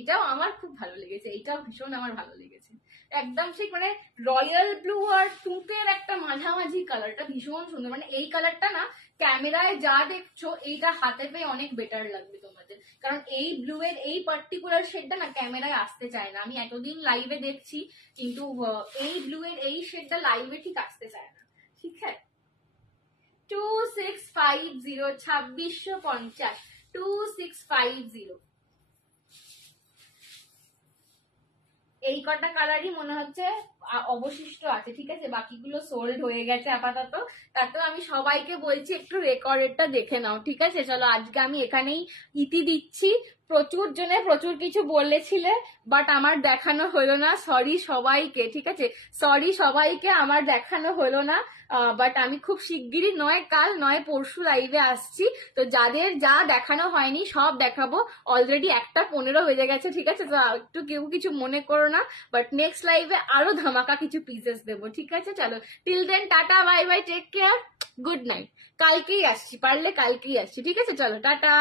এটাও আমার খুব ভালো লেগেছে, এইটাও ভীষণ আমার ভালো লেগেছে। একদম ঠিক মানে রয়্যাল ব্লু আর তুঁতের একটা মাঝামাঝি কালারটা ভীষণ সুন্দর। মানে এই কালারটা না ক্যামেরায় যা দেখছো এইটা হাতে পেয়ে অনেক বেটার লাগবে তোমাদের, কারণ এই ব্লু এর এই পার্টিকুলার শেডটা না ক্যামেরায় আসতে চায় না। আমি এতদিন লাইভে দেখছি কিন্তু এই ব্লু এর এই শেডটা লাইভে ঠিক আসতে চায় না, ঠিক আছে। 2650 2650 2650। এই কটা কালারই মনে হচ্ছে অবশিষ্ট আছে, ঠিক আছে, বাকিগুলো সোল্ড হয়ে গেছে আপাতত। তাতেও আমি সবাইকে বলছি একটু রেকর্ডেরটা দেখে নাও, ঠিক আছে। চলো আজকে আমি এখানেই ইতি দিচ্ছি। প্রচুর জনে প্রচুর কিছু বলেছিলে বাট আমার দেখানো হলো না, সরি সবাইকে, ঠিক আছে, সরি সবাইকে, আমার দেখানো হলো না। বাট আমি খুব শিগগিরই নয় কাল নয় পরশু লাইভে আসছি, তো যাদের যা দেখানো হয়নি সব দেখাবো। অলরেডি 1:15 বেজে গেছে, ঠিক আছে, তো একটু কেউ কিছু মনে করো না, বাট নেক্সট লাইভে আরো ধামাকা কিছু পিসেস দেবো, ঠিক আছে। চলো till then tata bye bye, take care, good night. কালকেই আসছি, পারলে কালকেই আসছি, ঠিক আছে, চলো টাটা।